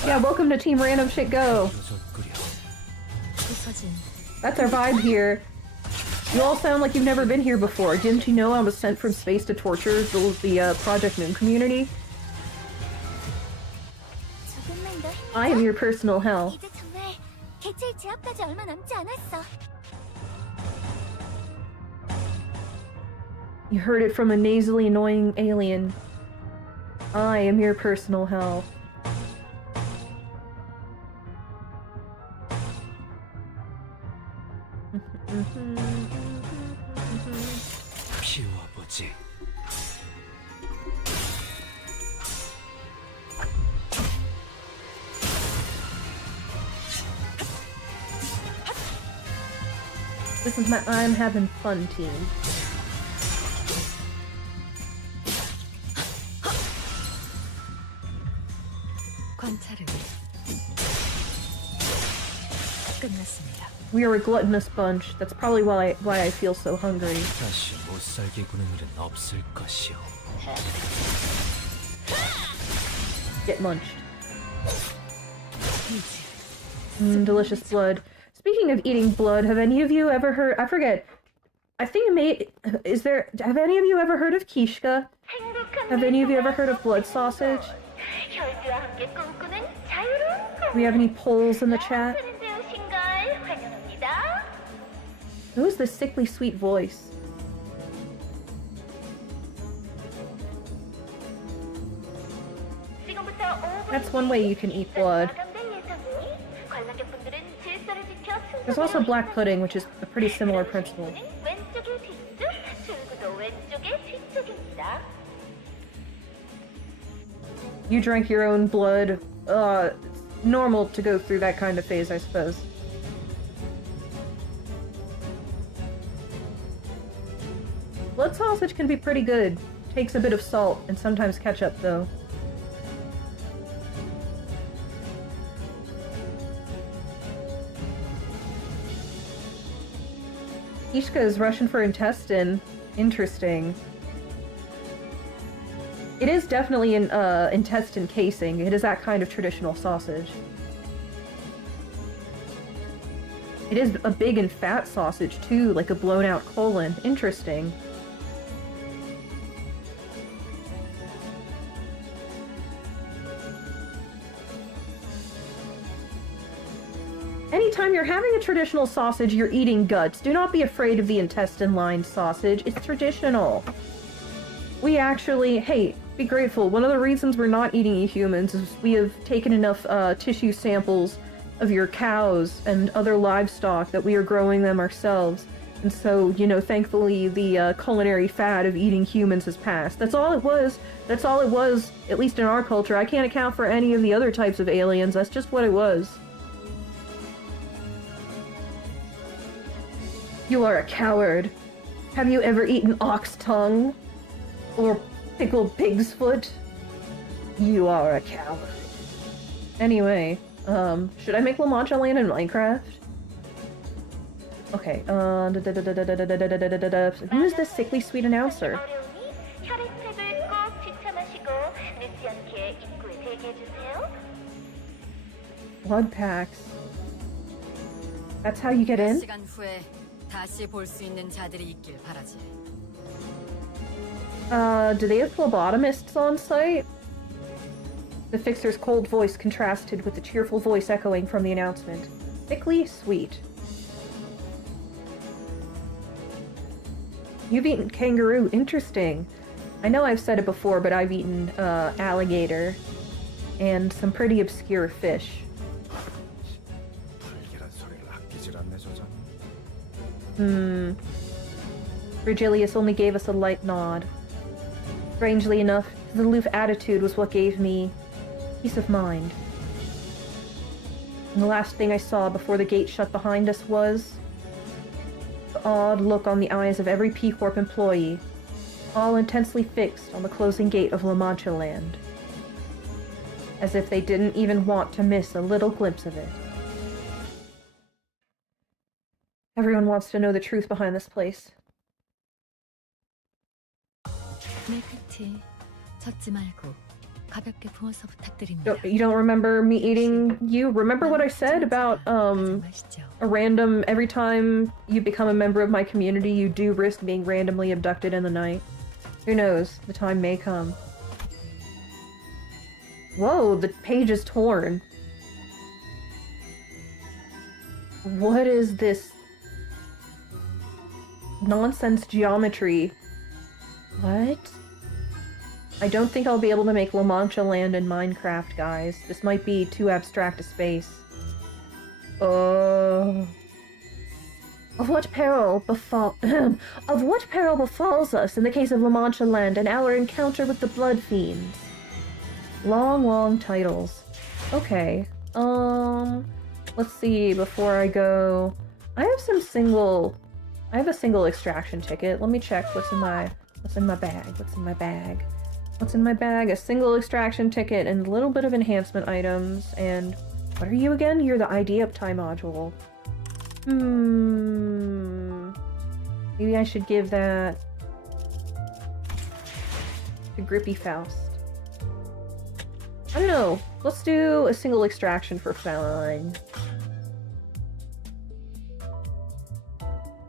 Yeah, welcome to Team Random Shit Go. That's our vibe here. You all sound like you've never been here before. Didn't you know I was sent from space to torture the Project Moon community? I am your personal hell. You heard it from a nasally annoying alien. I am your personal hell. This is my I'm having fun team. 끝났습니다. We are a gluttonous bunch. That's probably why I feel so hungry. 다시 못 살게 구는 일은 없을 것이오. Get munched. Delicious blood. Speaking of eating blood, have any of you ever heard... I forget. I think it may... Is there... Have any of you ever heard of kishka? Have any of you ever heard of blood sausage? 혈류와 함께 꿈꾸는 자유로운 꿈. Do we have any polls in the chat? 그런데 오신 걸 환영합니다. Who's this sickly sweet voice? 지금부터 5분 That's one way you can eat blood. 마감될 예정이니 관람객분들은 질서를 지켜 There's also black pudding, which is a pretty similar principle. 왼쪽의 뒤쪽, 출구도 왼쪽의 뒤쪽입니다. You drank your own blood. It's normal to go through that kind of phase, I suppose. Blood sausage can be pretty good. Takes a bit of salt and sometimes ketchup, though. Ishka is Russian for intestine. Interesting. It is definitely an intestine casing. It is that kind of traditional sausage. It is a big and fat sausage too, like a blown out colon. Interesting. Anytime you're having a traditional sausage, you're eating guts. Do not be afraid of the intestine-lined sausage. It's traditional. We actually, hey, be grateful. One of the reasons we're not eating you humans is we have taken enough tissue samples of your cows and other livestock that we are growing them ourselves. And so, you know, thankfully the culinary fad of eating humans has passed. That's all it was. That's all it was, at least in our culture. I can't account for any of the other types of aliens. That's just what it was. You are a coward. Have you ever eaten ox tongue? Or pickled pig's foot? You are a coward. Anyway, should I make La Mancha land in Minecraft? Okay, who is this sickly sweet announcer? 혈액팩을 꼭 지참하시고 늦지 않게 입구에 대기해주세요. Blood packs. That's how you get in? 시간 후에 다시 볼 수 있는 자들이 있길 바라지. Do they have phlebotomists on site? The fixer's cold voice contrasted with the cheerful voice echoing from the announcement. Thickly sweet. You've eaten kangaroo. Interesting. I know I've said it before, but I've eaten alligator and some pretty obscure fish. 불길한 소리를 아끼질 않네 저자는. Virgilius only gave us a light nod. Strangely enough, his aloof attitude was what gave me peace of mind. And the last thing I saw before the gate shut behind us was the odd look on the eyes of every P-Corp employee, all intensely fixed on the closing gate of La Mancha land, as if they didn't even want to miss a little glimpse of it. Everyone wants to know the truth behind this place. 내 끝이 젖지 말고 가볍게 부어서 부탁드립니다. You don't remember me eating you? Remember what I said about, a random, every time you become a member of my community, you do risk being randomly abducted in the night? Who knows? The time may come. Whoa, the page is torn. What is this nonsense geometry? What? I don't think I'll be able to make La Mancha land in Minecraft, guys. This might be too abstract a space. Of what peril befalls us in the case of La Mancha land and our encounter with the Blood Fiends? Long titles. Okay. Let's see, before I go... I have a single extraction ticket. Let me check what's in my bag. What's in my bag? What's in my bag? A single extraction ticket and a little bit of enhancement items. And what are you again? You're the ID uptime module. Maybe I should give that to Grippy Faust. I don't know. Let's do a single extraction for fun.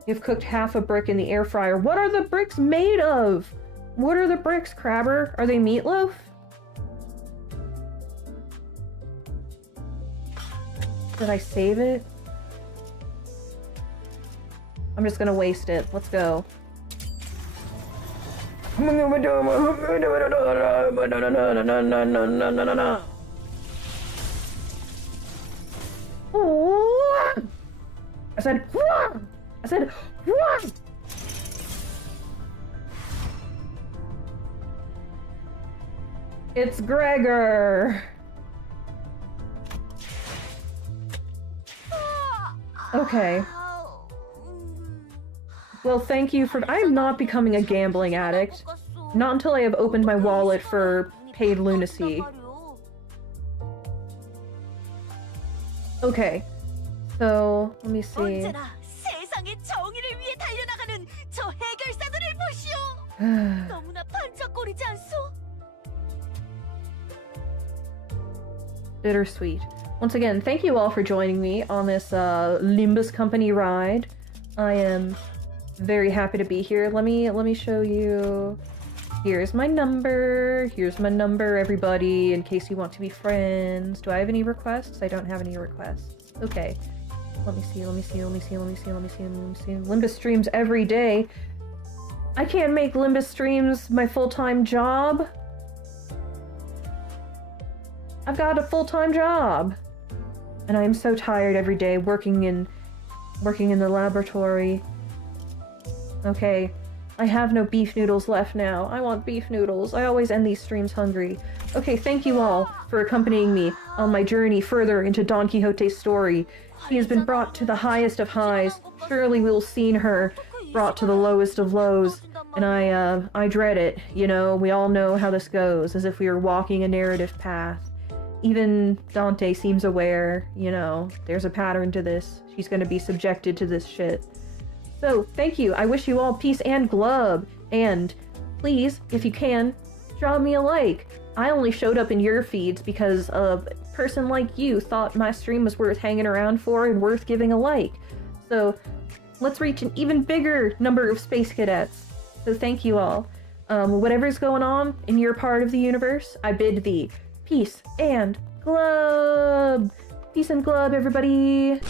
You've cooked half a brick in the air fryer. What are the bricks made of? What are the bricks, Crabber? Are they meatloaf? Did I save it? I'm just gonna waste it. Let's go. I said, I said, it's Gregor. Okay. Well, thank you for— I am not becoming a gambling addict. Not until I have opened my wallet for paid lunacy. Okay. So, let me see. 언제나 세상의 정의를 위해 달려나가는 저 해결사들을 보시오. 너무나 반짝거리지 않소? Bittersweet. Once again, thank you all for joining me on this Limbus Company ride. I am very happy to be here. Let me show you. Here's my number. Here's my number, everybody, in case you want to be friends. Do I have any requests? I don't have any requests. Okay. Let me see. Limbus streams every day. I can't make Limbus streams my full-time job. I've got a full-time job. And I am so tired every day working in the laboratory. Okay. I have no beef noodles left now. I want beef noodles. I always end these streams hungry. Okay, thank you all for accompanying me on my journey further into Don Quixote's story. He has been brought to the highest of highs. Surely we'll see her brought to the lowest of lows. And I dread it. You know, we all know how this goes, as if we were walking a narrative path. Even Dante seems aware, you know, there's a pattern to this. She's gonna be subjected to this shit. So, thank you. I wish you all peace and glub. And please, if you can, drop me a like. I only showed up in your feeds because a person like you thought my stream was worth hanging around for and worth giving a like. So, let's reach an even bigger number of space cadets. So thank you all. Whatever's going on in your part of the universe, I bid thee peace and glub. Peace and glub, everybody.